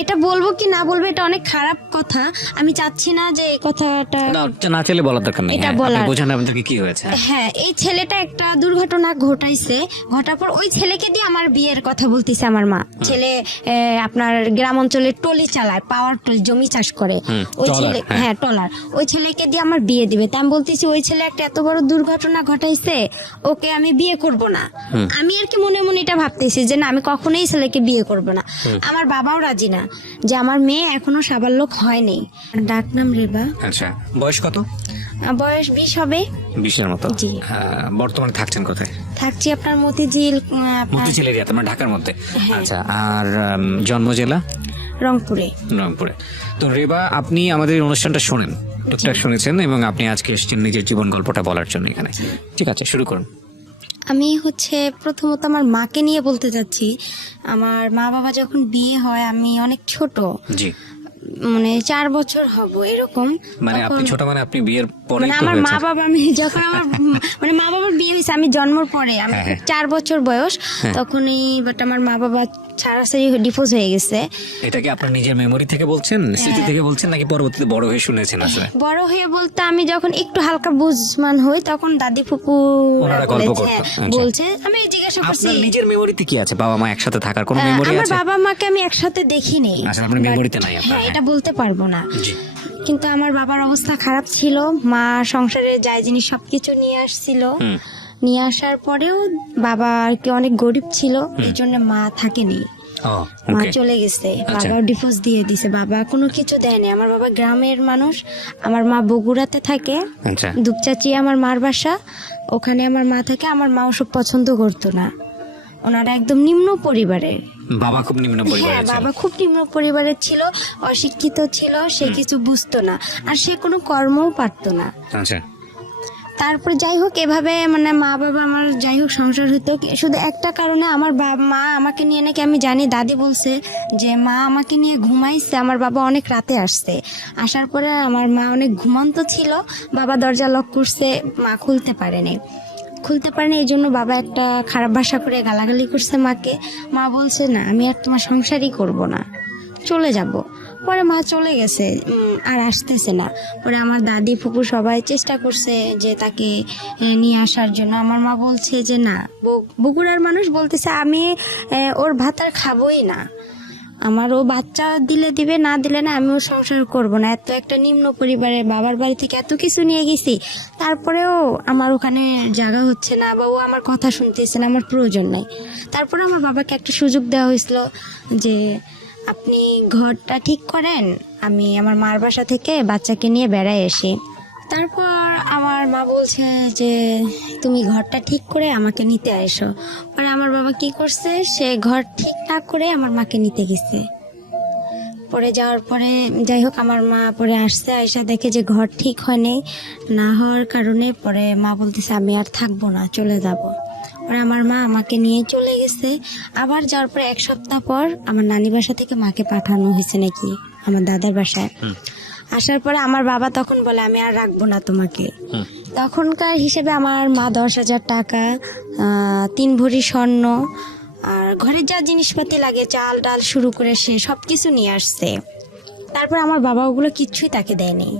এটা বলবো কি না বলবো এটা অনেক খারাপ কথা, আমি চাচ্ছি না যে এই কথাটা না চাইলে বলার দরকার নেই, এটা আপনি বলার। বোঝান আপনাদেরকে কি হয়েছে। হ্যাঁ, এই ছেলেটা একটা দুর্ঘটনা ঘটাইছে, ঘটার পর ওই ছেলেকে দিয়ে আমার বিয়ের কথা বলতেছে আমার মা। ছেলে আপনার গ্রাম অঞ্চলে টলি চালায়, পাওয়ার টলি, জমি চাষ করে। ওই ছেলে, হ্যাঁ টলার, ওই ছেলেকে দিয়ে আমার বিয়ে দিবে। তা আমি বলতেছি ওই ছেলে একটা এত বড় দুর্ঘটনা ঘটাইছে, ওকে আমি বিয়ে করব না। আমি আর কি মনে মনে এটা ভাবতেছি যে না, আমি কখনোই ছেলেকে বিয়ে করব না। আমার বাবাও রাজি না, যে আমার মেয়ে এখনো সাবালক হয়নি। ডাক নাম রেবা। আচ্ছা, বয়স কত? বয়স 20 হবে। 20-এর মতো। জি। বর্তমানে থাকছেন কোথায়? থাকছি আপনার মতিঝিল, মতিঝিল এরিয়াতে, মানে ঢাকার মধ্যে। আচ্ছা, আর জন্ম জেলা? রংপুরে। রংপুরে। তো রেবা, আপনি আমাদের এই অনুষ্ঠানটা শোনেন, টুকটাক শুনেছেন, এবং আপনি আজকে এসেছেন নিজের জীবন গল্পটা বলার জন্য এখানে। ঠিক আছে, শুরু করুন। আমি প্রথমত আমার মাকে নিয়ে বলতে চাচ্ছি। আমার মা বাবা যখন বিয়ে হয় আমি অনেক ছোট, জি। মানে 4 বছর হব এরকম। মানে আপনি ছোট, মানে আপনি বিয়ের পরে? মানে আমার মা বাবা, আমি যখন আমার মানে মা বাবার বিয়ে হয়েছে আমি জন্মের পরে, আমি 4 বছর বয়স তখনই। বাট আমার মা বাবা ছাড়াছাড়ি ডিভোর্স হয়ে গেছে। এটা কি আপনার নিজের মেমোরি থেকে বলছেন, স্মৃতি থেকে বলছেন, নাকি পরবর্তীতে বড় হয়ে শুনেছেন? আসলে বড় হয়ে বলতে আমি যখন একটু হালকা বুঝমান হই তখন দাদি ফুপু ওনারা গল্প করতো। বলছে, আমি জিজ্ঞাসা করছি আপনার নিজের মেমোরিতে কি আছে? বাবা মা একসাথে থাকার কোনো মেমোরি আমার আছে? বাবা মাকে আমি একসাথে দেখিনি। আসলে আপনার মেমোরিতে নাই আপনার। হ্যাঁ, এটা বলতে পারবো না। জি। কিন্তু আমার বাবার অবস্থা খারাপ ছিল, মা সংসারে যাই জিনিস সবকিছু নিয়ে আসছিল। নিয়ে আসার পরেও বাবা আর কি অনেক গরিব ছিল, এই জন্য মা থাকেনি। মা চলে গেছে, বাবাও ডিভোর্স দিয়ে দিছে, বাবা কোনো কিছু দেয়নি। আমার বাবা গ্রামের মানুষ, আমার মা বগুড়াতে থাকে। আচ্ছা। দুপচাচি আমার মার বাসা, ওখানে আমার মা থাকে। আমার মা ওসব পছন্দ করতো না, ওনারা একদম নিম্ন পরিবারে। বাবা খুব নিম্ন হ্যাঁ, পরিবারের ছিল? বাবা খুব নিম্ন পরিবারের ছিল, অশিক্ষিত ছিল, সে কিছু বুঝতো না, আর সে কোনো কর্মও পারতো না। আচ্ছা। তারপর যাই হোক এভাবে মানে মা বাবা আমার যাই হোক সংসার হতো। শুধু একটা কারণে আমার মা আমাকে নিয়ে, নাকি আমি জানি দাদি বলছে যে মা আমাকে নিয়ে ঘুমাইছে, আমার বাবা অনেক রাতে আসছে। আসার পরে আমার মা অনেক ঘুমন্ত ছিল, বাবা দরজা লক করছে, মা খুলতে পারেনি। এই জন্য বাবা একটা খারাপ ভাষা করে গালাগালি করছে মাকে। মা বলছে না, আমি আর তোমার সংসারই করব না, চলে যাব। পরে মা চলে গেছে, আর আসতেছে না। পরে আমার দাদি ফুপু সবাই চেষ্টা করছে যে তাকে নিয়ে আসার জন্য। আমার মা বলছে যে না, বগুড়ার মানুষ বলতেছে আমি ওর ভাত আর খাবোই না, আমার ও বাচ্চা দিলে দিবে, না দিলে না, আমি ওর সংসার করব না। এত একটা নিম্ন পরিবারে বাবার বাড়ি থেকে এত কিছু নিয়ে গেছি, তারপরেও আমার ওখানে জায়গা হচ্ছে না, বা ও আমার কথা শুনতেছে না, আমার প্রয়োজন নাই। তারপরে আমার বাবাকে একটা সুযোগ দেওয়া হয়েছিল যে আপনি ঘরটা ঠিক করেন, আমি আমার মার বাসা থেকে বাচ্চাকে নিয়ে বেড়াই আসি। তারপর আমার মা বলছে যে তুমি ঘরটা ঠিক করে আমাকে নিতে এসো। পরে আমার বাবা কি করছে, সে ঘর ঠিক না করে আমার মাকে নিতে গেছে। পরে যাওয়ার পরে যাই হোক আমার মা পরে আসছে, আয়সা দেখে যে ঘর ঠিক হয়নি, না হওয়ার কারণে পরে মা বলতেছে আমি আর থাকবো না, চলে যাব। পরে আমার মা আমাকে নিয়ে চলে গেছে। আবার যাওয়ার পরে 1 সপ্তাহ পর আমার নানি বাসা থেকে মাকে পাঠানো হয়েছে নাকি আমার দাদার বাসায়। আসার পরে আমার বাবা তখন বলে আমি আর রাখবো না তোমাকে। তখনকার হিসেবে আমার মা 10,000 টাকা, 3 ভরি স্বর্ণ, আর ঘরের যা জিনিসপাতি লাগে, চাল ডাল শুরু করে সে সবকিছু নিয়ে আসছে। তারপর আমার বাবা ওগুলো কিচ্ছুই তাকে দেয়নি।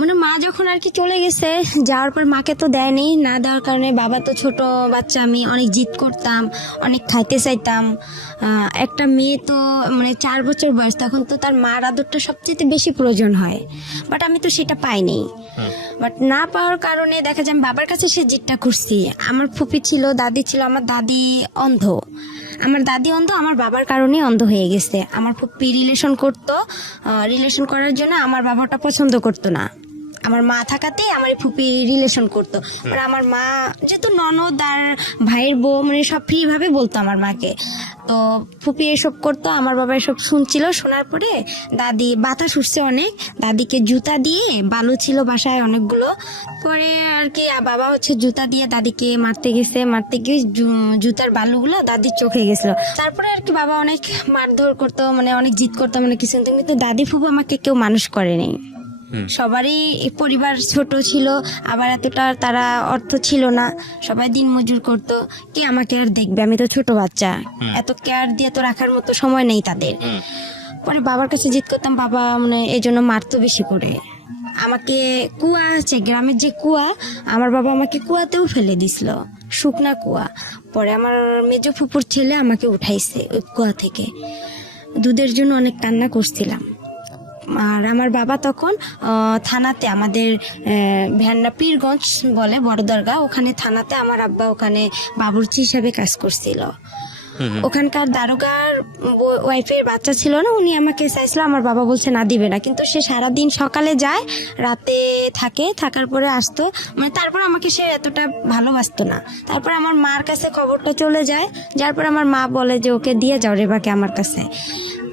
মানে মা যখন আর কি চলে গেছে, যাওয়ার পর মাকে তো দেয়নি, না দেওয়ার কারণে বাবা তো ছোট বাচ্চা, আমি অনেক জিদ করতাম, অনেক খাইতে চাইতাম। একটা মেয়ে তো মানে 4 বছর বয়স, তখন তো তার মার আদরটা সবচেয়ে বেশি প্রয়োজন হয়, বাট আমি তো সেটা পাইনি। বাট না পাওয়ার কারণে দেখা যায় আমি বাবার কাছে সে জিদটা করছি। আমার ফুপি ছিল, দাদি ছিল, আমার দাদি অন্ধ, আমার বাবার কারণে অন্ধ হয়ে গেছে। আমার ফুপি রিলেশন করার জন্য আমার বাবাটা পছন্দ করতো না, আমার মা থাকাতে আমার ফুপি রিলেশন করতো। আর আমার মা যেহেতু ননদ আর ভাইয়ের বউ, মানে সব ফ্রি ভাবে বলতো আমার মাকে। তো ফুপি এসব করতো, আমার বাবা এসব শুনছিল। শোনার পরে দাদি বাতাস উঠছে অনেক, দাদিকে জুতা দিয়ে, বালু ছিল বাসায় অনেকগুলো, পরে আর কি বাবা জুতা দিয়ে দাদিকে মারতে গিয়ে জুতার বালুগুলো দাদির চোখে গেছিল। তারপরে আর কি বাবা অনেক মারধর করতো, মানে অনেক জিদ করতো, মানে কিছু। কিন্তু দাদি ফুপু আমাকে কেউ মানুষ করেনি। সবারই পরিবার ছোট ছিল, আবার এতটা তারা অর্থ ছিল না, সবাই দিন মজুর করতো। কে আমাকে আর দেখবে, আমি তো ছোট বাচ্চা, এত কেয়ার দিয়ে তো রাখার মতো সময় নেই তাদের। পরে বাবার কাছে জিদ করতাম, বাবা মানে এই জন্য মারতো বেশি করে আমাকে। কুয়া আছে গ্রামের যে কুয়া, আমার বাবা আমাকে কুয়াতেও ফেলে দিছিল, শুকনা কুয়া। পরে আমার মেজো ফুপুর ছেলে আমাকে উঠাইছে ওই কুয়া থেকে। দুধের জন্য অনেক কান্না করছিলাম। আর আমার বাবা তখন থানাতে, আমাদের ভ্যান্না পীরগঞ্জ বলে বড় দরগা, ওখানে থানাতে আমার আব্বা ওখানে বাবুর্চি হিসাবে কাজ করছিল। ওখানকার দারোগার ওয়াইফের বাচ্চা ছিল না, উনি আমাকে চাইছিল, আমার বাবা বলছে না দিবে না। কিন্তু সে সারাদিন সকালে যায়, রাতে থাকে, থাকার পরে আসতো, মানে তারপর আমাকে সে এতটা ভালোবাসতো না। তারপর আমার মার কাছে খবরটা চলে যায়, যার পর আমার মা বলে যে ওকে দিয়ে যাও রেবাকে আমার কাছে।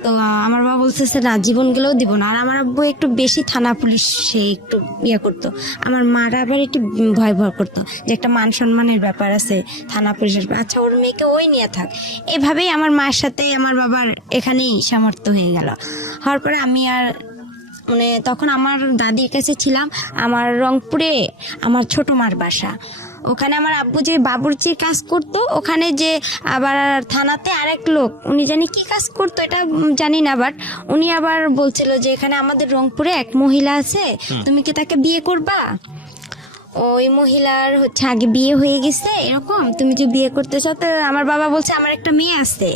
তো আমার বাবা বলতেছে না, জীবন গেলেও দিব না। আর আমার আব্বু একটু বেশি থানা পুলিশ সে একটু ইয়ে করতো, আমার মারা আবার একটু ভয় করতো যে একটা মান সম্মানের ব্যাপার আছে থানা পুলিশের, আচ্ছা ওর মেয়েকে ওই নিয়ে থাক। এভাবেই আমার মার সাথে আমার বাবার এখানেই সামর্থ্য হয়ে গেল। হওয়ার পরে আমি আর মানে তখন আমার দাদির কাছে ছিলাম, আমার রংপুরে আমার ছোট মার বাসা। ওখানে আমার আব্বু যে বাবুর্চির কাজ করতো, ওখানে যে আবার থানাতে আরেক লোক, উনি জানি কি কাজ করতো এটা জানি না, বাট উনি আবার বলছিল যে এখানে আমাদের রংপুরে এক মহিলা আছে, তুমি কি তাকে বিয়ে করবা? ওই মহিলার হচ্ছে আগে বিয়ে হয়ে গেছে এরকম, তুমি যে বিয়ে করতে চাও। তো আমার বাবা বলছে আমার একটা মেয়ে আছে,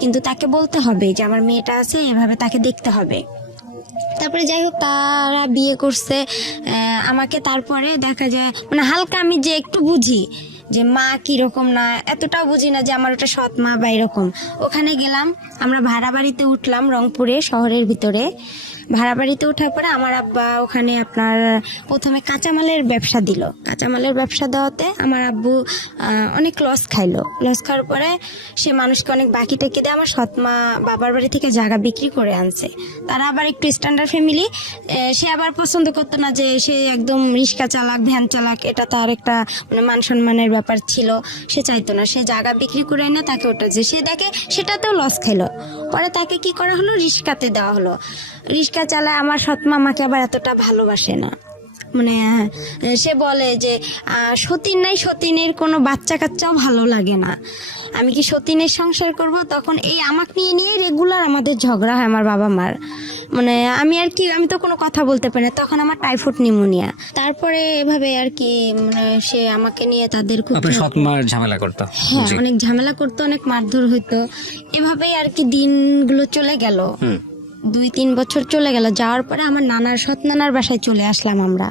কিন্তু তাকে বলতে হবে যে আমার মেয়েটা আছে, এভাবে তাকে দেখতে হবে। তারপরে যাই হোক তারা বিয়ে করছে আমাকে। তারপরে দেখা যায় মানে হালকা আমি যে একটু বুঝি যে মা কিরকম না, এতটাও বুঝি না যে আমার ওটা সৎ মা বা এরকম। ওখানে গেলাম, আমরা ভাড়া বাড়িতে উঠলাম রংপুরে শহরের ভিতরে। ভাড়া বাড়িতে ওঠার পরে আমার আব্বা ওখানে আপনার প্রথমে কাঁচামালের ব্যবসা দিল। কাঁচামালের ব্যবসা দেওয়াতে আমার আব্বু অনেক লস খাইলো। লস খাওয়ার পরে সে মানুষকে অনেক বাকি টেকে দিয়ে আমার সৎমা বাবার বাড়ি থেকে জায়গা বিক্রি করে আনছে। তারা আবার একটু স্ট্যান্ডার্ড ফ্যামিলি, সে আবার পছন্দ করতো না যে সে একদম রিক্সা চালাক ভ্যান চালাক, এটা তার একটা মানে মান সম্মানের ব্যাপার ছিল, সে চাইতো না। সে জায়গা বিক্রি করে এনে তাকে ওটা যে সে দেখে সেটাতেও লস খাইলো। পরে তাকে কি করা হলো, রিক্সাতে দেওয়া হলো। রিক্সা চালায় আমার সৎমা আমাকে আবার এতটা ভালোবাসে না, মানে সে বলে যে সতীন নাই, সতীনের কোনো বাচ্চা কাচ্চাও ভালো লাগে না, আমি কি সতীনের সংসার করব? তখন এই আমাকে নিয়ে রেগুলার আমাদের ঝগড়া হয় আমার বাবা মার। মানে আমি আর কি, আমি তো কোনো কথা বলতে পারি না, তখন আমার টাইফয়েড নিউমোনিয়া। তারপরে এভাবে আর কি মানে সে আমাকে নিয়ে তাদের খুব সৎমার ঝামেলা করতো, হ্যাঁ অনেক ঝামেলা করতো, অনেক মারধর হইতো। এভাবেই আর কি দিনগুলো চলে গেল। 2-3 বছর চলে গেল। যাওয়ার পরে আমার নানার সৎ নানার বাসায় চলে আসলাম আমরা।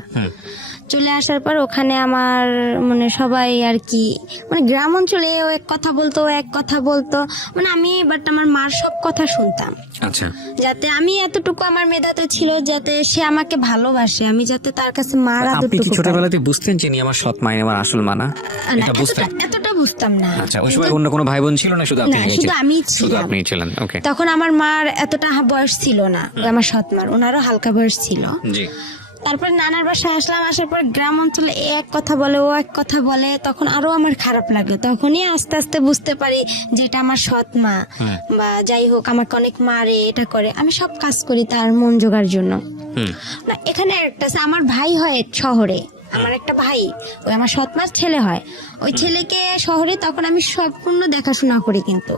চলে আসার পর ওখানে আমার মানে সবাই আর কি মানে গ্রাম অঞ্চলে ও এক কথা বলতো, ও এক কথা বলতো, মানে আমি বাট আমার মার সব কথা শুনতাম। আচ্ছা, যাতে আমি এতটুকু আমার মেধা তো ছিল যাতে সে আমাকে ভালোবাসে, আমি যাতে তার কাছে মার আপনি কি এতটুকু ছোটবেলাতে বুঝতেন যে আমার সৎ মা আমার আসল মা না? এটা বুঝতেন? এতটা বুঝতাম না। আচ্ছা, ওই সময় অন্য কোনো ভাই বোন ছিল না, শুধু আপনি? না, শুধু আমি শুধু ছিলাম। আপনি ছিলেন, ওকে। তখন আমার মার এতটা বয়স ছিল না, আমার সৎ মার ওনারও হালকা বয়স ছিল। জি। তারপর নানার বাসায় আসলাম, আসার পর গ্রাম অঞ্চলে এক কথা বলে ও এক কথা বলে, তখন আরো আমার খারাপ লাগে। তখনই আস্তে আস্তে বুঝতে পারি যে এটা আমার সৎ মা, বা যাই হোক আমাকে অনেক মারে, এটা করে, আমি সব কাজ করি তার মন জোগার জন্য। না এখানে একটা আমার ভাই হয় শহরে, আমার একটা ভাই, ওই আমার সৎ মার ছেলে হয়, ওই ছেলেকে শহরে তখন আমি সম্পূর্ণ দেখাশোনা করি। কিন্তু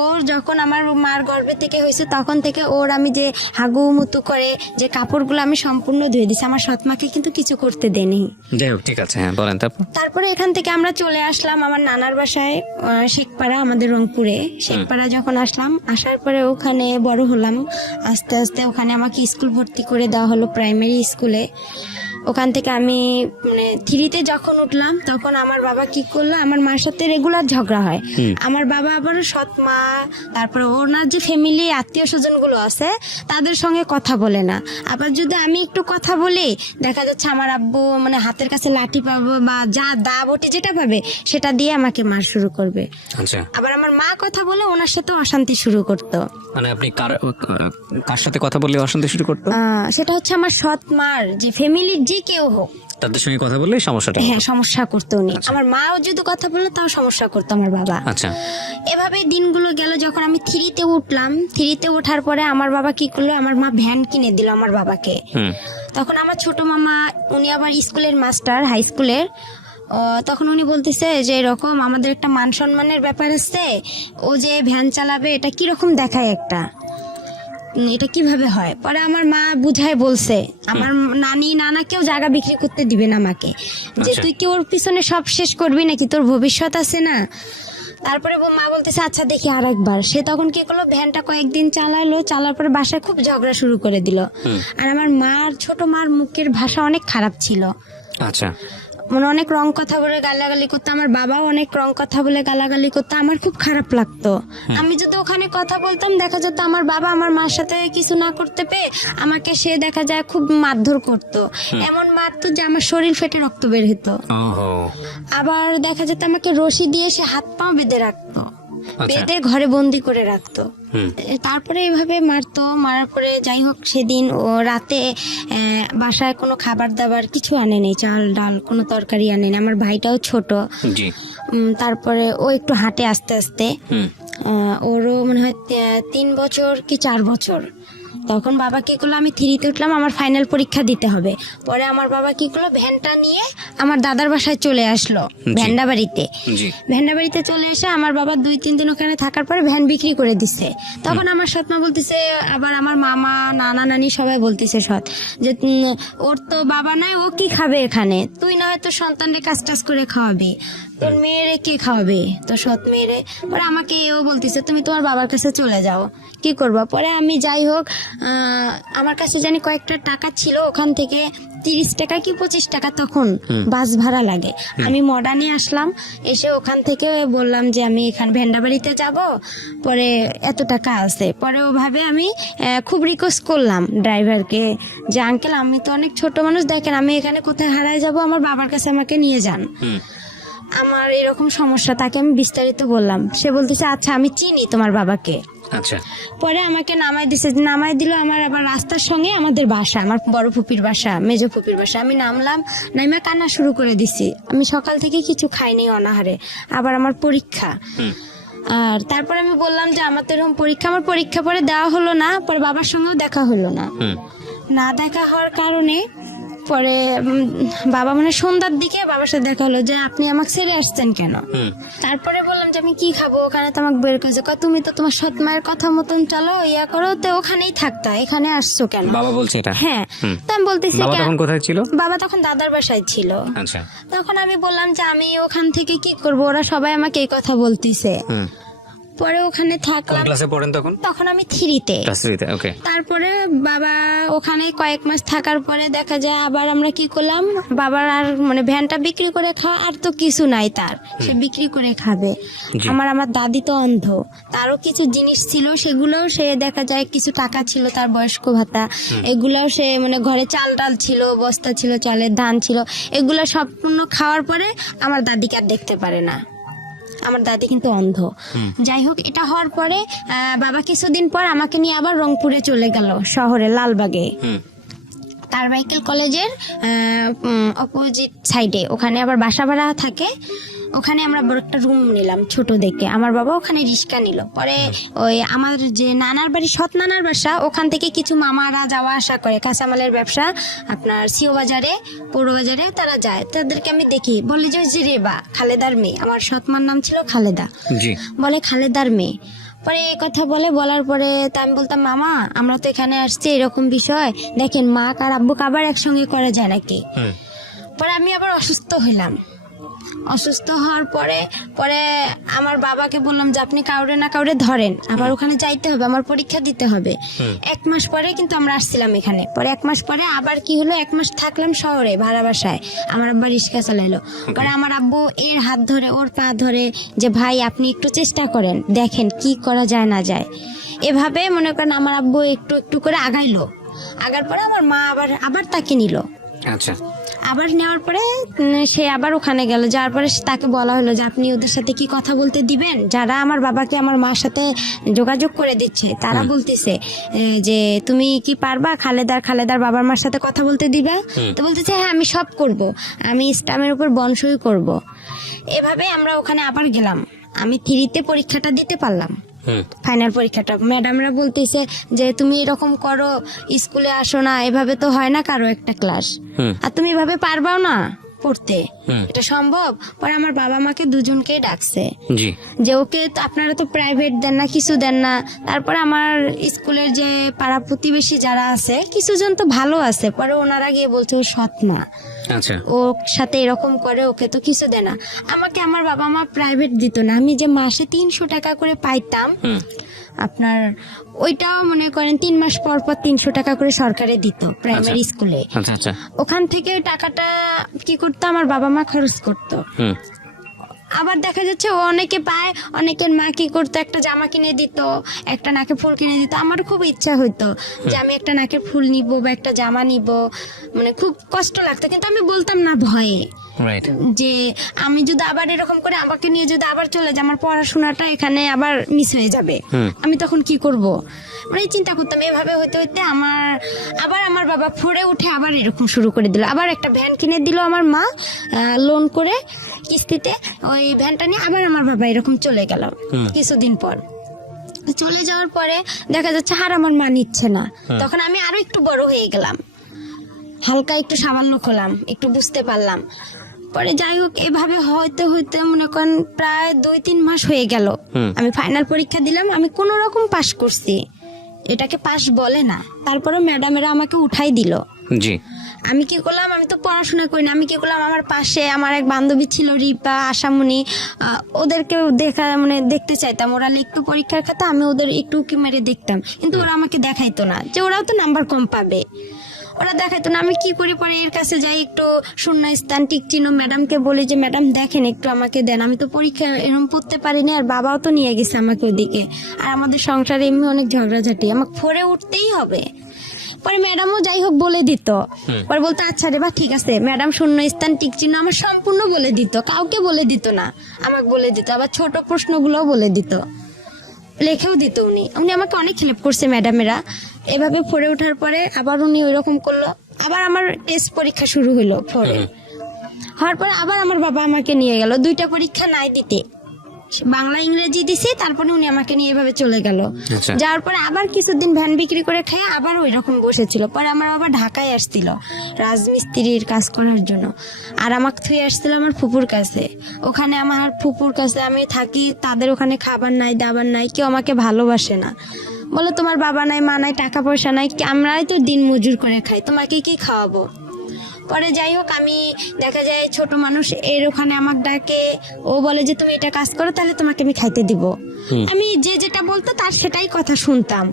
ওর যখন আমার মার গর্ভে থেকে হয়েছে তখন থেকে ওর আমি যে হাগু মুতু করে যে কাপড়গুলো আমি সম্পূর্ণ ধুয়ে দিছি, আমার সৎমাকে কিন্তু কিছু করতে দেনি। যাই হোক, ঠিক আছে, হ্যাঁ বলেন। তারপরে এখান থেকে আমরা চলে আসলাম আমার নানার বাসায় শেখপাড়া, আমাদের রংপুরে শেখপাড়া। যখন আসলাম, আসার পরে ওখানে বড় হলাম আস্তে আস্তে। ওখানে আমাকে স্কুল ভর্তি করে দেওয়া হলো, প্রাইমারি স্কুলে। ওখান থেকে আমি মানে 3তে যখন উঠলাম তখন আমার বাবা কি করলো, আমার মার সাথে রেগুলার ঝগড়া হয়। আমার বাবা আবার সৎ মা, তারপরে ওনার যে ফ্যামিলি আত্মীয় স্বজন গুলো আছে তাদের সঙ্গে কথা বলে না। আবার যদি আমি একটু কথা বলি, দেখা যাচ্ছে আমার আব্বু মানে হাতের কাছে লাঠি পাবো বা যা দা বটি যেটা পাবে সেটা দিয়ে আমাকে মার শুরু করবে। আচ্ছা। আবার আমার মা কথা বলে ওনার সাথে অশান্তি শুরু করতো। মানে আপনি কার সাথে কথা বললে অশান্তি শুরু করতো? সেটা হচ্ছে আমার সৎ মার যে ফ্যামিলির যে কেউ হোক তাদের সঙ্গে কথা বললে সমস্যাটা? হ্যাঁ, সমস্যা করতো উনি। আমার মাও যদি কথা বললে তাও সমস্যা করতো আমার বাবা। আচ্ছা। এভাবে দিনগুলো গেল। যখন আমি 3তে উঠলাম, 3তে ওঠার পরে আমার বাবা কি করলো, আমার মা ভ্যান কিনে দিল আমার বাবাকে। তখন আমার ছোট মামা, উনি আবার স্কুলের মাস্টার, হাই স্কুলের। তখন উনি বলতেছে যে এরকম আমাদের একটা মান সম্মানের ব্যাপার আছে, ও যে ভ্যান চালাবে এটা কিরকম দেখায় একটা। এটা কিভাবে হয়। পরে আমার মা বুঝায় বলছে, আমার নানি নানাকেও জায়গা বিক্রি করতে দিবেন আমাকে, যে আচ্ছা। তুই কি ওর পিছনে সব শেষ করবি নাকি, তোর ভবিষ্যৎ আছে না। তারপরে মা বলতেছে আচ্ছা দেখি আর একবার। সে তখন কি করলো, ভ্যানটা কয়েকদিন চালালো, চালার পরে বাসায় খুব ঝগড়া শুরু করে দিল। আর আমার ছোট মার মুখের ভাষা অনেক খারাপ ছিল, আচ্ছা, মানে অনেক রং কথা বলে গালাগালি করতো। আমার বাবাও অনেক রং কথা বলে গালাগালি করতো, আমার খুব খারাপ লাগতো। আমি যদি ওখানে কথা বলতাম, দেখা যেত আমার বাবা আমার মার সাথে কিছু না করতে পেয়ে আমাকে সে দেখা যায় খুব মারধর করতো, এমন মারতো যে আমার শরীর ফেটে রক্ত বের হতো। ওহো, আবার দেখা যেত আমাকে রশি দিয়ে সে হাত পা বেঁধে রাখতো, আচ্ছা। বেঁধে ঘরে বন্দি করে রাখতো। হুম। তারপরে এইভাবে মারতো, মারার পরে যাই হোক সেদিন ও রাতে বাসায় কোনো খাবার দাবার কিছু আনেনি, চাল ডাল কোনো তরকারি আনেনি। আমার ভাইটাও ছোট। জি। তারপরে ও একটু হাঁটে আস্তে আস্তে। হুম। ওরও মনে হয় 3 বছর কি 4 বছর। তখন বাবা কি করলো, আমি 3-তে উঠলাম, আমার ফাইনাল পরীক্ষা দিতে হবে। পরে আমার বাবা কি করলো, ভ্যানটা নিয়ে আমার দাদার বাসায় চলে আসলো, ভ্যান্ডাবাড়িতে। জি। ভ্যান্ডাবাড়িতে চলে এসে আমার বাবা 2-3 দিন ওখানে থাকার পরে ভ্যান বিক্রি করে দিছে। তখন আমার সৎমা বলতেছে, আবার আমার মামা নানা নানি সবাই বলতেছে যে ওর তো বাবা নাই, ও কি খাবে এখানে, তুই না হয়তো সন্তানরে কাজ টাজ করে খাওয়াবি, তোর মেয়েরে কে খাওয়াবে, তোর সৎ মেয়েরে। পরে আমাকে এও বলতেছে তুমি তোমার বাবার কাছে চলে যাও, কি করবা। পরে আমি যাই হোক, আমার কাছে জানি কয়েকটা টাকা ছিল, ওখান থেকে 30 টাকা কি 25 টাকা তখন বাস ভাড়া লাগে। আমি মডার্নে আসলাম, এসে ওখান থেকে বললাম যে আমি এখানে ভেন্ডাবাড়িতে যাব, পরে এত টাকা আছে। পরে ওভাবে আমি খুব রিকোয়েস্ট করলাম ড্রাইভারকে যে আঙ্কেল আমি তো অনেক ছোট মানুষ, দেখেন আমি এখানে কোথায় হারায় যাব, আমার বাবার কাছে আমাকে নিয়ে যান, আমার এরকম সমস্যা। তাকে আমি বিস্তারিত বললাম, সে বলতেছে আচ্ছা আমি চিনি তোমার বাবাকে। আচ্ছা। পরে আমাকে নামাই দিল আমার আবার রাস্তার সঙ্গে আমাদের বাসা, আমার বড় ফুপির বাসা, মেজো ফুপির বাসা। আমি নামলাম, নাইমা কান্না শুরু করে দিছি। আমি সকাল থেকে কিছু খাইনি অনাহারে, আবার আমার পরীক্ষা। আর তারপর আমি বললাম যে আমার তো এরকম পরীক্ষা, আমার পরীক্ষা পরে দেওয়া হলো না, পরে বাবার সঙ্গেও দেখা হলো না। না দেখা হওয়ার কারণে পরে বাবা মানে সন্ধ্যার দিকে বাবার সাথে দেখা হলো যে আপনি আমাকে ছেড়ে আসছেন কেন। তারপরে বললাম যে আমি কি খাবো, ওখানে তো আমাকে বের করেছে, তুমি তো তোমার সৎ মায়ের কথা মতন চলো, ইয়া করো, তো ওখানেই থাকতা, এখানে আসছো কেন। বাবা বলছে এটা? হ্যাঁ। তো আমি বলতেছি বাবা তখন কোথায় ছিল? বাবা তখন দাদার বাসায় ছিল। আচ্ছা। তখন আমি বললাম যে আমি ওখান থেকে কি করব, ওরা সবাই আমাকে এই কথা বলতিছে। পরে ওখানে কোন থাকলাম। ক্লাসে পড়েন তখন? তখন আমি 3-তে। ক্লাস 3-তে, ওকে। তারপরে বাবা ওখানে কয়েক মাস থাকার পরে দেখা যায় আবার আমরা কি করলাম, বাবার আর মানে ভ্যানটা বিক্রি করে খাওয়া আর তো কিছু নাই তার, সে বিক্রি করে খাবে। জি। আমার দাদি তো অন্ধ, তারও কিছু জিনিস ছিল, সেগুলোও সে দেখা যায় কিছু টাকা ছিল তার বয়স্ক ভাতা, এগুলাও সে মানে ঘরে চাল ডাল ছিল, বস্তা ছিল, চালের ধান ছিল, এগুলো সম্পূর্ণ খাওয়ার পরে আমার দাদিকে আর দেখতে পারে না। আমার দাদি কিন্তু অন্ধ। যাই হোক, এটা হওয়ার পরে বাবা কিছুদিন পর আমাকে নিয়ে আবার রংপুরে চলে গেল, শহরে লালবাগে, কারমাইকেল কলেজের অপোজিট সাইডে। ওখানে আবার বাসা ভাড়া থাকে, ওখানে আমরা বড় একটা রুম নিলাম ছোট দেখে। আমার বাবা ওখানে রিক্সা নিল। পরে ওই আমার যে নানার বাড়ি, সৎ নানার বাসা, ওখান থেকে কিছু মামারা যাওয়া আসা করে, কাঁচামালের ব্যবসা আপনার সিও বাজারে, পৌর বাজারে তারা যায়, তাদেরকে আমি দেখি, বলে যে ওই যে রেবা, খালেদার মেয়ে, আমার সৎমার নাম ছিল খালেদা, জি। বলে খালেদার মেয়ে। পরে এই কথা বলার পরে তা আমি বলতাম মামা আমরা তো এখানে আসছি, এরকম বিষয় দেখেন, মা আর আব্বুকে আবার একসঙ্গে করা যায় নাকি। পরে আমি আবার অসুস্থ হইলাম। অসুস্থ হওয়ার পরে আমার বাবাকে বললাম যে আপনি কাউরে না কাউরে ধরেন, আবার ওখানে যাইতে হবে, আমার পরীক্ষা দিতে হবে। 1 মাস পরে কিন্তু আমরা আসছিলাম এখানে। পরে 1 মাস পরে আবার কি হলো, 1 মাস থাকলাম শহরে ভাড়া বাসায়, আমার আব্বা রিক্সা চালাইলো। পরে আমার আব্বু এর হাত ধরে ওর পা ধরে যে ভাই আপনি একটু চেষ্টা করেন, দেখেন কি করা যায় না যায়। এভাবে মনে করেন আমার আব্বু একটু একটু করে আগাইলো। আগার পরে আমার মা আবার তাকে নিল। আচ্ছা। আবার নেওয়ার পরে সে আবার ওখানে গেল, যার পরে তাকে বলা হলো যে আপনি ওদের সাথে কি কথা বলতে দিবেন, যারা আমার বাবাকে আমার মার সাথে যোগাযোগ করে দিচ্ছে তারা বলতেছে যে তুমি কি পারবা খালেদার বাবার মার সাথে কথা বলতে দিবা। তো বলতেছে হ্যাঁ আমি সব করব, আমি ইসলামের উপর বনসই করব। এভাবে আমরা ওখানে আবার গেলাম। আমি 3-তে পরীক্ষাটা দিতে পারলাম, ফাইনাল পরীক্ষাটা। ম্যাডামরা বলতেছে যে তুমি এরকম করো, স্কুলে আসো না, এভাবে তো হয় না কারো একটা ক্লাস, আর তুমি এভাবে পারবাও না, পড়তে, হুম। এটা সম্ভব? পরে আমার বাবা মাকে দুজনকেই ডাকছে জি। যে ওকে তো আপনারা তো প্রাইভেট দেন না, কিছু দেন না। তারপরে আমার স্কুলের যে পাড়া প্রতিবেশী যারা আছে কিছুজন তো ভালো আছে, পরে ওনারা গিয়ে বলছে ও সৎ না, আচ্ছা। ওর সাথে এরকম করে, ওকে তো কিছু দেয় না। আমাকে আমার বাবা মা প্রাইভেট দিত না, আমি যে মাসে 300 টাকা করে পাইতাম হুম। আপনার, ওইটাও মনে করেন 3 মাস পর পর 300 টাকা করে সরকারে দিত প্রাইমারি স্কুলে। আচ্ছা আচ্ছা। ওখান থেকে টাকাটা কি করতো আমার বাবা মা খরচ করতো। হুম। আবার দেখা যাচ্ছে ও অনেকে পায়, অনেকের মা কি করতো একটা জামা কিনে দিত, একটা নাকে ফুল কিনে দিত। আমার খুব ইচ্ছা হইতো যে আমি একটা নাকের ফুল নিব বা একটা জামা নিব, মানে খুব কষ্ট লাগতো, কিন্তু আমি বলতাম না ভয়ে রাইট। যে আমি যদি আবার এরকম করে আমাকে নিয়ে যদি আবার চলে যায়, আমার পড়াশোনাটা এখানে আবার মিস হয়ে যাবে, আমি তখন কি করব, মানে চিন্তা করতাম। এভাবে হইতে হইতে আমার বাবা ফোরে উঠে আবার এরকম শুরু করে দিল। আবার একটা ভ্যান কিনে দিল আমার মা লোন করে কিস্তিতে, ওই ভ্যানটা নিয়ে আবার আমার বাবা এরকম চলে গেল। কিছুদিন পর চলে যাওয়ার পরে দেখা যাচ্ছে আর আমার মা নিচ্ছে না, তখন আমি আরো একটু বড় হয়ে গেলাম, হালকা একটু সামান্য হলাম, একটু বুঝতে পারলাম। পরে যাই হোক এভাবে হইতে হইতে মনে করেন প্রায় 2-3 মাস হয়ে গেল। আমি ফাইনাল পরীক্ষা দিলাম, আমি কোন রকম পাশ করছি, এটাকে পাশ বলে না। তারপরে ম্যাডামেরা আমাকে উঠাই দিল। জি। আমি কি করলাম, আমি তো পড়াশোনা করি না, আমি কি করলাম, আমার পাশে আমার এক বান্ধবী ছিল রিপা, আশামণি, ওদেরকে দেখতে চাইতাম। ওরা লিখতো পরীক্ষার খাতা, আমি ওদের একটু উকি মেরে দেখতাম, কিন্তু ওরা আমাকে দেখাইতো না যে ওরাও তো নাম্বার কম পাবে, ওরা দেখাইতো না। আমি কি করি, পরে এর কাছে যাই, একটু শূন্য স্থান টিক চিহ্ন ম্যাডামকে বলি যে ম্যাডাম দেখেন একটু আমাকে দেন, আমি তো পরীক্ষা এরকম পড়তে পারিনি, আর বাবাও তো নিয়ে গেছে আমাকে ওদিকে, আর আমাদের সংসারে এমনি অনেক ঝগড়াঝাটি, আমাকে ফোরে উঠতেই হবে। পরে ম্যাডামও যাই হোক বলে দিত, পরে বলতো আচ্ছা রে বা ঠিক আছে। ম্যাডাম শূন্য স্থান টিক চিহ্ন আমার সম্পূর্ণ বলে দিত, কাউকে বলে দিত না, আমাকে বলে দিত। আবার ছোট প্রশ্নগুলোও বলে দিত, লেখেও দিত। উনি আমাকে অনেক হেল্প করছে ম্যাডামেরা। এভাবে ফোরে ওঠার পরে আবার উনি ওইরকম করলো, আবার আমার টেস্ট পরীক্ষা শুরু হলো ফোরে হওয়ার পরে আবার আমার বাবা আমাকে নিয়ে গেল 2টা পরীক্ষা নাই দিতে, বাংলা ইংরেজি দিছি, তারপরে উনি আমাকে নিয়ে এভাবে চলে গেল। আচ্ছা। যাওয়ার পরে আবার কিছুদিন ভ্যান বিক্রি করে খেয়ে আবার ওই রকম বসেছিল। পরে আমার আবার ঢাকায় আসছিল রাজমিস্ত্রির কাজ করার জন্য, আর আমাকে থুয়ে আসছিল আমার ফুপুর কাছে। ওখানে আমার ফুপুর কাছে আমি থাকি, তাদের ওখানে খাবার নাই, দাবার নাই, কেউ আমাকে ভালোবাসে না, বলে তোমার বাবা নাই, মা নাই, টাকা পয়সা নাই, আমরাই তো দিন মজুর করে খাই, তোমাকে কি খাওয়াবো। পরে যাই হোক আমি দেখা যায় ছোট মানুষ, এর ওখানে আমাকে ডাকে, ও বলে যে তুমি এটা কাজ করো তাহলে তোমাকে আমি খাইতে দিব। আমি যে যেটা বলতো তার সেটাই কথা শুনতাম,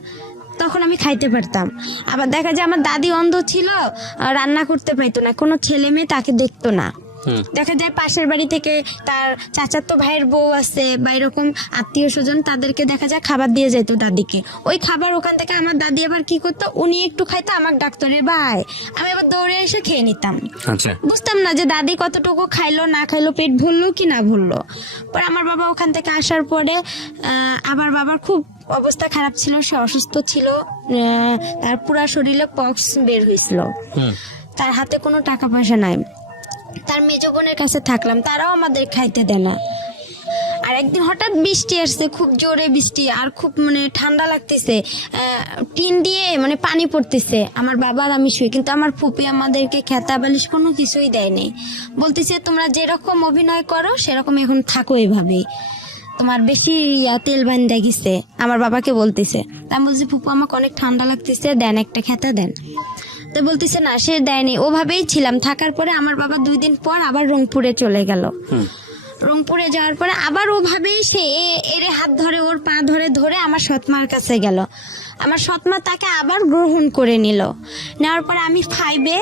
তখন আমি খাইতে পারতাম। আবার দেখা যায় আমার দাদি অন্ধ ছিল, রান্না করতে পাইতো না, কোনো ছেলে মেয়ে তাকে দেখতো না। দেখা যায় পাশের বাড়ি থেকে তার চাচাতো ভাইয়ের বউ আছে বা এরকম আত্মীয় স্বজন, তাদেরকে দেখা যায় খাবার দিয়ে যেত দাদিকে। ওই খাবার ওখান থেকে আমার দাদি আবার কি করতো, উনি একটু খাইতো, আমাকে ডাক্তারের ভাই, আমি আবার দৌড়ে এসে খেয়ে নিতাম। আচ্ছা। বুঝতাম না যে দাদি কতটুকু খাইলো না খাইলো, পেট ভরলো কি না ভরলো। পরে আমার বাবা ওখান থেকে আসার পরে আবার বাবার খুব অবস্থা খারাপ ছিল, সে অসুস্থ ছিল, তার পুরা শরীরে পক্স বের হয়েছিল, তার হাতে কোনো টাকা পয়সা নাই। তার মেজ বোনের কাছে থাকলাম, তারাও আমাদের খাইতে দেয় না। আর একদিন হঠাৎ বৃষ্টি আসছে, খুব জোরে বৃষ্টি, আর খুব ঠান্ডা লাগতেছে, টিন দিয়ে পানি পড়তেছে। আমার বাবা আর আমি শুই, কিন্তু আমার ফুপি আমাদেরকে খেতা বালিশ কোনো কিছুই দেয়নি, বলতেছে তোমরা যেরকম অভিনয় করো সেরকম এখন থাকো, এভাবেই তোমার বেশি তেল বান্ধা গেছে, আমার বাবাকে বলতেছে। আমি বলছি ফুপু আমাকে অনেক ঠান্ডা লাগতেছে, দেন একটা খেতা দেন। তো বলতেছে না, সে দেয়নি। ওভাবেই ছিলাম। থাকার পরে আমার বাবা 2 দিন পর আবার রংপুরে চলে গেল। রংপুরে যাওয়ার পরে আবার ওভাবেই সে এর হাত ধরে, ওর পা ধরে ধরে আমার সৎমার কাছে গেল। আমার সৎমা তাকে আবার গ্রহণ করে নিল। নেওয়ার পরে আমি 5-এ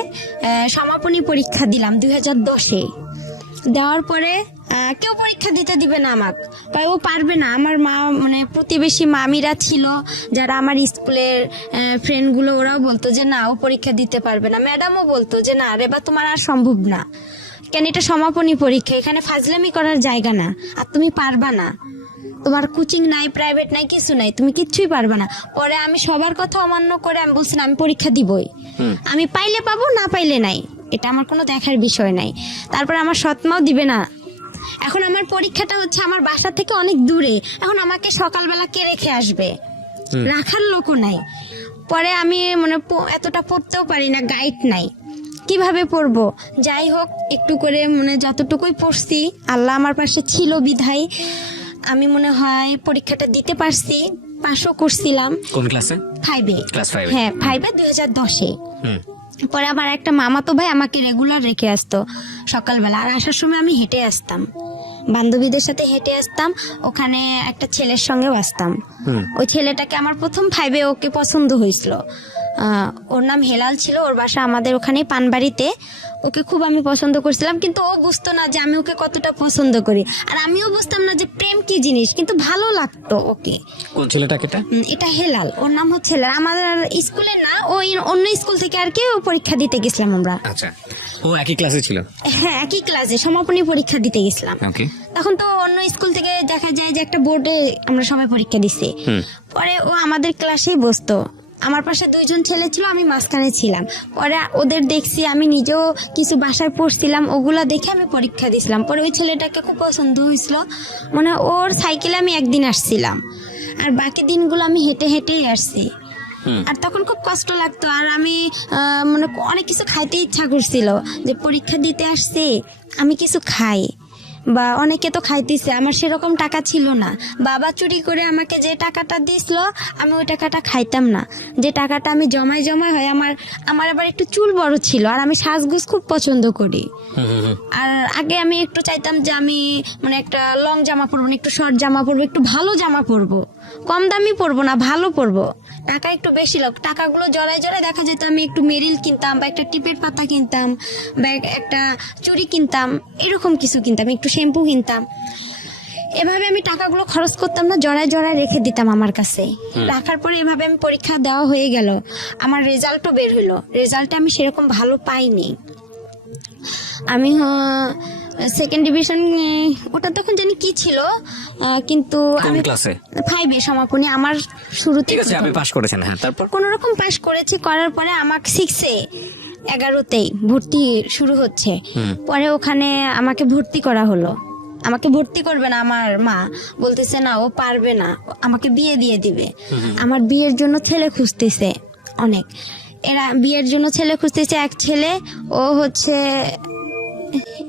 সমাপনী পরীক্ষা দিলাম 2010-এ। দেওয়ার পরে কেউ পরীক্ষা দিতে দিবে না আমাকে, তাই ও পারবে না। আমার মা প্রতিবেশী মামিরা ছিল যারা আমার স্কুলের ফ্রেন্ডগুলো, ওরাও বলতো যে না ও পরীক্ষা দিতে পারবে না। ম্যাডামও বলতো যে না রেবা তোমার আর সম্ভব না, কেন এটা সমাপনী পরীক্ষা, এখানে ফাজলামি করার জায়গা না, আর তুমি পারবা না, তোমার কোচিং নাই, প্রাইভেট নাই, কিছু নাই, তুমি কিচ্ছুই পারবা না। পরে আমি সবার কথা অমান্য করে আমি বলছি না আমি পরীক্ষা দিবই, আমি পাইলে পাবো, না পাইলে নাই, এটা আমার কোনো দেখার বিষয় নাই। তারপরে আমার সৎমাও দিবে না। এখন আমার পরীক্ষাটা হচ্ছে আমার বাসা থেকে অনেক দূরে, এখন আমাকে সকালবেলা কে রেখে আসবে, রাখার লোকও নাই। পরে আমি এতটা পড়তেও পারি না, গাইড নাই। কিভাবে পড়বো। যাই হোক, একটু করে মানে যতটুকুই পড়ছি, আল্লাহ আমার পাশে ছিল বিধায় আমি মনে হয় পরীক্ষাটা দিতে পারছি, পাশও করছিলাম। কোন ক্লাসে? 5-এ। ক্লাস 5 হ্যাঁ 5-এ 2010-এ। হুম পরে আমার একটা মামাতো ভাই আমাকে রেগুলার রেখে আসতো সকালবেলা, আর আসার সময় আমি হেঁটে আসতাম, বান্ধবীদের সাথে হেঁটে আসতাম। ওখানে একটা ছেলের সঙ্গে আসতাম। হুম ওই ছেলেটাকে আমার প্রথম 5-এ ওকে পছন্দ হয়েছিল। ওর নাম হেলাল ছিল, ওর বাসা আমাদের ওখানে পানবাড়িতে। ওকে খুব আমি পছন্দ করছিলাম, কিন্তু ও বুঝতো না যে আমি ওকে কতটা পছন্দ করি, আর আমিও বুঝতাম না যে প্রেম কি জিনিস, কিন্তু ভালো লাগতো ওকে। কোন ছেলেটাকে এটা? এটা হেলাল, ওর নাম হচ্ছে হেলাল। আমাদের স্কুলে না, ওই অন্য স্কুল থেকে আর কি ও পরীক্ষা দিতে গেছিলাম আমরা। আচ্ছা, ও একই ক্লাসে ছিল? হ্যাঁ, একই ক্লাসে সমাপনী পরীক্ষা দিতে গেছিলাম। ওকে। তখন তো অন্য স্কুল থেকে দেখা যায় যে একটা বোর্ডে আমরা সবাই পরীক্ষা দিছি। পরে ও আমাদের ক্লাসেই বসতো, আমার পাশে 2জন ছেলে ছিল, আমি মাঝখানে ছিলাম। পরে ওদের দেখছি, আমি নিজেও কিছু বাসায় পড়ছিলাম, ওগুলা দেখে আমি পরীক্ষা দিছিলাম। পরে ওই ছেলেটাকে খুব পছন্দ হয়েছিল, মানে ওর সাইকেলে আমি একদিন আসছিলাম, আর বাকি দিনগুলো আমি হেঁটে হেঁটেই আসছি। আর তখন খুব কষ্ট লাগতো, আর আমি মানে অনেক কিছু খাইতে ইচ্ছা করছিল, যে পরীক্ষা দিতে আসছি আমি কিছু খাই, বা অনেকে তো খাইতেছে, আমার সেরকম টাকা ছিল না। বাবা চুরি করে আমাকে যে টাকাটা দিছিল, আমি ওই টাকাটা খাইতাম না। যে টাকাটা আমি জমায় জমায় হয়, আমার আবার একটু চুল বড় ছিল, আর আমি সাজগোজ খুব পছন্দ করি। আর আগে আমি একটু চাইতাম যে আমি মানে একটা লং জামা পরবো না, একটু শর্ট জামা পরবো, একটু ভালো জামা পরবো, কম দামি পরবো না, ভালো পরবো। টাকা একটু বেশি লোক, টাকাগুলো জড়ায় জড়ায় দেখা যেত আমি একটু মেরিল কিনতাম, বা একটা টিপের পাতা কিনতাম, বা একটা চুড়ি কিনতাম, এরকম কিছু কিনতাম, একটু শ্যাম্পু কিনতাম। এভাবে আমি টাকাগুলো খরচ করতাম না, জড়ায় জড়ায় রেখে দিতাম আমার কাছে। রাখার পরে এভাবে আমি পরীক্ষা দেওয়া হয়ে গেল, আমার রেজাল্টও বের হলো। রেজাল্টে আমি সেরকম ভালো পাইনি, আমি সেকেন্ড ডিভিশন, ওটা তখন জানি কি ছিল, কিন্তু আমি ক্লাসে 5-এ সমাপনী আমার শুরুতে। ঠিক আছে, আপনি পাস করেছেন। হ্যাঁ, তারপর? কোন রকম পাস করেছি, করার পরে আমাকে 6-এ 11তেই ভর্তি শুরু হচ্ছে। পরে ওখানে আমাকে ভর্তি করা হলো। আমাকে ভর্তি করবে না, আমার মা বলতেছে না ও পারবে না, আমাকে বিয়ে দিয়ে দিবে। আমার বিয়ের জন্য ছেলে খুঁজতেছে অনেক, এরা বিয়ের জন্য ছেলে খুঁজতেছে। এক ছেলে, ও হচ্ছে,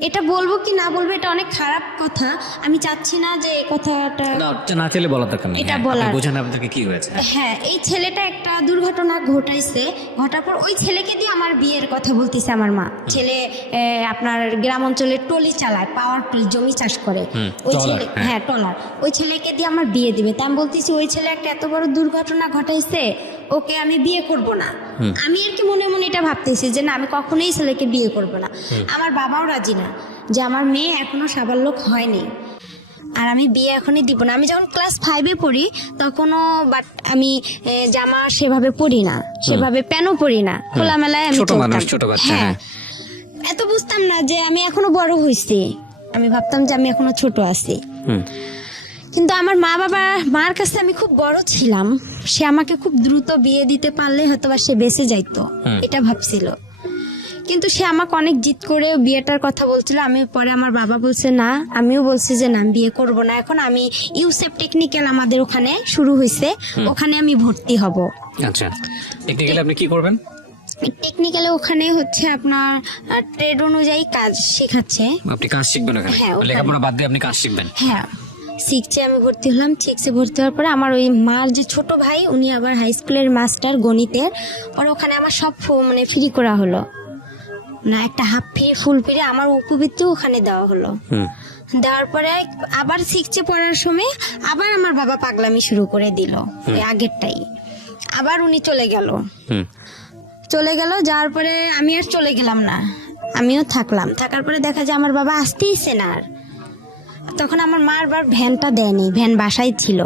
এটা বলবো কি না বলবো এটা অনেক খারাপ কথা, আমি চাচ্ছি না যে এই কথাটা না চাইলে বলার দরকার নেই। এটা বলার। বোঝান আপনাকে কি হয়েছে। হ্যাঁ, এই ছেলেটা একটা দুর্ঘটনা ঘটাইছে, ঘটার পর ওই ছেলেকে দিয়ে আমার বিয়ের কথা বলতেছে আমার মা। ছেলে আপনার গ্রাম অঞ্চলে টলি চালায়, পাওয়ার টলি, জমি চাষ করে। ওই ছেলে, হ্যাঁ টলার, ওই ছেলেকে দিয়ে আমার বিয়ে দিবে। তা আমি বলতেছি ওই ছেলে একটা এত বড় দুর্ঘটনা ঘটাইছে, ওকে আমি বিয়ে করব না। আমি আর কি মনে মনে এটা ভাবতেছি যে না, আমি কখনোই ছেলেকে বিয়ে করব না। আমার বাবাও রাজি না, যে আমার মেয়ে এখনো সাবালক হয়নি, আর আমি বিয়ে এখনই দিব না। আমি যখন ক্লাস 5-এ পড়ি তখনও, বাট আমি জামা সেভাবে পরি না, সেভাবে প্যান্টও পরি না, খোলামেলায় আমি ছোট মানুষ, চলতাম। ছোট বাচ্চা। হ্যাঁ, এত বুঝতাম না যে আমি এখনো বড় হয়েছি, আমি ভাবতাম যে আমি এখনো ছোট আছি। কিন্তু আমার মার কাছে আমি খুব বড় ছিলাম, সে আমাকে খুব দ্রুত বিয়ে দিতে পারলে হয়তো বা সে বেঁচে যাইতো, এটা ভাবছিল। কিন্তু সে আমাকে অনেক জিদ করে বিয়েটার কথা বলছিল। আমি পরে আমার বাবা বলছে না, আমিও বলছি যে না, বিয়ে করব না এখন। আমি ইউসেফ টেকনিক্যাল আমাদের ওখানে শুরু হয়েছে, ওখানে আমি ভর্তি হব। আচ্ছা, টেকনিক্যালি আপনি কি করবেন? টেকনিক্যালে ওখানে হচ্ছে আপনার ট্রেড অনুযায়ী কাজ শেখাচ্ছে। আপনি কাজ শিখবেন ওখানে? হ্যাঁ, ওখানে। লেখাপড়া বাদ দিয়ে আপনি কাজ শিখবেন? হ্যাঁ, 6-এ আমি ভর্তি হলাম। 6-এ ভর্তি হওয়ার পরে আমার ওই মার যে ছোট ভাই, উনি আবার হাই স্কুলের মাস্টার গণিতের। পরে ওখানে আমার সব মানে ফ্রি করা হলো না, একটা হাফ ফ্রি ফুল ফ্রি আমার উপবৃত্তি ওখানে দেওয়া হলো। দেওয়ার পরে আবার 6-এ পড়ার সময় আবার আমার বাবা পাগলামি শুরু করে দিল, ওই আগেরটাই। আবার উনি চলে গেল, যাওয়ার পরে আমি আর চলে গেলাম না, আমিও থাকলাম। থাকার পরে দেখা যায় আমার বাবা আসতেইছে না আর। তখন আমার মা আবার ভ্যানটা দেয়নি, ভ্যান বাসায় ছিল।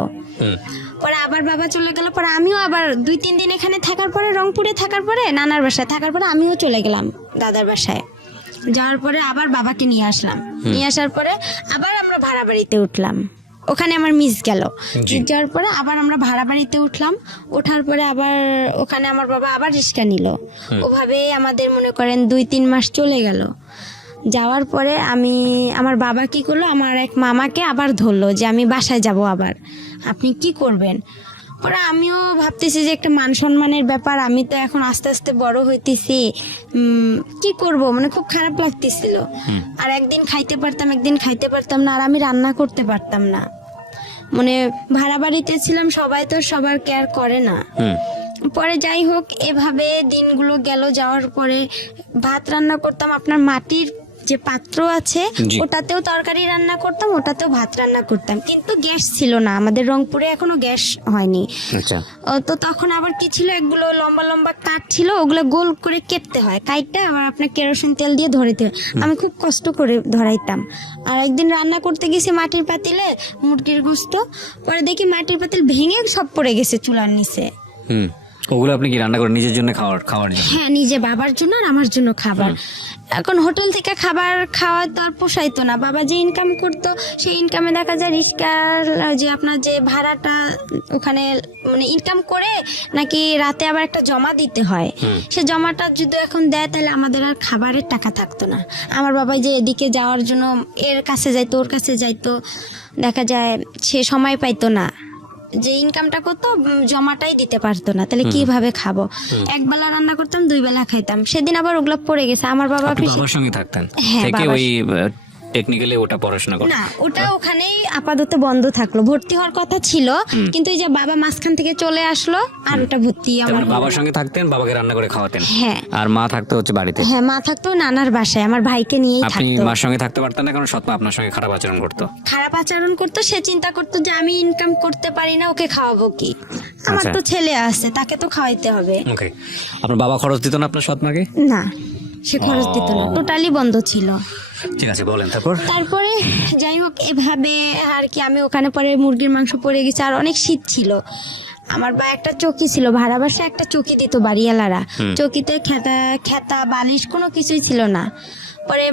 পরে আবার বাবা চলে গেল, পরে আমিও আবার 2-3 দিন এখানে থাকার পরে, রংপুরে থাকার পরে, নানার বাসায় থাকার পরে আমিও চলে গেলাম দাদার বাসায়। যাওয়ার পরে আবার বাবাকে নিয়ে আসলাম, নিয়ে আসার পরে আবার আমরা ভাড়া বাড়িতে উঠলাম। ওখানে আমার মিস গেল, যাওয়ার পরে আবার আমরা ভাড়া বাড়িতে উঠলাম। ওঠার পরে আবার ওখানে আমার বাবা আবার রিক্সা নিল। ওভাবে আমাদের মনে করেন 2-3 মাস চলে গেল। যাওয়ার পরে আমার বাবা কি করলো, আমার এক মামাকে আবার ধরলো যে আমি বাসায় যাব। আবার আপনি কি করবেন? পরে আমিও ভাবতেছি যে একটা মান সম্মানের ব্যাপার, আমি তো এখন আস্তে আস্তে বড় হইতেছি, কি করব, মানে খুব খারাপ লাগতেছিল। আর একদিন খাইতে পারতাম, একদিন খাইতে পারতাম না, আর আমি রান্না করতে পারতাম না। মানে ভাড়া বাড়িতে ছিলাম, সবাই তো সবার কেয়ার করে না। পরে যাই হোক, এভাবে দিনগুলো গেল। যাওয়ার পরে ভাত রান্না করতাম, আপনার মাটির যে পাত্র আছে জি। ওটাতেও তরকারি রান্না করতাম, ওটাতেও ভাত রান্না করতাম, কিন্তু গ্যাস ছিল না আমাদের রংপুরে, এখনো গ্যাস হয়নি। আচ্ছা, তো তখন আবার কি ছিল, একগুলো লম্বা লম্বা কাঠ ছিল, ওগুলো গোল করে কেটতে হয়, কাইটটা আবার আপনার কেরোসিন তেল দিয়ে ধরাইতে হয়। আমি খুব কষ্ট করে ধরাইতাম। আর একদিন রান্না করতে গেছি মাটির পাতিলে মুরগির গোস্ত, পরে দেখি মাটির পাতিল ভেঙে সব পড়ে গেছে চুলার নিচে। ওগুলো আপনি কি রান্না করেন নিজের জন্য খাওয়ার জন্য? হ্যাঁ, নিজে বাবার জন্য আর আমার জন্য খাবার। এখন হোটেল থেকে খাবার খাওয়া তো আর পোষাইতো না। বাবা যে ইনকাম করতো সেই ইনকামে দেখা যায় রিস্কার যে আপনার যে ভাড়াটা ওখানে মানে ইনকাম করে নাকি রাতে আবার একটা জমা দিতে হয়, সে জমাটা যদি এখন দেয় তাহলে আমাদের আর খাবারের টাকা থাকতো না। আমার বাবা যে এদিকে যাওয়ার জন্য এর কাছে যাইতো ওর কাছে যাইতো, দেখা যায় সে সময় পাইতো না, যে ইনকামটা করতো জমাটাই দিতে পারতো না, তাহলে কিভাবে খাবো? একবেলা রান্না করতাম, 2 বেলা খাইতাম। সেদিন আবার ওগুলো পড়ে গেছে। আমার বাবা আপনি বাবার সঙ্গে থাকতেন হ্যাঁ, থেকে বাবার ওই টেকনিক্যালি ওটা পড়াশোনা করতেন? না, ওটা ওখানেই আপাতত বন্ধ থাকলো। ভর্তি হওয়ার কথা ছিল, কিন্তু এই যে বাবা মাঝখান থেকে চলে আসলো, আর ওটা ভর্তি আমার তারপরে বাবার সঙ্গে থাকতেন, বাবাকে রান্না করে খাওয়াতেন? হ্যাঁ। আর মা থাকতো হচ্ছে বাড়িতে? হ্যাঁ, মা থাকতো নানার বাসায়, আমার ভাইকে নিয়েই আপনি থাকতো। মার সঙ্গে থাকতে পারতেন না, কারণ সৎমা আপনার সঙ্গে খারাপ আচরণ করতো? খারাপ আচরণ করতো, সে চিন্তা করতো যে আমি ইনকাম করতে পারি না, ওকে খাওয়াবো কি? আমার আচ্ছা। তো ছেলে আছে, তাকে তো খাওয়াইতে হবে। ওকে, আপনার বাবা খরচ দিত না আপনার সৎমাকে? না, সে খরচ দিত না, টোটালি বন্ধ ছিল। ঠিক আছে, বলেন তারপর। তারপরে যাই হোক, এভাবে আর কি আমি ওখানে পরে মুরগির মাংস পড়ে গেছে, আর অনেক শীত ছিল। আমার বা একটা চৌকি ছিল, ভাড়া বাসায় একটা চৌকি দিত বাড়িওয়ালারা, চৌকিতে খেতা বালিশ কোনো কিছুই ছিল না। পরে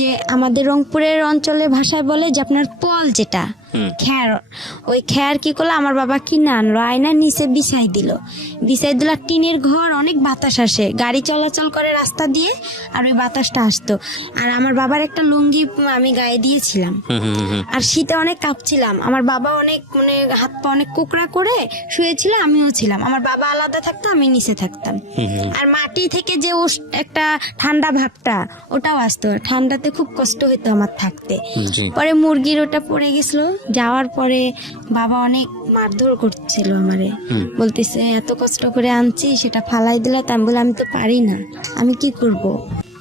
যে আমাদের রংপুরের অঞ্চলের ভাষায় বলে যে আপনার পল, যেটা খ্যার, ওই খ্যার কি করলো আমার বাবা কিনে আনলো, আয়নার নিচে বিছাই দিল। আর টিনের ঘর, অনেক বাতাস আসে, গাড়ি চলাচল করে রাস্তা দিয়ে, আর ওই বাতাসটা আসতো। আর আমার বাবার একটা লুঙ্গি আমি গায়ে দিয়েছিলাম, আর শীতে অনেক কাঁপছিলাম। আমার বাবা অনেক মানে হাত পা অনেক কোকড়া করে শুয়েছিল, আমিও ছিলাম। আমার বাবা আলাদা থাকতো, আমি নিচে থাকতাম। আর মাটি থেকে যে একটা ঠান্ডা ভাবটা ওটাও আসতো, ঠান্ডাতে খুব কষ্ট হতো আমার থাকতে। জি। পরে মুরগির ওটা পড়ে গেছিল, যাওয়ার পরে বাবা অনেক মারধর করছিল আমারে, বলতেছে এত কষ্ট করে আনছি সেটা ফালাই দিলা। তা আমি বলে আমি তো পারি না, আমি কি করব।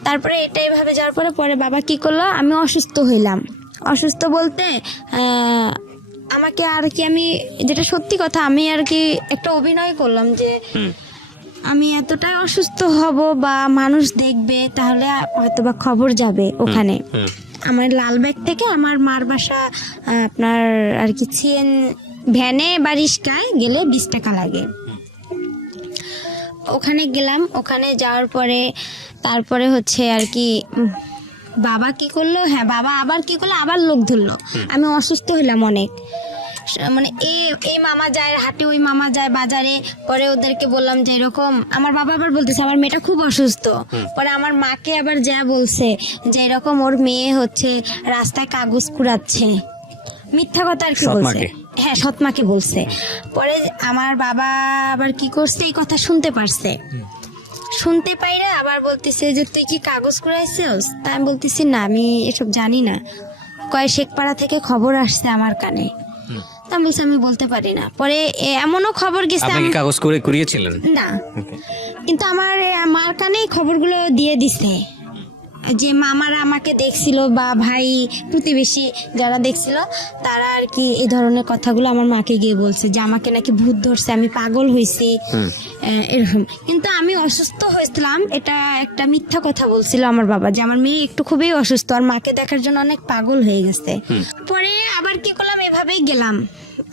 তারপরে এটাই ভাবে যাওয়ার পরে পরে বাবা কি করলো, আমি অসুস্থ হইলাম। অসুস্থ বলতে আমাকে আর কি, আমি যেটা সত্যি কথা, আমি আর কি একটা অভিনয় করলাম যে আমি এতটাই অসুস্থ হব বা মানুষ দেখবে, তাহলে হয়তো বা খবর যাবে ওখানে। আমার লালবাগ থেকে আমার মার বাসা আপনার আর কি ভ্যানে বা রিস্কায় গেলে 20 টাকা লাগে। ওখানে গেলাম, ওখানে যাওয়ার পরে তারপরে হচ্ছে আর কি বাবা কি করলো, হ্যাঁ বাবা আবার কি করলো, আবার লোক ধরলো। আমি অসুস্থ হইলাম অনেক, মানে এই মামা যায় হাটে, ওই মামা যায় বাজারে। পরে ওদেরকে বললাম যে এরকম, আমার বাবা আবার বলতেছে আমার মেয়েটা খুব অসুস্থ। পরে আমার মাকে আবার যা বলছে যে এরকম ওর মেয়ে হচ্ছে রাস্তায় কাগজ কুড়াচ্ছে, মিথ্যা কথা আর কি বলছে। হ্যাঁ, সৎমাকে বলছে। পরে আমার বাবা আবার কি করছে, এই কথা শুনতে পারছে, শুনতে পাইরা আবার বলতেছে যে তুই কি কাগজ কুড়াইছিস? তা আমি বলতেছি না, আমি এসব জানি না। কয় শেখপাড়া থেকে খবর আসছে আমার কানে। তা বলছে আমি বলতে পারি না। পরে এমনও খবর গেছে, আপনি কি কাগজ করে কুড়িয়েছিলেন? না, কিন্তু আমার মার কানেই খবরগুলো দিয়ে দিছে, যে মামারা আমাকে দেখছিল বা ভাই প্রতিবেশী যারা দেখছিল তারা আর কি এই ধরনের কথাগুলো আমার মাকে গিয়ে বলছে যে আমাকে নাকি ভূত ধরছে, আমি পাগল হয়েছি এরকম। কিন্তু আমি অসুস্থ হয়েছিলাম, এটা একটা মিথ্যা কথা বলছিল আমার বাবা, যে আমার মেয়ে একটু খুবই অসুস্থ আর মাকে দেখার জন্য অনেক পাগল হয়ে গেছে। পরে আবার কি করলাম, এভাবেই গেলাম।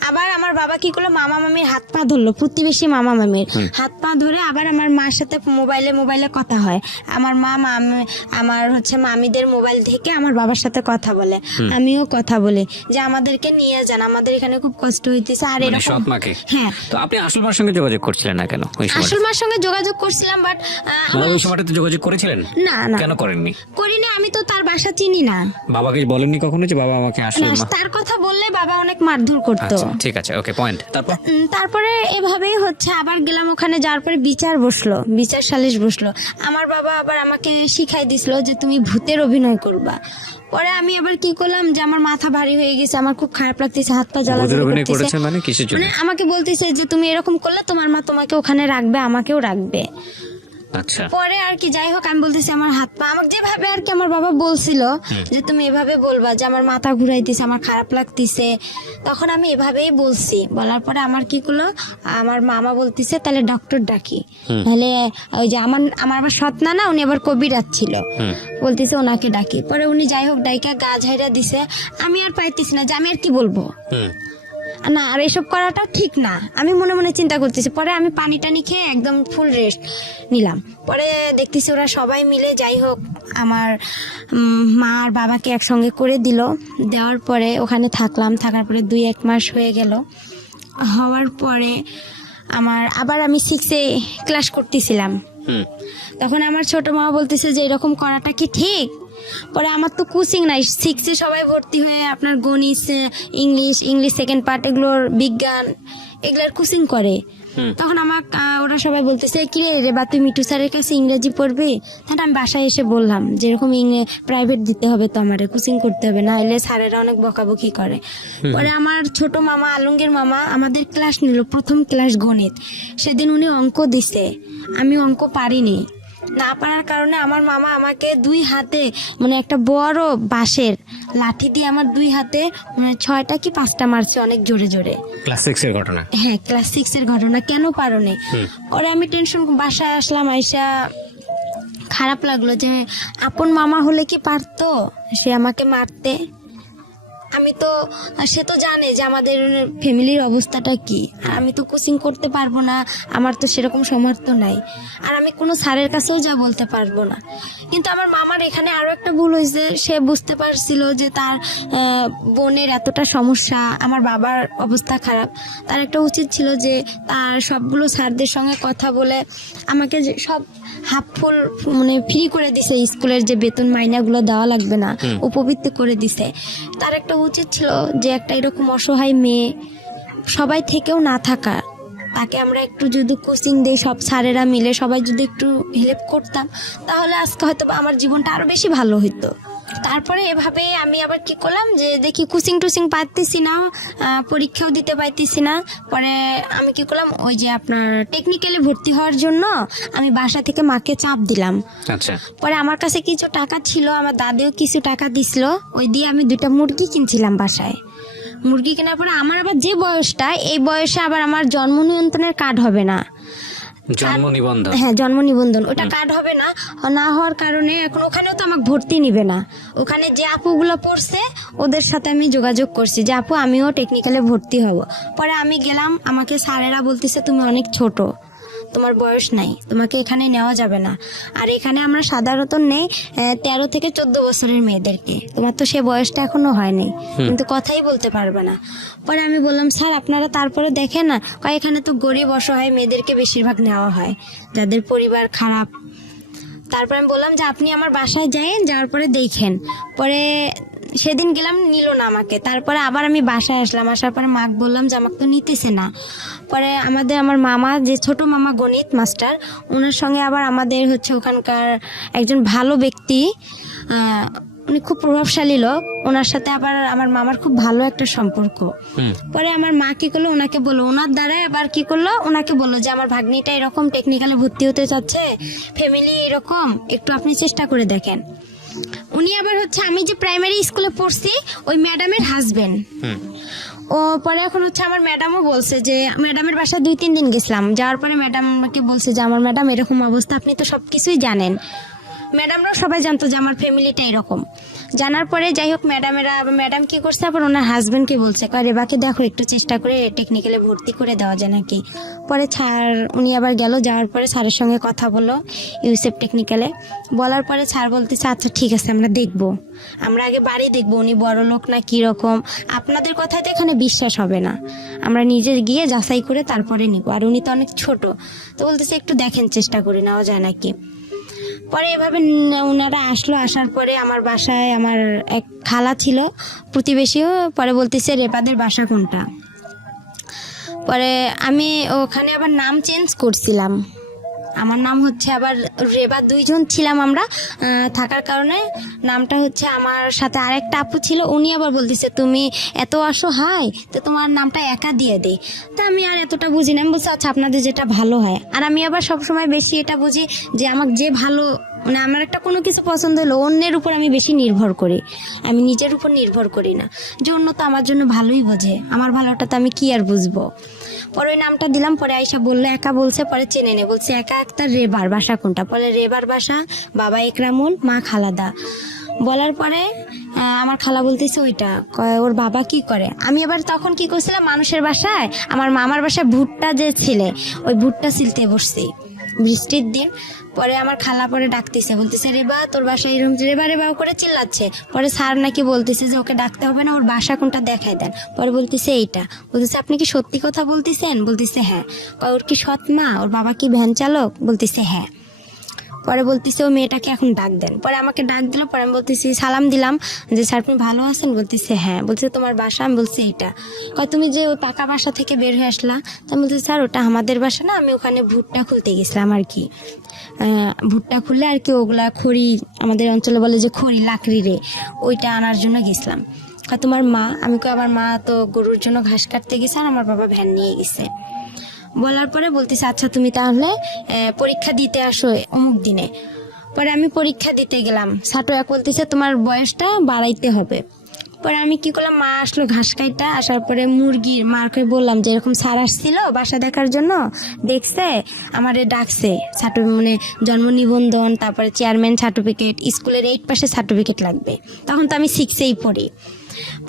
আবার আমার বাবা কি করলো, মামা মামির হাত পা ধরলো, প্রতিবেশী মামা মামির হাত পা ধরে আবার আমার মার সাথে মোবাইলে কথা হয়। আমার মা আমার হচ্ছে মামিদের মোবাইল থেকে আমার বাবার সাথে কথা বলে, আমিও কথা বলি যে আমাদেরকে নিয়ে যান, আমাদের এখানে খুব কষ্ট হইতেছে। আর এরকম সৎমাকে? হ্যাঁ। তো আপনি আসল মার সঙ্গে যোগাযোগ করছিলেন না কেন ওই সময়? আসল মার সঙ্গে যোগাযোগ করছিলাম, বাট ওই সময়টাতে যোগাযোগ করেছিলেন? না না, কেন করেননি? করিনি, আমি তো তার বাসা চিনি না। বাবাকে বলেননি কখনো যে বাবা আমাকে আসল মা? তার কথা বললে বাবা অনেক মারধর করতো। ঠিক আছে, ওকে, পয়েন্ট। তারপর তারপরে এভাবেই হচ্ছে, আবার গেলাম ওখানে, যাওয়ার পরে বিচার বসলো, বিচার সালিশ বসলো। আমার বাবা আবার আমাকে শিখাই দিছিল যে তুমি ভূতের অভিনয় করবা। পরে আমি আবার কি করলাম, যে আমার মাথা ভারী হয়ে গেছে, আমার খুব খারাপ লাগতেছে, হাত পা ওদের জ্বালাজ্বালা অভিনয় করতেছে। করেছে মানে কিসের জন্য? মানে আমাকে বলতেছে যে তুমি এরকম করলে তোমার মা তোমাকে ওখানে রাখবে, আমাকেও রাখবে। আচ্ছা, পরে আর কি যাই হোক, আমি বলতেছি আমার হাত পা, আমাকে যেভাবে আর কি আমার বাবা বলছিল যে তুমি এভাবে বলবা যে আমার মাথা ঘুরাইতেছে, আমার খারাপ লাগতেছে, তখন আমি এভাবেই বলছি। বলার পরে আমার কি করলো, আমার মামা বলতেছে তাহলে ডক্টর ডাকি, তাহলে ওই যে আমার আবার সৎ না, উনি আবার কবিরাজ ছিল, বলতেছে ওনাকে ডাকি। পরে উনি যাই হোক ডাইকা গা ঝাইরা দিছে। আমি আর পাইতেছি না যে আমি আর কি বলবো না, আর এসব করাটাও ঠিক না, আমি মনে মনে চিন্তা করতেছি। পরে আমি পানি টানি খেয়ে একদম ফুল রেস্ট নিলাম। পরে দেখতেছি ওরা সবাই মিলে যাই হোক আমার মা আর বাবাকে একসঙ্গে করে দিল। দেওয়ার পরে ওখানে থাকলাম, থাকার পরে 2-1 মাস হয়ে গেল। হওয়ার পরে আবার আমি 6-এ ক্লাস করতেছিলাম। তখন আমার ছোট মা বলতেছে যে এরকম করাটা কি ঠিক? পরে আমার তো কোচিং নাই, 6-এ সবাই ভর্তি হয়ে আপনার গণিত, ইংলিশ সেকেন্ড পার্ট, এগুলোর বিজ্ঞান, এগুলোর কোচিং করে। তখন আমার ওরা সবাই বলতেছে কি রে বা তুই মিঠু স্যারের কাছে ইংরেজি পড়বি? তাহলে আমি বাসায় এসে বললাম যেরকম প্রাইভেট দিতে হবে তো, আমার কোচিং করতে হবে, না হলে স্যারেরা অনেক বকাবকি করে। পরে আমার ছোট মামা, আলমগীর মামা, আমাদের ক্লাস নিল, প্রথম ক্লাস গণিত। সেদিন উনি অঙ্ক দিছে, আমি অঙ্ক পারিনি। না পারার কারণে আমার মামা আমাকে 2 হাতে, মানে একটা বড় বাঁশের লাঠি দিয়ে আমার 2 হাতে 6টা কি 5টা মারছে, অনেক জোরে জোরে। ক্লাস 6 এর ঘটনা? হ্যাঁ, ক্লাস 6-এর ঘটনা। কেন পারোনি? পরে আমি টেনশন, বাসায় আসলাম, আইসা খারাপ লাগলো যে আপন মামা হলে কি পারতো সে আমাকে মারতে? সে তো জানে যে আমাদের ফ্যামিলির অবস্থাটা কি, আর আমি তো কোচিং করতে পারবো না, আমার তো সেরকম সামর্থ্য নাই, আর আমি কোনো স্যারের কাছেও যা বলতে পারবো না। কিন্তু আমার মামার এখানে আরো একটা ভুল হয়েছে, সে বুঝতে পারছিল যে তার বোনের এতটা সমস্যা, আমার বাবার অবস্থা খারাপ, তার একটা উচিত ছিল যে তার সবগুলো স্যারদের সঙ্গে কথা বলে আমাকে যে সব হাফ ফুল মানে ফ্রি করে দিছে, স্কুলের যে বেতন মাইনাগুলো দেওয়া লাগবে না, উপবৃত্তি করে দিছে। তার একটা উচিত ছিল যে একটা এরকম অসহায় মেয়ে, সবাই থেকেও না থাকা, তাকে আমরা একটু যদি কোচিং দেই, সব স্যারেরা মিলে সবাই যদি একটু হেল্প করতাম, তাহলে আজকে হয়তো আমার জীবনটা আরো বেশি ভালো হতো। তারপরে এভাবে আমি আবার কি করলাম, যে দেখি কোচিং টুচিং পাইতেছি না, পরীক্ষাও দিতে পাইতেছি না। পরে আমি কি করলাম, ওই যে আপনার টেকনিক্যালে ভর্তি হওয়ার জন্য আমি বাসা থেকে মাকে চাপ দিলাম। আচ্ছা, পরে আমার কাছে কিছু টাকা ছিল, আমার দাদিও কিছু টাকা দিছিল, ওই দিয়ে আমি 2টা মুরগি কিনছিলাম বাসায়। মুরগি কেনার পরে আমার আবার যে বয়সটা, এই বয়সে আবার আমার জন্ম নিয়ন্ত্রণের কার্ড হবে না। জন্ম নিবন্ধন? হ্যাঁ, জন্ম নিবন্ধন, ওটা কার্ড হবে না। না হওয়ার কারণে এখন ওখানেও তো আমাকে ভর্তি নিবে না। ওখানে যে আপুগুলো পড়ছে ওদের সাথে আমি যোগাযোগ করছি যে আপু আমিও টেকনিক্যালে ভর্তি হব। পরে আমি গেলাম, আমাকে স্যারেরা বলতেছে তুমি অনেক ছোট, তোমার বয়স নাই, তোমাকে এখানে নেওয়া যাবে না। আর এখানে আমরা সাধারণত নেই 13 থেকে 14 বছরের মেয়েদেরকে, তোমার তো সে বয়সটা এখনো হয়নি, কিন্তু কথাই বলতে পারবে না। পরে আমি বললাম স্যার আপনারা তারপরে দেখেন না, এখানে তো গরিব অসহায় মেয়েদেরকে বেশিরভাগ নেওয়া হয়, যাদের পরিবার খারাপ। তারপর আমি বললাম যে আপনি আমার বাসায় যায়েন, যাওয়ার পরে দেখেন। পরে সেদিন গেলাম, নিল না আমাকে। তারপরে আবার আমি বাসায় আসলাম, আসার পরে মাকে বললাম যে আমাকে তো নিতেছে না। পরে আমার মামা, যে ছোট মামা গণিত মাস্টার, ওনার সঙ্গে আবার আমাদের হচ্ছে ওখানকার একজন ভালো ব্যক্তি, উনি খুব প্রভাবশালী লোক, ওনার সাথে আবার আমার মামার খুব ভালো একটা সম্পর্ক। পরে আমার মা কি করলো, ওনাকে বললো, ওনার দ্বারাই আবার কি করলো, ওনাকে বললো যে আমার ভাগ্নিটা এরকম টেকনিক্যালে ভর্তি হতে চাচ্ছে, ফ্যামিলি এরকম, একটু আপনি চেষ্টা করে দেখেন। উনি আবার হচ্ছে আমি যে প্রাইমারি স্কুলে পড়ছি ওই ম্যাডামের হাজবেন্ড। ও পরে এখন হচ্ছে আমার ম্যাডামও বলছে যে, ম্যাডামের বাসায় 2-3 দিন গেছিলাম, যাওয়ার পরে ম্যাডাম আমাকে বলছে যে আমার ম্যাডাম এরকম অবস্থা, আপনি তো সবকিছুই জানেন। ম্যাডামরাও সবাই জানতো যে আমার ফ্যামিলিটা এরকম। জানার পরে যাই হোক ম্যাডাম কি করছে, আবার ওনার হাজবেন্ডকে বলছে রেবাকে দেখো একটু চেষ্টা করে টেকনিক্যালে ভর্তি করে দেওয়া যায় নাকি। পরে স্যার উনি আবার গেল, যাওয়ার পরে স্যারের সঙ্গে কথা বললো ইউসেফ টেকনিক্যালে। বলার পরে স্যার বলতেছে আচ্ছা ঠিক আছে আমরা দেখবো, আমরা আগে বাড়ি দেখবো, উনি বড় লোক না কিরকম, আপনাদের কথায় তো এখানে বিশ্বাস হবে না, আমরা নিজে গিয়ে যাচাই করে তারপরে নিব, আর উনি তো অনেক ছোট, তো বলতেছে একটু দেখেন চেষ্টা করে নেওয়া যায় নাকি। পরে এভাবে ওনারা আসলো, আসার পরে আমার বাসায় আমার এক খালা ছিল প্রতিবেশীও, পরে বলতেছে রেপাদের বাসা কোনটা। পরে আমি ওখানে আবার নাম চেঞ্জ করছিলাম, আমার নাম হচ্ছে আবার রেবা, 2 জন ছিলাম আমরা থাকার কারণে নামটা হচ্ছে, আমার সাথে আরেকটা আপু ছিল, উনি আবার বলতেছে তুমি এত অসহায় তো তোমার নামটা একা দিয়ে দে। তা আমি আর এতটা বুঝি না, আমি বলছি আচ্ছা আপনাদের যেটা ভালো হয়। আর আমি আবার সবসময় বেশি এটা বুঝি যে আমাকে যে ভালো, মানে আমার একটা কোনো কিছু পছন্দ হলো অন্যের উপর আমি বেশি নির্ভর করি, আমি নিজের উপর নির্ভর করি না, যে অন্য তো আমার জন্য ভালোই বোঝে, আমার ভালোটা তো আমি কি আর বুঝবো। পরে ওই নামটা দিলাম, পরে আয়সা বললো একা, বলছে পরে চেনে নে, বলছে একা একটা রেবার বাসা কোনটা, পরে রেবার বাসা, বাবা একরামুল, মা খালাদা। বলার পরে আমার খালা বলতেছে ওইটা, ওর বাবা কি করে। আমি আবার তখন কি করছিলাম, মানুষের বাসায় আমার মামার বাসায় ভুট্টা যে ছিলে ওই ভুট্টা ছিলতে বসছি বৃষ্টির দিন। পরে আমার খালা পরে ডাকতেছে, বলতেছে রেবা তোর বাসায় এরকম, রেবা রেবা করে চিল্লাচ্ছে। পরে স্যার নাকি বলতেছে যে ওকে ডাকতে হবে না, ওর বাসা কোনটা দেখাই দেন। পরে বলতেছে এইটা, বলতেছে আপনি কি সত্যি কথা বলতেছেন, বলতেছে হ্যাঁ। ওর কি সৎ মা, ওর বাবা কি ভ্যান চালক, বলতেছে হ্যাঁ। পরে বলতেছে ও মেয়েটাকে এখন ডাক দেন। পরে আমাকে ডাক দিল, পরে আমি বলতেছি সালাম দিলাম যে স্যার আপনি ভালো আছেন, বলতেছে হ্যাঁ। বলতেছে তোমার বাসা, আমি বলছি এইটা। কয় তুমি যে ওই পাকা বাসা থেকে বের হয়ে আসলা, তা আমি বলতেছি স্যার ওটা আমাদের বাসা না, আমি ওখানে ভুট্টা খুলতে গেছিলাম আর কি, ভুট্টা খুললে আর কি ওগুলা খড়ি, আমাদের অঞ্চলে বলে যে খড়ি লাকড়ি রে, ওইটা আনার জন্য গেছিলাম। তোমার মা, আমি কই আমার মা তো গরুর জন্য ঘাস কাটতে গেছে আর আমার বাবা ভ্যান নিয়ে গেছে। বলার পরে বলতেছে আচ্ছা তুমি তাহলে পরীক্ষা দিতে আসো অমুক দিনে। পরে আমি পরীক্ষা দিতে গেলাম, ছাত্র এক বলতেছে তোমার বয়সটা বাড়াইতে হবে। পরে আমি কি করলাম, মা আসলো ঘাস কাইটা, আসার পরে মুরগির মাকে বললাম যে এরকম স্যার আসছিল বাসা দেখার জন্য, দেখছে আমারে ডাকছে, মানে জন্ম নিবন্ধন, তারপরে চেয়ারম্যান সার্টিফিকেট, স্কুলের 8 পাসের সার্টিফিকেট লাগবে। তখন তো আমি 6-এই পড়ি।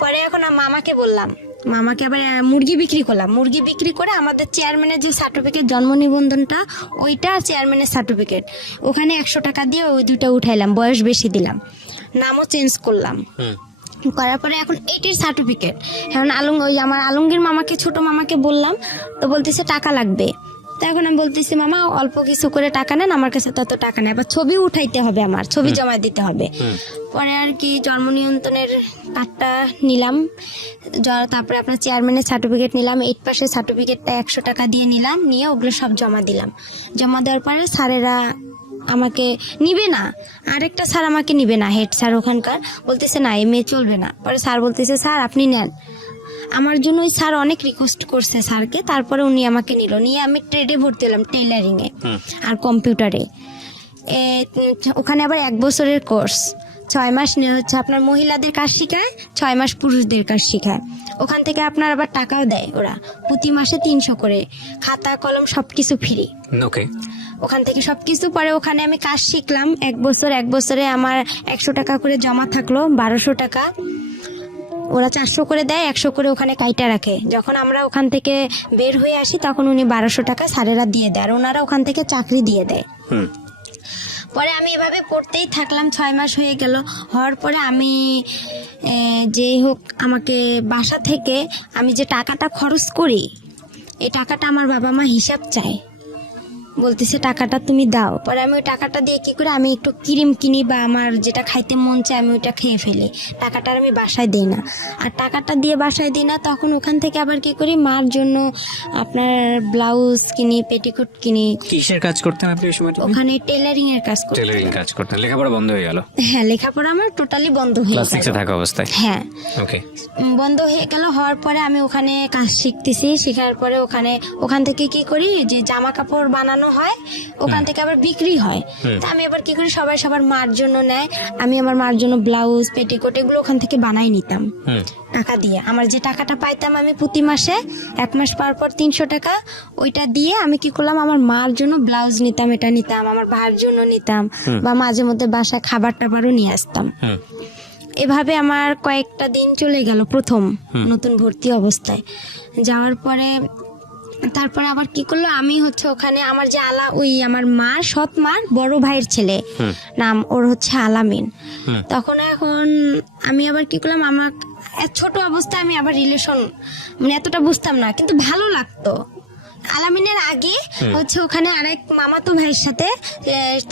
পরে এখন মামাকে বললাম, মামাকে আবার মুরগি বিক্রি করলাম, মুরগি বিক্রি করে আমাদের চেয়ারম্যানের যে সার্টিফিকেট জন্ম নিবন্ধনটা ওইটা, চেয়ারম্যানের সার্টিফিকেট, ওখানে 100 টাকা দিয়ে ওই 2টা উঠাইলাম, বয়স বেশি দিলাম, নামও চেঞ্জ করলাম। করার পরে এখন 8-এর সার্টিফিকেট, এখন ওই আমার আলমগীর মামাকে, ছোট মামাকে বললাম, তো বলতেছে টাকা লাগবে। তো এখন আমি বলতেছি মামা অল্প কিছু করে টাকা নেন, আমার কাছে তত টাকা নেই, আবার ছবি উঠাইতে হবে, আমার ছবি জমা দিতে হবে। পরে আর কি জন্ম নিয়ন্ত্রণের কার্ডটা নিলাম, তারপরে আপনার চেয়ারম্যানের সার্টিফিকেট নিলাম, 8 পাসের সার্টিফিকেটটা 100 টাকা দিয়ে নিলাম, নিয়ে ওগুলো সব জমা দিলাম। জমা দেওয়ার পরে স্যারেরা আমাকে নিবে না, আরেকটা স্যার আমাকে নিবে না, হেড স্যার ওখানকার, বলতেছে না এই মেয়ে চলবে না। পরে স্যার বলতেছে স্যার আপনি নেন। আমার জন্য ওই স্যার অনেক রিকোয়েস্ট করছে স্যারকে, তারপরে উনি আমাকে নিল, নিয়ে আমি ট্রেডে ভর্তি হলাম, টেইলারিংয়ে আর কম্পিউটারে। ওখানে আবার 1 বছরের কোর্স, 6 মাস নিয়ে হচ্ছে আপনার মহিলাদের কাজ শেখায়, 6 মাস পুরুষদের কাজ শেখায়। ওখান থেকে আপনার আবার টাকাও দেয় ওরা, প্রতি মাসে 300 করে, খাতা কলম সবকিছু ফ্রি। ওকে, ওখান থেকে সবকিছু। পরে ওখানে আমি কাজ শিখলাম 1 বছর, 1 বছরে আমার 100 টাকা করে জমা থাকলো, 1200 টাকা। ওরা 400 করে দেয়, 100 করে ওখানে কাইটা রাখে। যখন আমরা ওখান থেকে বের হয়ে আসি তখন উনি 1200 টাকা স্যারেরা দিয়ে দেয়, আর ওনারা ওখান থেকে চাকরি দিয়ে দেয়। পরে আমি এভাবে পড়তেই থাকলাম, 6 মাস হয়ে গেল। হওয়ার পরে আমি যেই হোক আমাকে বাসা থেকে আমি যে টাকাটা খরচ করি, এই টাকাটা আমার বাবা মা হিসাব চায়, বলতেছে টাকাটা তুমি দাও। পরে আমি ওই টাকাটা দিয়ে কি করে, আমি একটু ক্রিম কিনি বা আমার যেটা খাইতে মন চায় আমি ওইটা খেয়ে ফেলি, টাকাটা আমি বাসায় দিই না। আর টাকাটা দিয়ে বাসায় দিই না, তখন ওখান থেকে আবার কি করি, মার জন্য আপনার ব্লাউজ কিনি, পেটিকোট কিনি। কিসের কাজ করতেন আপনি ওই সময়টা? ওখানে টেলারিং এর কাজ করতাম। টেলারিং কাজ করতেন, লেখাপড়া বন্ধ হয়ে গেল? হ্যাঁ, লেখাপড়া আমার টোটালি বন্ধ হয়ে ক্লাস 6 গেল। এ থাকা অবস্থায়? হ্যাঁ, ওকে, বন্ধ হয়ে গেল। হওয়ার পরে আমি ওখানে কাজ শিখতেছি, শেখার পরে ওখান থেকে কি করি, যে জামা কাপড় বানানো হয়, ওখান থেকে আবার বিক্রি হয়। তা আমি আবার কি করি, সবাই সবার মার জন্য নেয়, আমি আমার মার জন্য ব্লাউজ পেটিকোট এগুলো ওখান থেকে বানাই নিতাম টাকা দিয়ে। আমার যে টাকাটা পাইতাম আমি প্রতি মাসে, 1 মাস পার পর 300 টাকা, ওইটা দিয়ে আমি কি করলাম, আমার মার জন্য ব্লাউজ নিতাম, এটা নিতাম, আমার ভাইয়ের জন্য নিতাম, বা মাঝে মধ্যে বাসায় খাবার টাবারও নিয়ে আসতাম। এভাবে আমার কয়েকটা দিন চলে গেল প্রথম নতুন ভর্তি অবস্থায়। যাওয়ার পরে তারপরে আবার কি করলো, আমি হচ্ছে ওখানে আমার যে ওই আমার মার সৎ মার বড় ভাইয়ের ছেলে, নাম ওর হচ্ছে আলামিন। তখন এখন আমি আবার কি করলাম, আমার ছোট অবস্থায় আমি আবার রিলেশন, মানে এতটা বুঝতাম না, কিন্তু ভালো লাগতো। আলামিনের আগে হচ্ছে ওখানে আরেক মামাতো ভাইয়ের সাথে,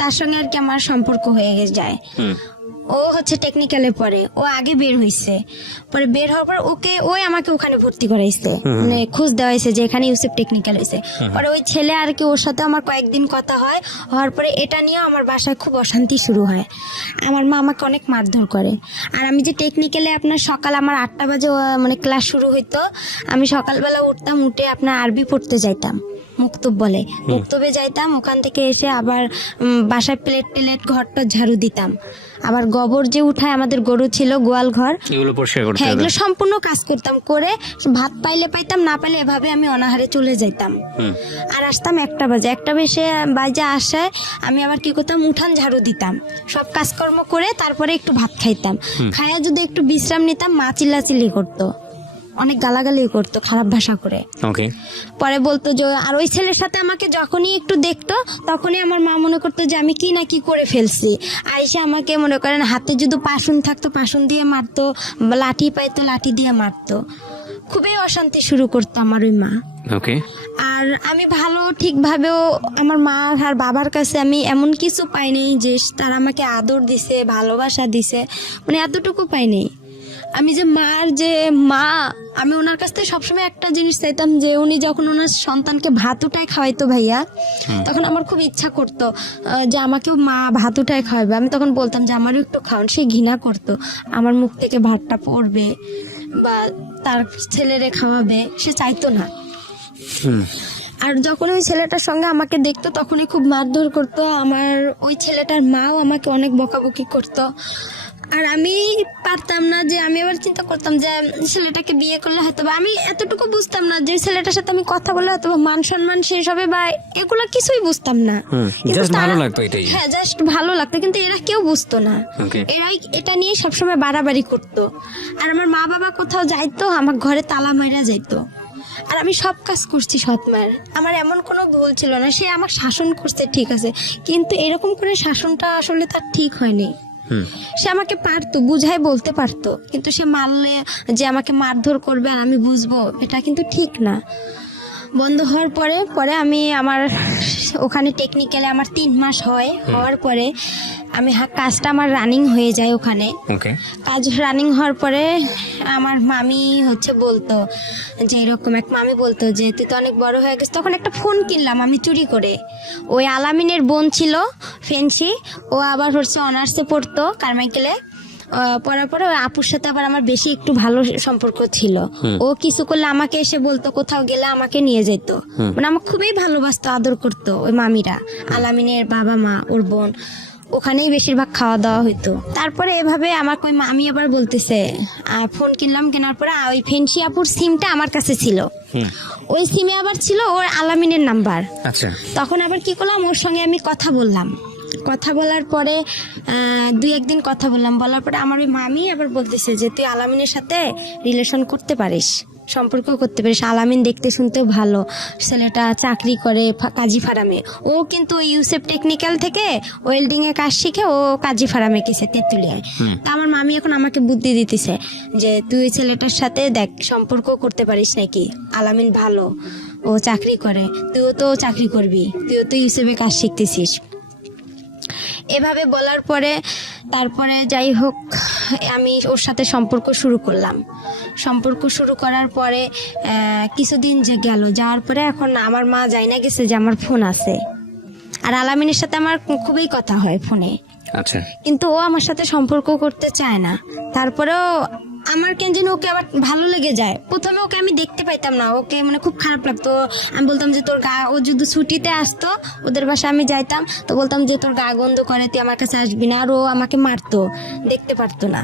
তার সঙ্গে আর কি আমার সম্পর্ক হয়ে যায়। ও হচ্ছে টেকনিক্যালে পড়ে, ও আগে বের হইছে, পরে বের হওয়ার পর ওই আমাকে ওখানে ভর্তি করাইছে, মানে খোঁজ দেওয়া হয়েছে যে এখানে ইউসেফ টেকনিক্যাল হয়েছে। পরে ওই ছেলে আর কি, ওর সাথে আমার কয়েকদিন কথা হয়, হওয়ার পরে এটা নিয়ে আমার বাসায় খুব অশান্তি শুরু হয়। আমার মা আমাকে অনেক মারধর করে। আর আমি যে টেকনিক্যালে আপনার সকাল আমার 8টা বাজে মানে ক্লাস শুরু হইতো, আমি সকালবেলা উঠতাম, উঠে আপনার আরবি পড়তে যাইতাম, মুক্তব বলে, মুক্তবে যাইতাম, ওখান থেকে এসে আবার বাসায় প্লেট ঘরটা ঝাড়ু দিতাম, আবার গোবর যে উঠায়, আমাদের গরু ছিল, গোয়াল ঘর, এগুলো পরিষ্কার করতে হ্যাঁ হবে। এগুলো সম্পূর্ণ কাজ করতাম, করে ভাত পাইলে পাইতাম, না পাইলে এভাবে আমি অনাহারে চলে যাইতাম। আর আসতাম 1টা বাজে, 1টা বাজে আসায় আমি আবার কি করতাম, উঠান ঝাড়ু দিতাম, সব কাজকর্ম করে তারপরে একটু ভাত খাইতাম, খাইয়া যদি একটু বিশ্রাম নিতাম, মা চিল্লাচিল্লি করতো, অনেক গালাগালি করতো, খারাপ ভাষা করে। ওকে। পরে বলতো যে, আর ওই ছেলের সাথে আমাকে যখনই একটু দেখতো তখনই আমার মা মনে করতো যে আমি কি না কি করে ফেলছি, আইসে আমাকে মনে করেন হাতে যদি পাশুন থাকতো পাশুন দিয়ে মারতো, লাঠি পাইতো লাঠি দিয়ে মারতো, খুবই অশান্তি শুরু করতো আমার ওই মা। ওকে। আর আমি ভালো ঠিকভাবেও আমার মা আর বাবার কাছে আমি এমন কিছু পাইনি যে তারা আমাকে আদর দিছে, ভালোবাসা দিছে, মানে এতটুকু পাইনি। আমি যে মার যে মা, আমি ওনার কাছ থেকে সবসময় একটা জিনিস চাইতাম, যে উনি যখন ওনার সন্তানকে ভাত উঠায় খাওয়াইতো ভাইয়া, তখন আমার খুব ইচ্ছা করতো যে আমাকেও মা ভাত উঠায় খাওয়াবে। আমি তখন বলতাম যে আমারও একটু খাওয়ান, সে ঘৃণা করতো, আমার মুখ থেকে ভাতটা পড়বে বা তার ছেলেরে খাওয়াবে, সে চাইতো না। আর যখন ওই ছেলেটার সঙ্গে আমাকে দেখতো তখনই খুব মারধর করতো, আমার ওই ছেলেটার মাও আমাকে অনেক বকাবকি করতো। আর আমি পারতাম না, যে আমি আবার চিন্তা করতাম যে ছেলেটাকে বিয়ে করলে হয়তো বা, আমি এতটুকু বুঝতাম না যে ছেলেটার সাথে আমি কথা বলে হয়তো বা মান সম্মান শেষ হবে বা এগুলো কিছুই বুঝতাম না। কিন্তু জাস্ট ভালো তারা- লাগতো এটাই। হ্যাঁ জাস্ট ভালো লাগতো, কিন্তু এরা কেউ বুঝতো না। Okay. এরাই এটা নিয়ে সবসময় বাড়াবাড়ি করতো। আর আমার মা বাবা কোথাও যাইতো, আমার ঘরে তালা মাইরা যাইতো। আর আমি সব কাজ করছি সৎ মায়ের, আমার এমন কোনো ভুল ছিল না। সে আমাকে শাসন করছে ঠিক আছে, কিন্তু এরকম করে শাসনটা আসলে তার ঠিক হয়নি। সে আমাকে পারতো, বুঝাই বলতে পারতো, কিন্তু সে মারলে যে আমাকে মারধর করবে আর আমি বুঝবো, এটা কিন্তু ঠিক না। বন্ধ হওয়ার পরে আমি আমার ওখানে টেকনিক্যালে আমার 3 মাস হওয়ার পরে আমি কাজটা আমার রানিং হয়ে যায় ওখানে। ওকে। কাজ রানিং হওয়ার পরে আমার মামি হচ্ছে বলতো যে, এরকম এক মামি বলতো যে তুই তো অনেক বড় হয়ে গেছিস। তখন একটা ফোন কিনলাম আমি চুরি করে, ওই আলামিনের বোন ছিল ফেন্সি, ও আবার হচ্ছে অনার্সে পড়তো কারমাইকেলে। পড়ার পরে ওই আপুর সাথে আবার আমার বেশি একটু ভালো সম্পর্ক ছিল। ও কিছু করলে আমাকে এসে বলতো, কোথাও গেলে আমাকে নিয়ে যেত, মানে আমাকে খুবই ভালোবাসতো, আদর করতো ওই মামিরা, আলামিনের বাবা মা, ওর বোন, ওখানেই বেশিরভাগ খাওয়া দাওয়া হইতো। তারপরে এভাবে আমাকে ওই মামি আবার বলতেছে, ফোন কিনলাম, কেনার পরে ওই ফেন্সি আপুর সিমটা আমার কাছে ছিল, ওই সিমে আবার ছিল ওর আলামিনের নাম্বার। আচ্ছা। তখন আবার কি করলাম, ওর সঙ্গে আমি কথা বললাম, কথা বলার পরে 2-1 দিন কথা বলার পরে আমার ওই মামি আবার বলতেছে যে তুই আলামিনের সাথে রিলেশন করতে পারিস, সম্পর্ক করতে পারিস, আলামিন দেখতে শুনতেও ভালো, ছেলেটা চাকরি করে কাজী ফার্মে, ও কিন্তু ইউসেফ টেকনিক্যাল থেকে ওয়েল্ডিং এ কাজ শিখে ও কাজী ফার্মে গেছে তেঁতুলিয়ায়। তা আমার মামি এখন আমাকে বুদ্ধি দিতেছে যে তুই ওই ছেলেটার সাথে দেখ সম্পর্ক করতে পারিস নাকি, আলামিন ভালো, ও চাকরি করে, তুইও তো চাকরি করবি, তুইও তো ইউসেফে কাজ শিখতেছিস। এভাবে বলার পরে তারপরে যাই হোক আমি ওর সাথে সম্পর্ক শুরু করলাম। সম্পর্ক শুরু করার পরে কিছুদিন যে গেল, যাওয়ার পরে এখন আমার মা যাই না গেছে যে আমার ফোন আছে, আর আলামিনের সাথে আমার খুবই কথা হয় ফোনে, আচ্ছা। কিন্তু ও আমার সাথে সম্পর্ক করতে চায় না। তারপরেও আমার কেন যেন ওকে আবার ভালো লেগে যায়। প্রথমে ওকে আমি দেখতে পাইতাম না, ওকে মানে খুব খারাপ লাগতো। আমি বলতাম যে তোর গা, ও যদি ছুটিতে আসতো ওদের বাসায় আমি যাইতাম, তো বলতাম যে তোর গা গন্ধ করে, তুই আমার কাছে আসবি না। আর ও আমাকে মারতো, দেখতে পারতো না।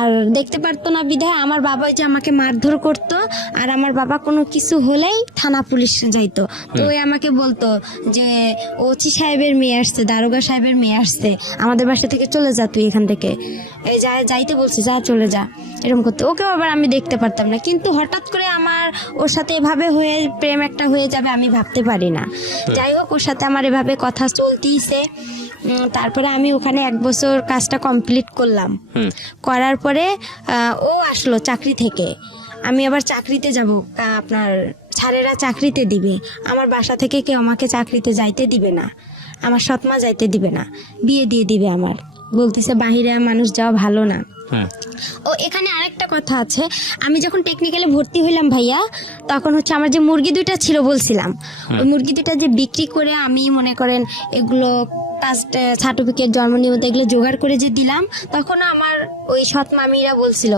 আর দেখতে পারতো না বিধায় আমার বাবা যে আমাকে মারধর করতো, আর আমার বাবা কোনো কিছু হলেই থানা পুলিশ যাইতো। তো ওই আমাকে বলতো যে ওসি সাহেবের মেয়ে আসছে, দারোগা সাহেবের মেয়ে আসছে, আমাদের বাসা থেকে চলে যা, তুই এখান থেকে এই যাইতে বলছি, যা চলে যা, এরকম করতো। ওকেও আবার আমি দেখতে পারতাম না, কিন্তু হঠাৎ করে আমার ওর সাথে এভাবে হয়ে প্রেম একটা হয়ে যাবে আমি ভাবতে পারি না। যাই হোক ওর সাথে আমার এভাবে কথা চলতেইছে। তারপরে আমি ওখানে 1 বছর কাজটা কমপ্লিট করলাম। করার পরে ও আসলো চাকরি থেকে, আমি আবার চাকরিতে যাব, আপনার ছাড়েরা চাকরিতে দিবে, আমার বাসা থেকে কেউ আমাকে চাকরিতে যাইতে দিবে না, আমার সৎমা যাইতে দিবে না, বিয়ে দিয়ে দিবে আমার। বলতেছে বাহিরে মানুষ যাওয়া ভালো না। হুম ও এখানে আরেকটা কথা আছে, আমি যখন টেকনিক্যালে ভর্তি হইলাম ভাইয়া, তখন হচ্ছে আমার যে মুরগি দুইটা ছিল বলছিলাম, ওই মুরগি দুইটা যে বিক্রি করে আমি মনে করেন এগুলো কাস্ট সার্টিফিকেট, জন্ম নিবন্ধন এগুলো জোগাড় করে যে দিলাম, তখন আমার ওই সৎ মামিরা বলছিল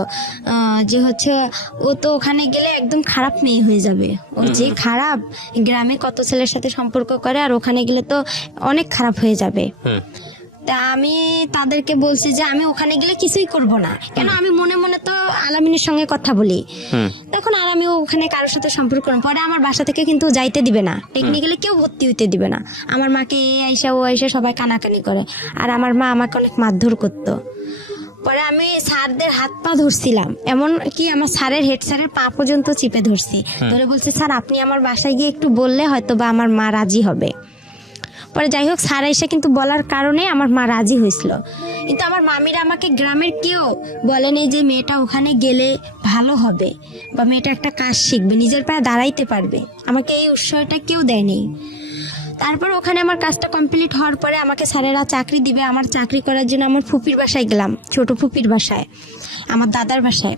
যে হচ্ছে ও তো ওখানে গেলে একদম খারাপ মেয়ে হয়ে যাবে, ও যে খারাপ, গ্রামে কত ছেলের সাথে সম্পর্ক করে, আর ওখানে গেলে তো অনেক খারাপ হয়ে যাবে। হুম তা আমি তাদেরকে বলছি যে আমি ওখানে গেলে কিছুই করব না, কেন আমি মনে মনে তো আলামিনের সঙ্গে কথা বলি, হুম তখন আর আমি ওখানে কারোর সাথে সম্পর্ক করব। পরে আমার বাসা থেকে কিন্তু যাইতে দিবে না, টেকনিক্যালি কেউ ভর্তি হইতে দিবে না। আমার মাকে এ আইসা ও আইসা সবাই কানাকানি করে, আর আমার মা আমাকে অনেক মারধর করতো। পরে আমি স্যারদের হাত পা ধরছিলাম, এমন কি আমার স্যারের হেড স্যারের পা পর্যন্ত চিপে ধরছি, ধরে বলছে স্যার আপনি আমার বাসায় গিয়ে একটু বললে হয়তো বা আমার মা রাজি হবে। পরে যাই হোক স্যার এসে কিন্তু বলার কারণে আমার মা রাজি হয়েছিল। কিন্তু আমার মামিরা আমাকে গ্রামের কেউ বলেনি যে মেয়েটা ওখানে গেলে ভালো হবে বা মেয়েটা একটা কাজ শিখবে, নিজের পায়ে দাঁড়াইতে পারবে, আমাকে এই উৎসাহটা কেউ দেয়নি। তারপর ওখানে আমার কাজটা কমপ্লিট হওয়ার পরে আমাকে স্যারেরা চাকরি দিবে, আমার চাকরি করার জন্য আমার ফুপির বাসায় গেলাম, ছোট ফুপির বাসায়, আমার দাদার বাসায়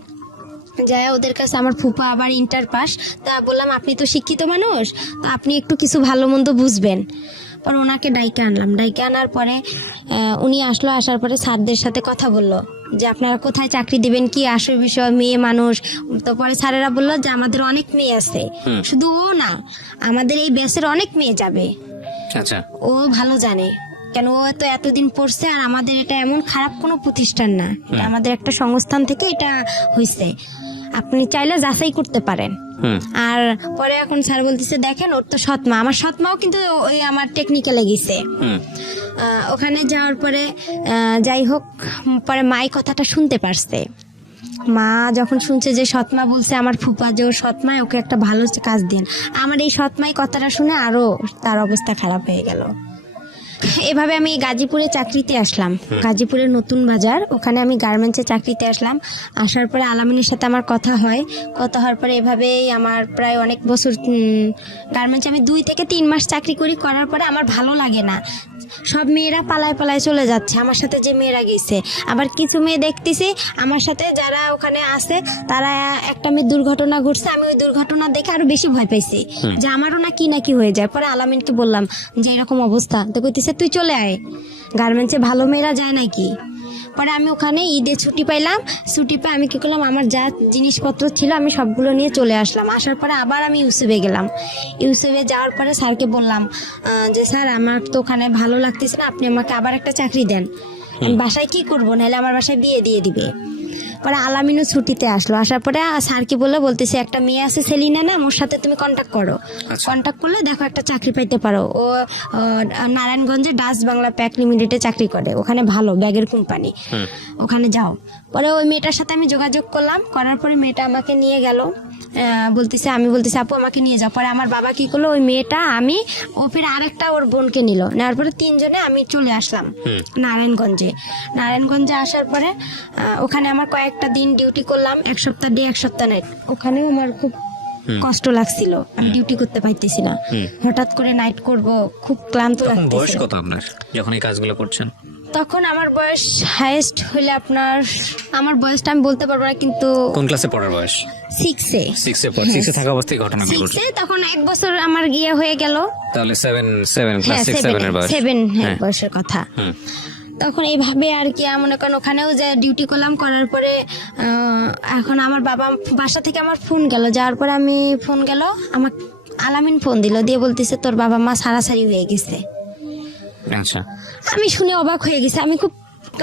যায়। ওদের কাছে আমার ফুপা আবার ইন্টার পাস, তা বললাম আপনি তো শিক্ষিত মানুষ, তা আপনি একটু কিছু ভালো মন্দ বুঝবেন। পর ওনাকে ডাইকে আনলাম, ডাইকে আনার পরে উনি আসলো, আসার পরে স্যারদের সাথে কথা বললো যে আপনারা কোথায় চাকরি দিবেন, কি আসল বিষয়, মেয়ে মানুষ। তো পরে স্যারেরা বললো যে আমাদের অনেক মেয়ে আছে, শুধু ও না, আমাদের এই ব্যাচের অনেক মেয়ে যাবে। আচ্ছা ও ভালো জানে, কেন ও তো এতদিন পড়ছে, আর আমাদের এটা এমন খারাপ কোনো প্রতিষ্ঠান না, এটা আমাদের একটা সংস্থান থেকে এটা হয়েছে, আপনি চাইলে যাচাই করতে পারেন। আর পরে এখন স্যার বলতেছে দেখেন ওর তো সৎমা, আমার সৎমাও কিন্তু ওই আমার টেকনিক্যালে গেছে। ওখানে যাওয়ার পরে যাই হোক, পরে মাই কথাটা শুনতে পারছে। মা যখন শুনছে যে সৎমা বলছে আমার ফুপা যে ওর সৎমায় ওকে একটা ভালো কাজ দেন, আমার এই সৎমাই কথাটা শুনে আরো তার অবস্থা খারাপ হয়ে গেল। এভাবে আমি গাজীপুরে চাকরিতে আসলাম, গাজীপুরের নতুন বাজার, ওখানে আমি গার্মেন্টসে চাকরিতে আসলাম। আসার পরে আলামিনের সাথে আমার কথা হয়, কথা হওয়ার পরে এভাবেই আমার প্রায় অনেক বছর গার্মেন্টসে আমি 2 থেকে 3 মাস চাকরি করি। করার পরে আমার ভালো লাগে না, সব মেয়েরা পালায় পালায় চলে যাচ্ছে আমার সাথে যে মেয়েরা গেছে। আবার কিছু মেয়ে দেখতেছি আমার সাথে যারা ওখানে আছে, তারা একটা মেয়ে দুর্ঘটনা ঘটছে, আমি ওই দুর্ঘটনা দেখে আরো বেশি ভয় পাইছি যে আমারও না কি হয়ে যায়। পরে আলামিনকে বললাম যে এরকম অবস্থা, তো কইতেছে তুই চলে আয়, গার্মেন্টসে ভালো মেয়েরা যায় নাকি। পরে আমি ওখানে ঈদে ছুটি পাইলাম, ছুটি পেয়ে আমি কি করলাম, আমার যা জিনিসপত্র ছিল আমি সবগুলো নিয়ে চলে আসলাম। আসার পরে আবার আমি ইউসুফে গেলাম, ইউসুফে যাওয়ার পরে স্যারকে বললাম যে স্যার আমার তো ওখানে ভালো লাগতেছে না, আপনি আমাকে আবার একটা চাকরি দেন, আমি বাসায় কি করবো, নাহলে আমার বাসায় বিয়ে দিয়ে দিবে। পরে আলামিনও ছুটিতে আসলো, আসার পরে স্যারকে বলতেছে একটা মেয়ে আছে সেলিনা না, ওর সাথে তুমি কন্ট্যাক্ট করো, কন্ট্যাক্ট করলে দেখো একটা চাকরি পাইতে পারো। ও নারায়ণগঞ্জে ডাচ বাংলা প্যাক লিমিটেডে চাকরি করে, ওখানে ভালো ব্যাগের কোম্পানি, ওখানে যাও। পরে ওই মেয়েটার সাথে আমি যোগাযোগ করলাম, করার পরে মেয়েটা আমাকে নিয়ে গেল, আমি বলতেছি আপু আমাকে নিয়ে যাও। পরে আমার বাবা কি করলো, ওই মেয়েটা আমি ও ফির আরেকটা ওর বোনকে নিল, নেওয়ার পরে 3 জনে আমি চলে আসলাম নারায়ণগঞ্জে আসার পরে ওখানে আমার কয়েকটা দিন ডিউটি করলাম, 1 সপ্তাহ ডে 1 সপ্তাহ নাইট। ওখানেও আমার খুব কষ্ট লাগছিল, আমি ডিউটি করতে পারতেছি না, হঠাৎ করে নাইট করব, খুব ক্লান্ত লাগতেছে। বয়স কত আপনার যখন এই কাজগুলো করছেন? তখন আমার বয়স হাইয়েস্ট হইলে আমার বয়সটা আমি বলতে পারবো না, কিন্তু কোন ক্লাসে পড়ার বয়স? 6-এ। 6-এ থাকা অবস্থায় ঘটনাগুলো ঘটছে। 6-এ তখন 1 বছর আমার গিয়ে হয়ে গেল, তাহলে 7 ক্লাস 6-7 এর বয়স। 7 বয়সের কথা। তখন এইভাবে আর কি মনে করেন ওখানেও যে ডিউটি করলাম, করার পরে এখন আমার বাবা বাসা থেকে আমার ফোন গেল, যাওয়ার পরে আমি ফোন গেল, আমার আলামিন ফোন দিল, দিয়ে বলতেছে তোর বাবা মা সারাসারি হয়ে গেছে। আচ্ছা, আমি শুনে অবাক হয়ে গেছি, আমি খুব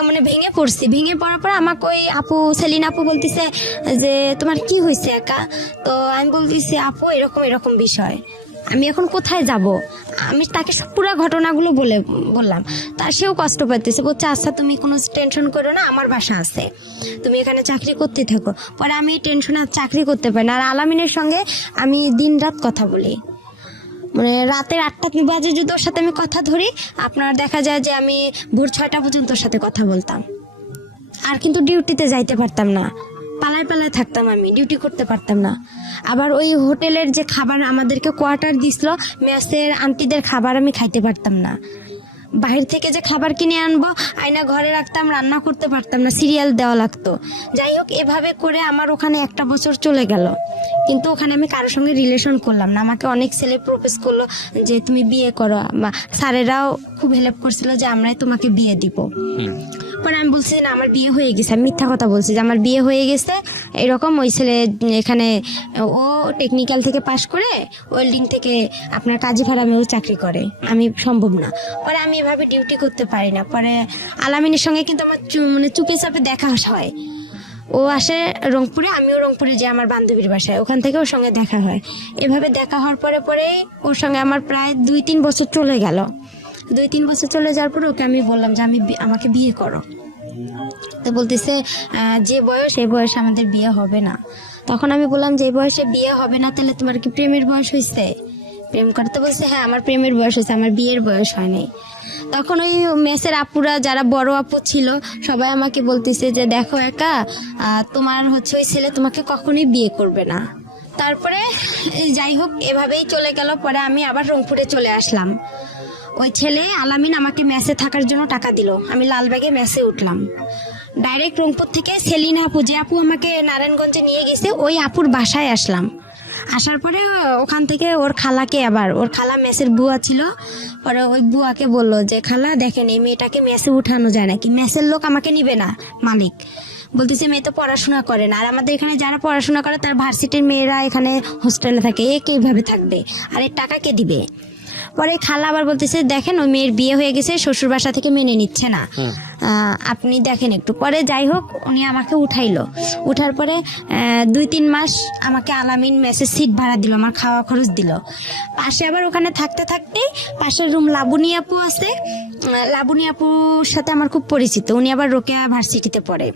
মানে ভেঙে পড়ছি। ভেঙে পড়ার পরে আমাকে ওই আপু সেলিনা আপু বলতেছে যে তোমার কি হয়েছে একা। তো আমি বলতেছি আপু এরকম বিষয়, আমি এখন কোথায় যাব। আমি তাকে পুরো ঘটনাগুলো বললাম, তার সেও কষ্ট পাইতেছে, বলছে আচ্ছা তুমি কোনো টেনশন করো না, আমার বাসা আছে, তুমি এখানে চাকরি করতে থাকো। পরে আমি টেনশন আর চাকরি করতে পারি না। আর আলামিনের সঙ্গে আমি দিন রাত কথা বলি, মানে রাতের 8টা বাজে যদি ওর সাথে আমি কথা ধরি, আপনার দেখা যায় যে আমি ভোর 6টা পর্যন্ত ওর সাথে কথা বলতাম। আর কিন্তু ডিউটিতে যাইতে পারতাম না, পালায় থাকতাম, আমি ডিউটি করতে পারতাম না। আবার ওই হোটেলের যে খাবার আমাদেরকে কোয়ার্টার দিছিল, মেসের আন্টিদের খাবার আমি খাইতে পারতাম না। বাইরে থেকে যে খাবার কিনে আনবো, আয়না ঘরে রাখতাম, রান্না করতে পারতাম না, সিরিয়াল দেওয়া লাগতো। যাই হোক, এভাবে করে আমার ওখানে 1 বছর চলে গেল। কিন্তু ওখানে আমি কারোর সঙ্গে রিলেশন করলাম না। আমাকে অনেক ছেলে প্রপোজ করলো যে তুমি বিয়ে করো, স্যারেরাও খুব হেল্প করছিল যে আমরাই তোমাকে বিয়ে দিব। পরে আমি বলছি যে না, আমার বিয়ে হয়ে গেছে। আমি মিথ্যা কথা বলছি যে আমার বিয়ে হয়ে গেছে এরকম। ওই ছেলে এখানে ও টেকনিক্যাল থেকে পাশ করে ওয়েল্ডিং থেকে আপনার কাজী ফার্মেও চাকরি করে, আমি সম্ভব না। পরে আমি এভাবে ডিউটি করতে পারি না। পরে আলামিনের সঙ্গে কিন্তু আমার মানে চুপে চাপে দেখা হয়। ও আসে রংপুরে, আমিও রংপুরে যাই আমার বান্ধবীর বাসায়, ওখান থেকে ওর সঙ্গে দেখা হয়। এভাবে দেখা হওয়ার পরে ওর সঙ্গে আমার প্রায় 2-3 বছর চলে গেল। 2-3 বছর চলে যাওয়ার পরে ওকে আমি বললাম যে আমাকে বিয়ে করো। তো বলতেছে যে বয়স, এই বয়সে আমাদের বিয়ে হবে না। তখন আমি বললাম যে এই বয়সে বিয়ে হবে না, তাহলে তোমার কি প্রেমের বয়স হয়েছে? প্রেম করতে বলছে হ্যাঁ, আমার প্রেমের বয়স হয়েছে, আমার বিয়ের বয়স হয়নি। তখন ওই মেসের আপুরা যারা বড় আপু ছিল সবাই আমাকে বলতেছে যে দেখো একা, তোমার হচ্ছে ওই ছেলে তোমাকে কখনোই বিয়ে করবে না। তারপরে যাই হোক, এভাবেই চলে গেল। পরে আমি আবার রংপুরে চলে আসলাম। ওই ছেলে আলামিন আমাকে মেসে থাকার জন্য টাকা দিল, আমি লালবাগে মেসে উঠলাম। ডাইরেক্ট রংপুর থেকে সেলিনা আপু, যে আপু আমাকে নারায়ণগঞ্জে নিয়ে গেছে, ওই আপুর বাসায় আসলাম। আসার পরে ওখান থেকে ওর খালাকে, আবার ওর খালা মেসের বুয়া ছিল, পরে ওই বুয়াকে বললো যে খালা দেখেন এই মেয়েটাকে মেসে উঠানো যায় নাকি, মেসের লোক আমাকে নিবে না। মালিক বলতেছে মেয়ে তো পড়াশোনা করে না, আর আমাদের এখানে যারা পড়াশোনা করে তার ভার্সিটির মেয়েরা এখানে হোস্টেলে থাকে, এ কিভাবে থাকবে, আর এর টাকা কে দিবে? পরে খালা আবার বলতেছে দেখেন ওই মেয়ের বিয়ে হয়ে গেছে, শ্বশুর বাসা থেকে মেনে নিচ্ছে না, আপনি দেখেন একটু। পরে যাই হোক, উনি আমাকে উঠাইলো। উঠার পরে 2-3 মাস আমাকে আলামিন মেসের সিট ভাড়া দিল, আমার খাওয়া খরচ দিল। পাশে আবার ওখানে থাকতে থাকতেই পাশের রুম লাবণী আপু আছে, লাবণী আপুর সাথে আমার খুব পরিচিত, উনি আবার রোকেয়া ভার্সিটিতে পড়ে।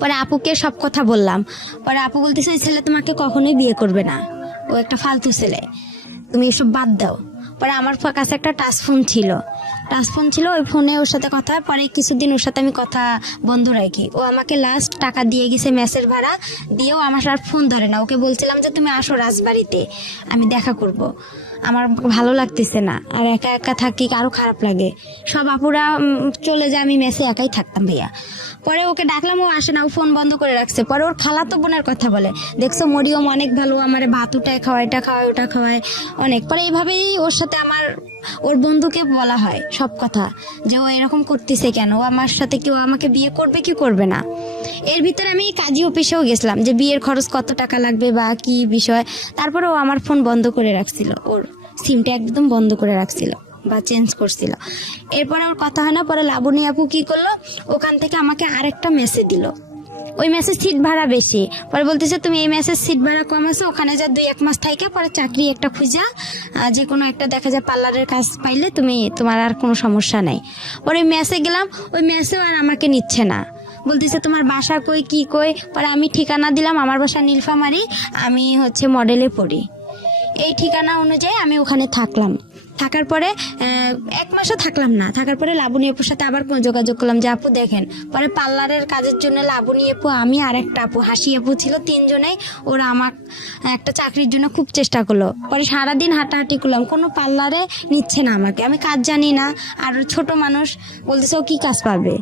পরে আপুকে সব কথা বললাম। পরে আপু বলতেছে ওই ছেলে তোমাকে কখনোই বিয়ে করবে না, ও একটা ফালতু ছেলে, তুমি এসব বাদ দাও। পরে আমার কাছে একটা টাচ ফোন ছিল, ওই ফোনে ওর সাথে কথা হয়। পরে কিছুদিন ওর সাথে আমি কথা বন্ধ রাখি। ও আমাকে লাস্ট টাকা দিয়ে গেছে মেসের ভাড়া, দিয়েও আমার আর ফোন ধরে না। ওকে বলছিলাম যে তুমি আসো রাজবাড়িতে, আমি দেখা করব, আমার ভালো লাগতেছে না, আর একা একা থাকি, আরও খারাপ লাগে। সব আপুরা চলে যায়, আমি মেসে একাই থাকতাম ভাইয়া। পরে ওকে ডাকলাম, ও আসে না, ও ফোন বন্ধ করে রাখছে। পরে ওর খালাতো বোনের কথা বলে, দেখছো মরিয়ম অনেক ভালো, আমার ভাত উঠায় খাওয়ায়, এটা খাওয়ায়, ওটা খাওয়ায় অনেক। পরে এইভাবেই ওর সাথে ওর বন্ধুকে বলা হয় সব কথা, যে ও এরকম করতেছে কেন, ও আমার সাথে কি, ও আমাকে বিয়ে করবে কি করবে না। এর ভিতরে আমি কাজী অফিসেও গেছিলাম যে বিয়ের খরচ কত টাকা লাগবে বা কি বিষয়। তারপরে ও আমার ফোন বন্ধ করে রাখছিল, ওর সিমটা একদম বন্ধ করে রাখছিল বা চেঞ্জ করছিল। এরপরে ওর কথা হয় না। পরে লাবণী আপু কি করলো, ওখান থেকে আমাকে আরেকটা মেসেজ দিল, ওই মেসেজ সিট ভাড়া বেশি। পরে বলতেছে তুমি এই মেসেজ সিট ভাড়া কম আছে, ওখানে যা 2-1 মাস থাইকে পরে চাকরি একটা খুঁজা, যে কোনো একটা দেখা যায় পার্লারের কাজ পাইলে তোমার আর কোনো সমস্যা নাই। পরে মেসে গেলাম, ওই মেসেও আর আমাকে নিচ্ছে না, বলতেছে তোমার বাসা কই কি কই। পরে আমি ঠিকানা দিলাম, আমার বাসা নীলফামারী, আমি হচ্ছে মডেলে পড়ি। এই ঠিকানা অনুযায়ী আমি ওখানে থাকলাম। থাকার পরে 1 মাসও থাকলাম না। থাকার পরে লাবণী আপুর সাথে আবার যোগাযোগ করলাম যে আপু দেখেন। পরে পার্লারের কাজের জন্য লাবণী আপু, আমি আর একটা আপু, হাসি আপু ছিল, 3 জনেই ওরা আমার একটা চাকরির জন্য খুব চেষ্টা করলো। পরে সারাদিন হাঁটাহাঁটি করলাম, কোনো পার্লারে নিচ্ছে না আমাকে, আমি কাজ জানি না, আর ছোট মানুষ, বলতেছে ও কি কাজ পাবে,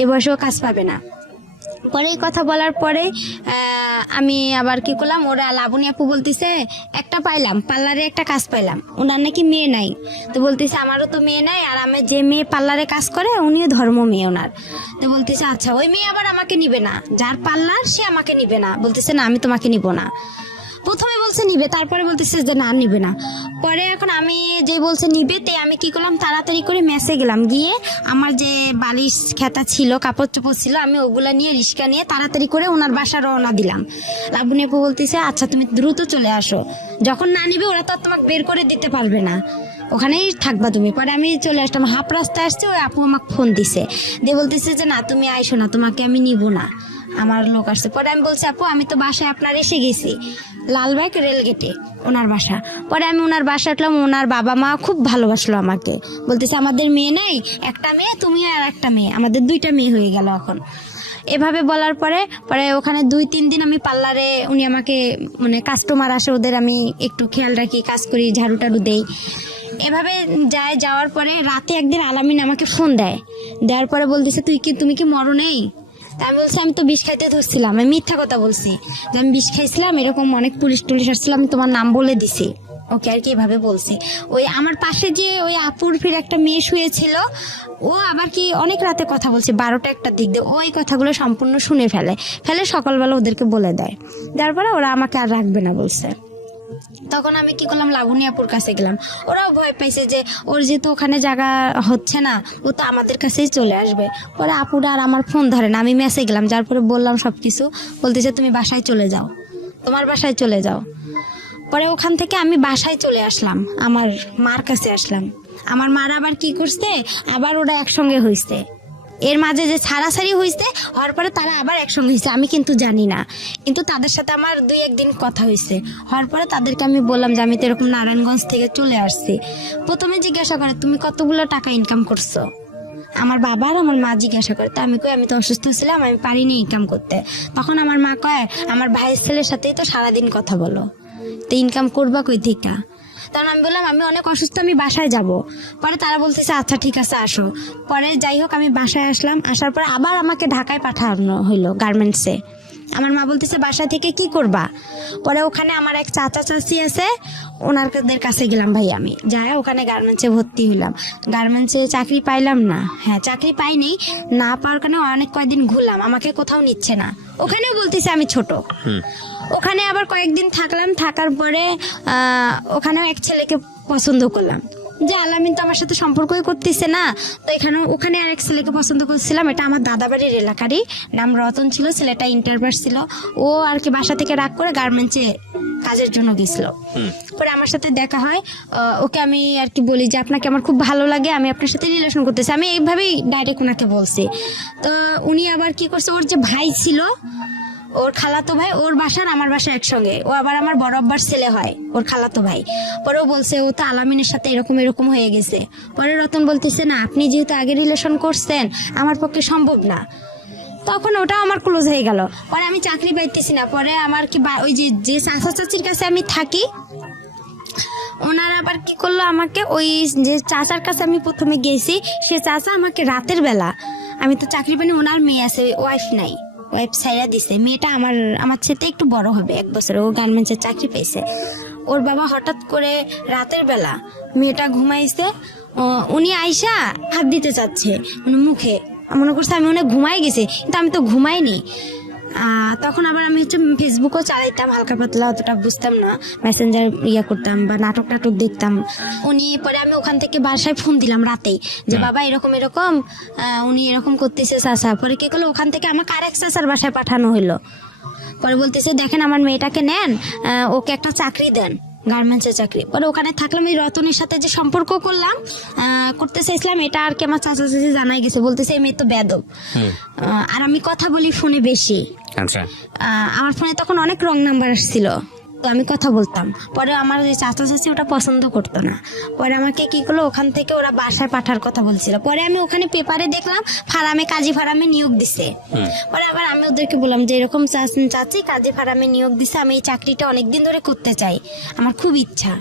এ বয়সেও কাজ পাবে না। পরে এই কথা বলার পরে আমি আবার কি করলাম, ওরা লাবণী আপু বলতেছে একটা পাইলাম, পার্লারে একটা কাজ পাইলাম, ওনার নাকি মেয়ে নাই। তো বলতেছে আমারও তো মেয়ে নাই, আর আমি যে মেয়ে পার্লারে কাজ করে উনিও ধর্ম মেয়ে ওনার। তো বলতেছে আচ্ছা ওই মেয়ে আবার আমাকে নিবে না, যার পার্লার সে আমাকে নিবে না। বলতেছে না আমি তোমাকে নিব না। প্রথমে বলছে নিবে, তারপরে বলতেছে যে না নিবে না। পরে এখন আমি যে বলছে নিবে, তে আমি কি করলাম, তাড়াতাড়ি করে মেসে গেলাম, গিয়ে আমার যে বালিশ খেতা ছিল, কাপড় চোপড় ছিল, আমি ওগুলা নিয়ে রিক্সা নিয়ে তাড়াতাড়ি করে ওনার বাসা রওনা দিলাম। লাবণী আপু বলতেছে আচ্ছা তুমি দ্রুত চলে আসো, যখন না নিবে ওরা তো আর তোমাকে বের করে দিতে পারবে না, ওখানেই থাকবা তুমি। পরে আমি চলে আসলাম, হাফ রাস্তায় আসছে, ওই আপু আমাকে ফোন দিছে, দিয়ে বলতেছে যে না তুমি আইসো না, তোমাকে আমি নিব না, আমার লোক আসছে। পরে আমি বলছি আপু আমি তো বাসায় আপনার এসে গেছি, লালবাগ রেলগেটে ওনার বাসা। পরে আমি ওনার বাসা উঠলাম, ওনার বাবা মা খুব ভালোবাসলো আমাকে, বলতেছে আমাদের মেয়ে নাই, একটা মেয়ে তুমি আর একটা মেয়ে, আমাদের 2টা মেয়ে হয়ে গেল এখন। এভাবে বলার পরে ওখানে 2-3 দিন আমি পার্লারে, উনি আমাকে মানে কাস্টমার আসে ওদের আমি একটু খেয়াল রাখি, কাজ করি, ঝাড়ু টাড়ু দেই। এভাবে যাওয়ার পরে রাতে একদিন আলামিন আমাকে ফোন দেওয়ার পরে বলতেছে তুমি কি মরো নেই? তা আমি বলছি আমি তো বিষ খাইতে ধরছিলাম, আমি মিথ্যা কথা বলছি যে আমি বিষ খাইছিলাম, এরকম অনেক পুলিশ আসছিল, আমি তোমার নাম বলে দিছি ওকে আর কি এভাবে বলছি। ওই আমার পাশে যে ওই আপুর ফির একটা মেয়ে শুয়েছিল, ও আবার কি অনেক রাতে কথা বলছে, 12টা-1টার দিক দিয়ে ওই কথাগুলো সম্পূর্ণ শুনে ফেলে সকালবেলা ওদেরকে বলে দেওয়ার পরে ওরা আমাকে আর রাখবে না বলছে। তখন আমি কি করলাম, লাবণী আপুর কাছে গেলাম। ওরাও ভয় পাইছে যে ওর যেহেতু ওখানে জায়গা হচ্ছে না, ও তো আমাদের কাছেই চলে আসবে। পরে আপুরা আর আমার ফোন ধরে না, আমি মেসে গেলাম, যার পরে বললাম সবকিছু। বলতেছে তুমি বাসায় চলে যাও, তোমার বাসায় চলে যাও। পরে ওখান থেকে আমি বাসায় চলে আসলাম, আমার মার কাছে আসলাম। আমার মার আবার কি করছে, আবার ওরা একসঙ্গে হয়েছে, এর মাঝে যে ছাড়াছাড়ি হয়েছে হওয়ার পরে তারা আবার একসঙ্গে হয়েছে, আমি কিন্তু জানি না। কিন্তু তাদের সাথে আমার 2-1 দিন কথা হয়েছে, হওয়ার পরে তাদেরকে আমি বললাম যে আমি তো এরকম নারায়ণগঞ্জ থেকে চলে আসছি। প্রথমে জিজ্ঞাসা করে তুমি কতগুলো টাকা ইনকাম করছো, আমার বাবা আর আমার মা জিজ্ঞাসা করে। তা আমি কই আমি তো অসুস্থ ছিলাম, আমি পারিনি ইনকাম করতে। তখন আমার মা কয় আমার ভাইয়ের ছেলের সাথেই তো সারাদিন কথা বলো, তো ইনকাম করবা কই থেকে? তখন আমি বললাম আমি অনেক অসুস্থ, আমি বাসায় যাব। পরে তারা বলতেছে আচ্ছা ঠিক আছে আসো। পরে যাই হোক আমি বাসায় আসলাম, আসার পর আবার আমাকে ঢাকায় পাঠানো হইলো গার্মেন্টসে। আমার মা বলতেছে বাসা থেকে কি করবা? পরে ওখানে আমার এক চাচা চাচি আছে, ওনাদের কাছে গেলাম ভাই, আমি যাই ওখানে গার্মেন্টসে ভর্তি হইলাম। গার্মেন্টসে চাকরি পাইলাম না, হ্যাঁ চাকরি পাইনি, না পাওয়ার কারণে অনেক কয়েকদিন ঘুরলাম, আমাকে কোথাও নিচ্ছে না। ওখানেও বলতেছে আমি ছোট। ওখানে আবার কয়েকদিন থাকলাম, থাকার পরে ওখানেও এক ছেলেকে পছন্দ করলাম, যে আলামিন তো আমার সাথে সম্পর্কই করতেছে না, তো ওখানে আরেক ছেলেকে পছন্দ করছিলাম। এটা আমার দাদা বাড়ির এলাকারই, নাম রতন ছিল, ছেলেটা ইন্টারভার্স ছিল। ও আর কি বাসা থেকে রাগ করে গার্মেন্টসে কাজের জন্য গেছিল। পরে আমার সাথে দেখা হয়, ওকে আমি আর কি বলি যে আপনাকে আমার খুব ভালো লাগে, আমি আপনার সাথে রিলেশন করতেছি, আমি এইভাবেই ডাইরেক্ট ওনাকে বলছি। তো উনি আবার কি করছে, ওর যে ভাই ছিল, ওর খালাতো ভাই, ওর বাসার আমার বাসা একসঙ্গে, ও আবার আমার বড় আব্বার ছেলে হয়, ওর খালাতো ভাই। পরে ও বলছে ও তো আলামিনের সাথে এরকম হয়ে গেছে। পরে রতন বলতেছে না আপনি যেহেতু আগে রিলেশন করছেন আমার পক্ষে সম্ভব না। তখন ওটাও আমার ক্লোজ হয়ে গেল। পরে আমি চাকরি পাইতেছি না, পরে আমার কি ওই যে চাচা চাচির কাছে আমি থাকি, ওনারা আবার কি করলো, আমাকে ওই যে চাচার কাছে আমি প্রথমে গেছি, সে চাচা আমাকে রাতের বেলা, আমি তো চাকরি পাইনি, ওনার মেয়ে আছে, ওয়াইফ নাই, ওয়াইফ সাইরা দিছে, মেয়েটা আমার ছেলে একটু বড় হবে 1 বছর, ও গার্মেন্টসের চাকরি পেয়েছে। ওর বাবা হঠাৎ করে রাতের বেলা মেয়েটা ঘুমাইছে, উনি আইসা হাত দিতে চাচ্ছে মানে মুখে, মনে করছে আমি অনেক ঘুমাই গেছি, কিন্তু আমি তো ঘুমাইনি। তখন আবার আমি ফেসবুকও চালাইতাম হালকা পাতলা, অতটা বুঝতাম না, মেসেঞ্জার করতাম বা নাটক দেখতাম। পরে আমি ওখান থেকে বাসায় ফোন দিলাম রাতেই যে বাবা এরকম উনি এরকম করতেছে চাচা। পরে কি করলো, ওখান থেকে আমাকে আরেক চাচার বাসায় পাঠানো হলো। পরে বলতেছে দেখেন আমার মেয়েটাকে নেন, ওকে একটা চাকরি দেন, গার্মেন্টসের চাকরি। পরে ওখানে থাকলাম, এই রতনের সাথে যে সম্পর্ক করতে চাইছিলাম, এটা আর কি আমার চাচা চাচি জানাই গেছে, বলতেছে এই মেয়ে তো বেয়াদব। আর আমি কথা বলি ফোনে বেশি, আমার ফোনে তখন অনেক রং নাম্বার আসছিল, তো আমি কথা বলতাম। পরে আমার যে চাচা চাচি ওটা পছন্দ করতো না, পরে আমাকে কি করলো, ওখান থেকে ওরা বাসায় পাঠার কথা বলছিল। পরে আমি ওখানে পেপারে দেখলাম কাজী ফার্মে নিয়োগ দিছে। পরে আবার আমি ওদেরকে বললাম যে এরকম চাচি কাজী ফার্মে নিয়োগ দিছে, আমি এই চাকরিটা অনেকদিন ধরে করতে চাই, আমার খুব ইচ্ছা,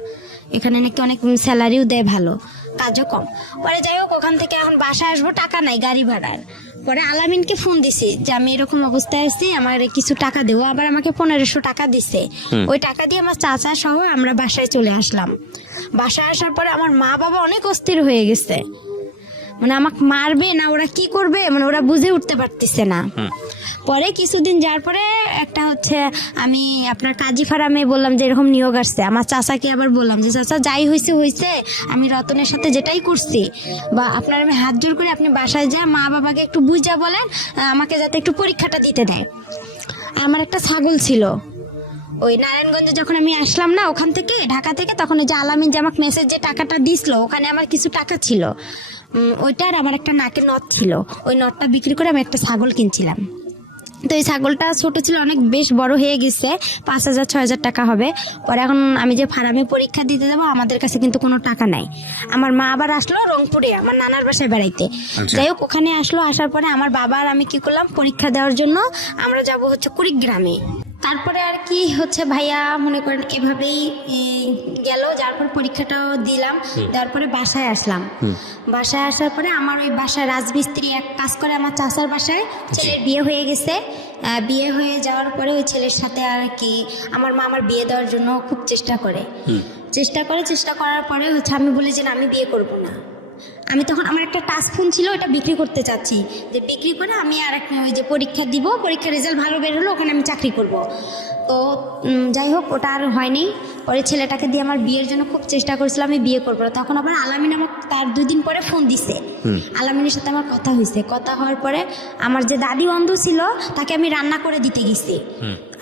এখানে নাকি অনেক স্যালারিও দেয় ভালো, কাজও কম। পরে যাই হোক ওখান থেকে এখন বাসায় আসবো, টাকা নাই গাড়ি ভাড়ার। পরে আলামিনকে ফোন দিছি যে আমি এরকম অবস্থায় আছি, আমার কিছু টাকা দেবো। আবার আমাকে 1500 টাকা দিছে, ওই টাকা দিয়ে আমার চাচা সহ আমরা বাসায় চলে আসলাম। বাসায় আসার পরে আমার মা বাবা অনেক অস্থির হয়ে গেছে, মানে আমাকে মারবে না ওরা কি করবে, মানে ওরা বুঝে উঠতে পারতেছে না। পরে কিছুদিন যাওয়ার পরে একটা আমি আপনার কাজী ফার্মে বললাম যে এরকম নিয়োগ আসছে, আমার চাচাকে আবার বললাম যে চাচা যাই হয়েছে, আমি রতনের সাথে যেটাই করছি, বা আপনার আমি হাত জোর করে আপনি বাসায় যা মা বাবাকে একটু বুঝা বলেন আমাকে যাতে একটু পরীক্ষাটা দিতে দেয়। আমার একটা ছাগল ছিল, ওই নারায়ণগঞ্জে যখন আমি আসলাম না ওখান থেকে ঢাকা থেকে, তখন ওই যে আলামিন যে আমাকে মেসেজ যে টাকাটা দিছিল, ওখানে আমার কিছু টাকা ছিল, ওইটার আমার একটা নাকের নথ ছিল, ওই নথটা বিক্রি করে আমি একটা ছাগল কিনছিলাম। তো এই ছাগলটা ছোট ছিল, অনেক বেশ বড় হয়ে গেছে, 5000-6000 টাকা হবে। পরে এখন আমি যে ফার্মে পরীক্ষা দিতে যাবো, আমাদের কাছে কিন্তু কোনো টাকা নাই। আমার মা আবার আসলো রংপুরে আমার নানার বাসায় বেড়াইতে, যাই হোক ওখানে আসলো, আসার পরে আমার বাবা আর আমি কি করলাম, পরীক্ষা দেওয়ার জন্য আমরা যাবো কুড়িগ্রামে। তারপরে আর কি হচ্ছে ভাইয়া মনে করেন এভাবেই গেল, যার পর পরীক্ষাটাও দিলাম, দেওয়ার পরে বাসায় আসলাম। বাসায় আসার পরে আমার ওই বাসায় রাজমিস্ত্রি এক কাজ করে আমার চাচার বাসায়, ছেলের বিয়ে হয়ে গেছে। বিয়ে হয়ে যাওয়ার পরে ওই ছেলের সাথে আর কি আমার মা আমার বিয়ে দেওয়ার জন্য খুব চেষ্টা করার পরে হচ্ছে আমি বলি যে না, আমি বিয়ে করব না। আমি তখন আমার একটা টাচ ফোন ছিল, ওটা বিক্রি করতে চাচ্ছি, যে বিক্রি করে আমি আর একটা ওই যে পরীক্ষা দিব, পরীক্ষার রেজাল্ট ভালো বের হলো, ওখানে আমি চাকরি করব। তো যাই হোক, ওটা আর হয়নি। পরে ছেলেটাকে দিয়ে আমার বিয়ের জন্য খুব চেষ্টা করেছিলাম আমি বিয়ে করবো। তখন আবার আলামিন আমার তার 2 দিন পরে ফোন দিছে। আলামিনের সাথে আমার কথা হয়েছে। কথা হওয়ার পরে আমার যে দাদি অন্ধ ছিল তাকে আমি রান্না করে দিতে গেছি।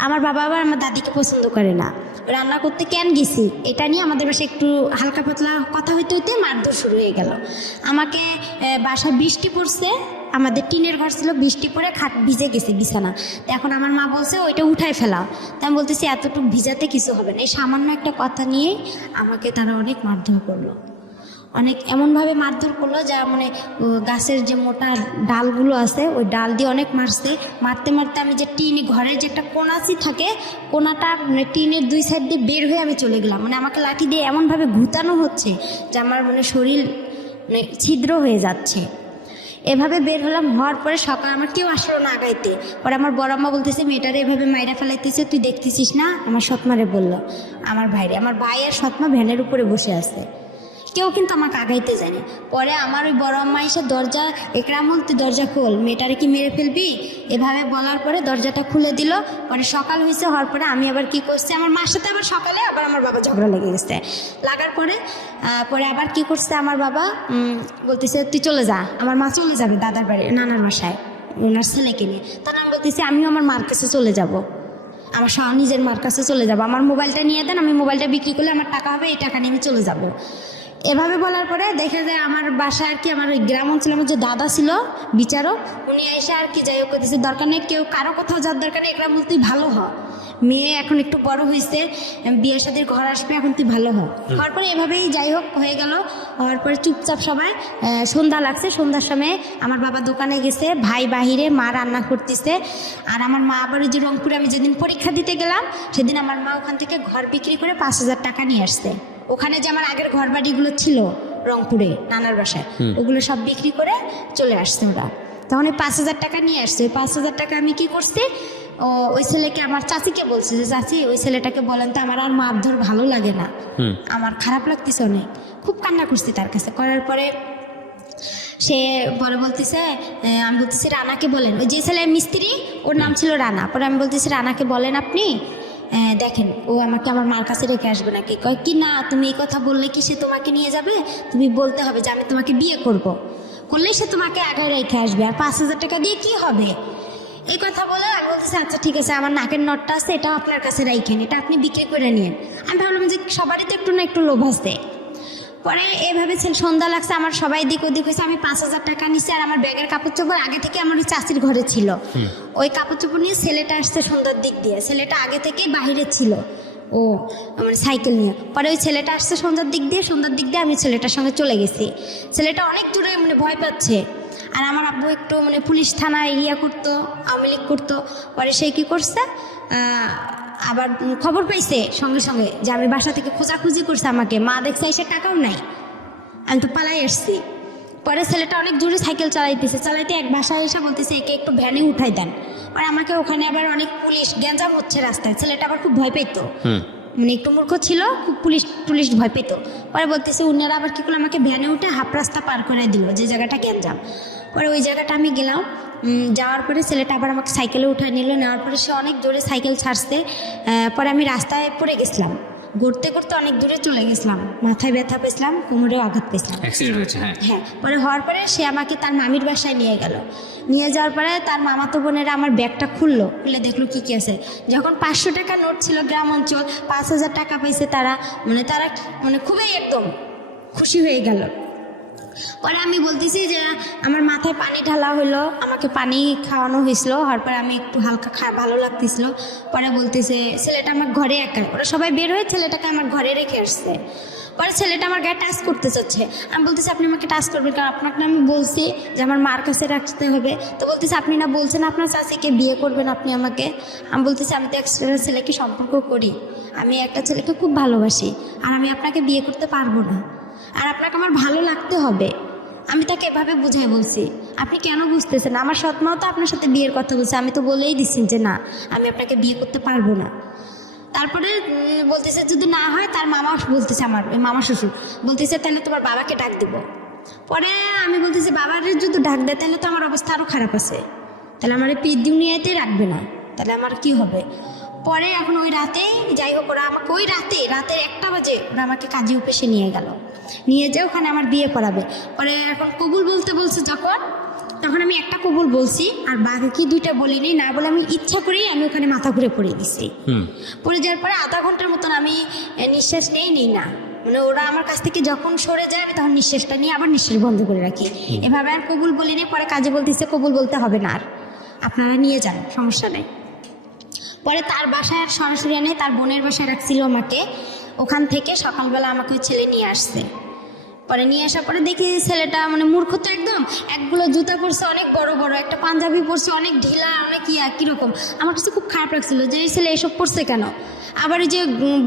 আমার বাবা আবার আমার দাদিকে পছন্দ করে না, রান্না করতে কেন গেছি এটা নিয়ে আমাদের বাসায় একটু হালকা পাতলা কথা হইতে হইতে মারধর শুরু হয়ে গেল। আমাকে বাসায় বৃষ্টি পড়ছে, আমাদের টিনের ঘর ছিল, বৃষ্টি পড়ে খাট ভিজে গেছে বিছানা। এখন আমার মা বলছে ওইটা উঠায় ফেলাও। তাই আমি বলতেছি এতটুকু ভিজাতে কিছু হবে না। এই সামান্য একটা কথা নিয়ে আমাকে তারা অনেক মারধর করলো, অনেক এমনভাবে মারধর করলো যা মানে গাছের যে মোটা ডালগুলো আছে ওই ডাল দিয়ে অনেক মারছে। মারতে মারতে আমি যে টিন ঘরের যে একটা কোনাচি থাকে, কোনাটা মানে টিনের 2 সাইড দিয়ে বের হয়ে আমি চলে গেলাম। মানে আমাকে লাঠি দিয়ে এমনভাবে ঘুতানো হচ্ছে যে আমার মানে শরীর মানে ছিদ্র হয়ে যাচ্ছে। এভাবে বের হলাম, হওয়ার পরে সকাল আমার কেউ আসলো না আগাইতে। পরে আমার বড় আম্মা বলতেছে মেয়েটারে এভাবে মাইরা ফেলাইতেছে, তুই দেখতেছিস না? আমার সৎমারে বললো, আমার ভাই আর সৎমা ভ্যানের উপরে বসে আছে, কেউ কিন্তু আমাকে আগাইতে যায়নি। পরে আমার ওই বড় আম্মা এসে দরজা, একরামুল তুই দরজা খোল, মেয়েটারে কি মেরে ফেলবি, এভাবে বলার পরে দরজাটা খুলে দিল। পরে সকাল হয়েছে, হওয়ার পরে আমি আবার কি করছি, আমার মার সাথে আবার সকালে আবার আমার বাবা ঝগড়া লেগে গেছে। লাগার পরে আবার কি করছে আমার বাবা, বলতেছে তুই চলে যা। আমার মা চলে যাবে দাদার বাড়ি, নানার বাসায়, ওনার ছেলেকে নিয়ে। তখন আমি বলতেছি আমিও আমার মার কাছে চলে যাব, আমার নিজের মার কাছে চলে যাব, আমার মোবাইলটা নিয়ে দেন, আমি মোবাইলটা বিক্রি করলে আমার টাকা হবে, এই টাকা নিয়ে আমি চলে যাব। এভাবে বলার পরে দেখা যায় আমার বাসায় আর কি আমার ওই গ্রাম অঞ্চলে আমার যে দাদা ছিল বিচারক, উনি এসে আর কি যাই হোক করতেছে, দরকার নেই কেউ কারো কোথাও যাওয়ার দরকার নেই, একরাম তুই ভালো হ, মেয়ে এখন একটু বড় হয়েছে, বিয়ে শাদীর ঘর আসবে, এখন তুই ভালো হ। হওয়ার পরে এভাবেই যাই হোক হয়ে গেল। হওয়ার পরে চুপচাপ সবাই সন্ধ্যা লাগছে, সন্ধ্যার সময় আমার বাবা দোকানে গেছে, ভাই বাহিরে, মা রান্না করতেছে। আর আমার মা আবার ওই যে রংপুরে আমি যেদিন পরীক্ষা দিতে গেলাম সেদিন আমার মা ওখান থেকে ঘর বিক্রি করে 5,000 টাকা নিয়ে আসছে। ওখানে যে আমার আগের ঘর বাড়িগুলো ছিল রংপুরে নানার বাসায়, ওগুলো সব বিক্রি করে চলে আসছে ওরা। তখন ওই 5,000 টাকা নিয়ে আসছে। ওই 5,000 টাকা আমি কি করছি, ওই ছেলেকে আমার চাচিকে বলছে যে চাচি ওই ছেলেটাকে বলেন তো আমার আর মারধর ভালো লাগে না, আমার খারাপ লাগতেছে অনেক। খুব কান্না করছি তার কাছে। করার পরে সে পরে বলতেছে, আমি বলতেছি রানাকে বলেন, ওই যে ছেলে মিস্ত্রি ওর নাম ছিল রানা। পরে আমি বলতেছি রানাকে বলেন আপনি, দেখেন ও আমাকে আমার মার কাছে রেখে আসবে নাকি। কয় কি না, তুমি এই কথা বললে কি সে তোমাকে নিয়ে যাবে, তুমি বলতে হবে যে আমি তোমাকে বিয়ে করলেই সে তোমাকে আগে রেখে আসবে, আর 5,000 টাকা দিয়ে কি হবে। এই কথা বলে আমি বলতেছি আচ্ছা ঠিক আছে, আমার নাকের নটটা আছে, এটাও আপনার কাছে রাখেন, এটা আপনি বিক্রি করে নিন। আমি ভাবলাম যে সবারই তো একটু না একটু লোভ আছে। পরে এভাবে সন্ধ্যা লাগছে, আমার সবাই দিক ওদিক হয়েছে, আমি 5,000 টাকা নিচ্ছি। আর আমার ব্যাগের কাপড় চোপড় আগে থেকে আমার ওই চাষির ঘরে ছিল, ওই কাপড় চোপড় নিয়ে ছেলেটা আসছে সন্ধ্যার দিক দিয়ে। ছেলেটা আগে থেকেই বাহিরে ছিল, ও মানে সাইকেল নিয়ে। পরে ওই ছেলেটা আসছে সন্ধ্যার দিক দিয়ে আমি ছেলেটার সঙ্গে চলে গেছি। ছেলেটা অনেক দূরে মানে ভয় পাচ্ছে। আর আমার আব্বু একটু মানে পুলিশ থানা এরিয়া করতো, আওয়ামী লীগ করতো। পরে সে কী করছে, আবার খবর পাইছে সঙ্গে সঙ্গে যে আমি বাসা থেকে খোঁজাখুঁজি করছে আমাকে। মা দেখছে এসে টাকাও নাই, আমি তো পালাই আসছি। পরে ছেলেটা অনেক দূরে সাইকেল চালাইতে এক বাসায় এসে বলতেছে একে একটু ভ্যানে উঠাই দেন। পরে আমাকে ওখানে আবার অনেক পুলিশ গ্যাঞ্জাম হচ্ছে রাস্তায়। ছেলেটা আবার খুব ভয় পেত, মানে একটু মূর্খ ছিল, খুব পুলিশ ভয় পেত। পরে বলতেছে উনারা আবার কী করলো, আমাকে ভ্যানে উঠে হাফ রাস্তা পার করে দিল, যে জায়গাটা গ্যাঞ্জাম। পরে ওই জায়গাটা আমি গেলাম, যাওয়ার পরে ছেলেটা আবার আমাকে সাইকেলে উঠে নিল। নেওয়ার পরে সে অনেক জোরে সাইকেল ছাড়ছে। পরে আমি রাস্তায় পড়ে গেছিলাম, ঘুরতে ঘুরতে অনেক দূরে চলে গেছিলাম, মাথায় ব্যথা পেয়েছিলাম, কোমরেও আঘাত পেয়েছিলাম। হ্যাঁ, পরে হওয়ার পরে সে আমাকে তার মামির বাসায় নিয়ে গেল। নিয়ে যাওয়ার পরে তার মামাতো বোনেরা আমার ব্যাগটা খুলে দেখলো কি আছে। যখন 500 টাকা নোট ছিল, গ্রাম অঞ্চল, 5,000 টাকা পেয়েছে তারা মানে খুবই একদম খুশি হয়ে গেল। পরে আমি বলতেছি যে আমার মাথায় পানি ঢালা হলো, আমাকে পানি খাওয়ানো হয়েছিল। হওয়ার পরে আমি একটু হালকা ভালো লাগতেছিল। পরে বলতেছে ছেলেটা আমার ঘরে একা, ওরা সবাই বের হয়ে ছেলেটাকে আমার ঘরে রেখে আসছে। পরে ছেলেটা আমার গায়ে টাচ করতে চাচ্ছে। আমি বলতেছি আপনি আমাকে টাচ করবেন, কারণ আপনাকে আমি বলছি যে আমার মার কাছে রাখতে হবে। তো বলতেছে আপনি না বলছেন আপনার চাচিকে বিয়ে করবেন আপনি আমাকে। আমি বলতেছি আমি তো একটা ছেলেকে সম্পর্ক করি, আমি একটা ছেলেকে খুব ভালোবাসি, আর আমি আপনাকে বিয়ে করতে পারবো না, আর আপনাকে আমার ভালো লাগতে হবে। আমি তাকে এভাবে বুঝাই বলছি। আপনি কেন বুঝতেছেন? আমার সৎ মাও তো আপনার সাথে বিয়ের কথা বলছে, আমি তো বলেই দিচ্ছি যে না আমি আপনাকে বিয়ে করতে পারবো না। তারপরে বলতেছে যদি না হয়, তার মামা বলতেছে, আমার মামা শ্বশুর বলতেছে তাহলে তোমার বাবাকে ডাক দিব। পরে আমি বলতেছি বাবার যদি ডাক দেয় তাহলে তো আমার অবস্থা আরও খারাপ আছে, তাহলে আমার এই দুনিয়াতে রাখবে না, তাহলে আমার কি হবে। পরে এখন ওই রাতেই যাই হোক ওরা আমাকে ওই রাতের 1টা বাজে ওরা আমাকে কাজী অফিসে নিয়ে গেল, নিয়ে যেয়ে ওখানে আমার বিয়ে করাবে। পরে এখন কবুল বলতে বলছে যখন, তখন আমি একটা কবুল বলছি আর বাকি 2টা বলিনি, না বলে আমি ইচ্ছা করেই আমি ওখানে মাথা ঘুরে পড়ে দিছি। পড়ে যাওয়ার পরে আধা ঘন্টার মতন আমি নিঃশ্বাস নেই না, মানে ওরা আমার কাছ থেকে যখন সরে যায় আমি তখন নিঃশ্বাসটা নিয়ে আবার নিঃশ্বাস বন্ধ করে রাখি, এভাবে আর কবুল বলিনি। পরে কাজে বলতেছে কবুল বলতে হবে না, আর আপনারা নিয়ে যান, সমস্যা নেই। পরে তার বাসায় আর সরাসরি এনে তার বোনের বাসায় রাখছিল আমাকে, ওখান থেকে সকালবেলা আমাকে ওই ছেলে নিয়ে আসছে। পরে নিয়ে আসার পরে দেখি ছেলেটা মানে মূর্খ তো একদম, একগুলো জুতা পরছে অনেক বড় বড়, একটা পাঞ্জাবি পরছে অনেক ঢিলা, অনেক কীরকম। আমার কাছে খুব খারাপ লাগছিল যে এই ছেলে এসব পরছে কেন। আবার এই যে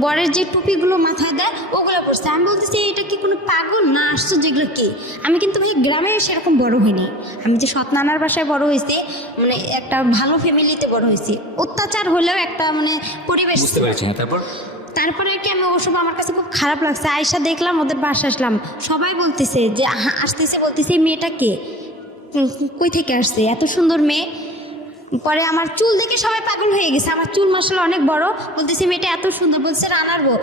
বরের যে টুপিগুলো মাথায় দেয় ওগুলো পরছে। আমি বলতেছি এটা কি কোনো পাগল না আসছো যেগুলো কি। আমি কিন্তু ভাই গ্রামে সেরকম বড় হইনি, আমি যে সৎ নানার বাসায় বড় হয়েছি, মানে একটা ভালো ফ্যামিলিতে বড় হয়েছি। অত্যাচার হলেও একটা মানে পরিবেশ। তারপরে কি আমি ওসব আমার কাছে খুব খারাপ লাগছে। আয়সা দেখলাম ওদের বাসা আসলাম, সবাই বলতেছে যে আসতেছে, বলতেছে এই মেয়েটা কে, কই থেকে আসছে, এত সুন্দর মেয়ে। পরে আমার চুল দেখে সবাই পাগল হয়ে গেছে, আমার চুল মাসাল্লাহ অনেক বড়, বলতেছে মেয়েটা এত সুন্দর, বলছে রানার বউ।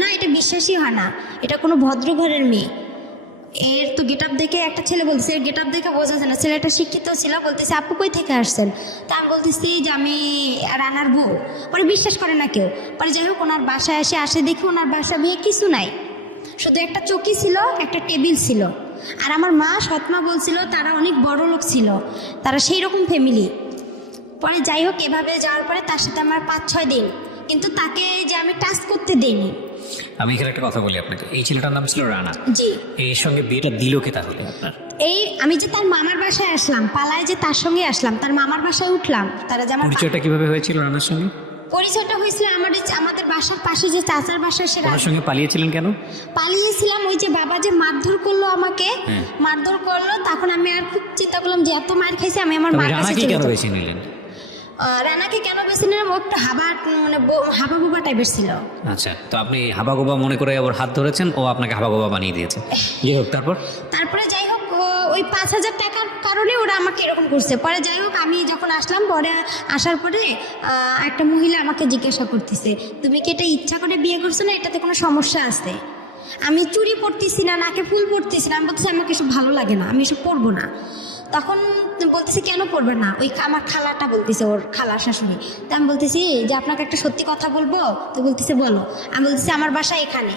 না এটা বিশ্বাসই হয় না, এটা কোনো ভদ্র ঘরের মেয়ে। এর তো গেট আপ দেখে একটা ছেলে বলছে, এর গেট আপ দেখে বোঝা যায় না, ছেলেটা শিক্ষিত ছিল। বলতেছে আপু কই থেকে আসছেন, তা আমি বলতেছি যে আমি রানার বউ। পরে বিশ্বাস করে না কেউ। পরে যাই হোক ওনার বাসায় আসে দেখি ওনার বাসা বিয়ে কিছু নাই, শুধু একটা চৌকি ছিল, একটা টেবিল ছিল। আর আমার মা সৎমা বলছিল তারা অনেক বড় লোক ছিল, তারা সেই রকম ফ্যামিলি। পরে যাই হোক এভাবে যাওয়ার পরে তার সাথে আমার 5-6 দিন, কিন্তু তাকে যে আমি টাচ করতে দেইনি। আমি এখানে একটা কথা বলি আপনাকে, এই ছেলেটার নাম ছিল রানা। জি। এর সঙ্গে বিয়েটা দিল কে তাহলে আপনার? এই আমি যে তার মামার বাসায় আসলাম, পালায় যে তার সঙ্গে আসলাম, তার মামার বাসায় উঠলাম, তারা যে আমার পরিচয়টা কিভাবে হয়েছিল রানার সঙ্গে? পরিচয়টা হয়েছিল আমাদের বাসার পাশে যে চাচার বাসা, সে ওনার সঙ্গে পালিয়েছিলেন কেন? পালিয়েছিলাম ওই যে বাবা যে মারধর করলো আমাকে, মারধর করলো, তখন আমি আর খুব চিন্তা করলাম যে এত মার খাইছি, আমি আমার মার কাছে রানাকে কেন বেছে নিলেন? রানাকে কেন বেছে নিলাম, ও একটু হাবা বুবা টাইপের ছিল। আচ্ছা, তো আপনি হাবা গোবা মনে করে ওর হাত ধরেছেন, ও আপনাকে হাবা গোবা বানিয়ে দিয়েছে। যাই হোক তারপরে যাই হোক ওই 5,000 টাকার কারণে ওরা আমাকে এরকম করছে। পরে যাই হোক আমি যখন আসলাম, পরে আসার পরে একটা মহিলা আমাকে জিজ্ঞাসা করতেছে তুমি কি এটা ইচ্ছা করে বিয়ে করছো না, এটাতে কোনো সমস্যা আছে? আমি চুড়ি পরতেছি না, নাকে ফুল পরতেছি না, আমি বলতেছি আমাকে এসব ভালো লাগে না, আমি এসব পরবো না। তখন বলতেছে কেন পড়বে না, ওই আমার খালাটা বলতেছে, ওর খালা শাশুড়ি। তা আমি বলতেছি যে আপনাকে একটা সত্যি কথা বলবো, তো বলতেছে বলো। আমি বলতেছি আমার বাসা এখানে,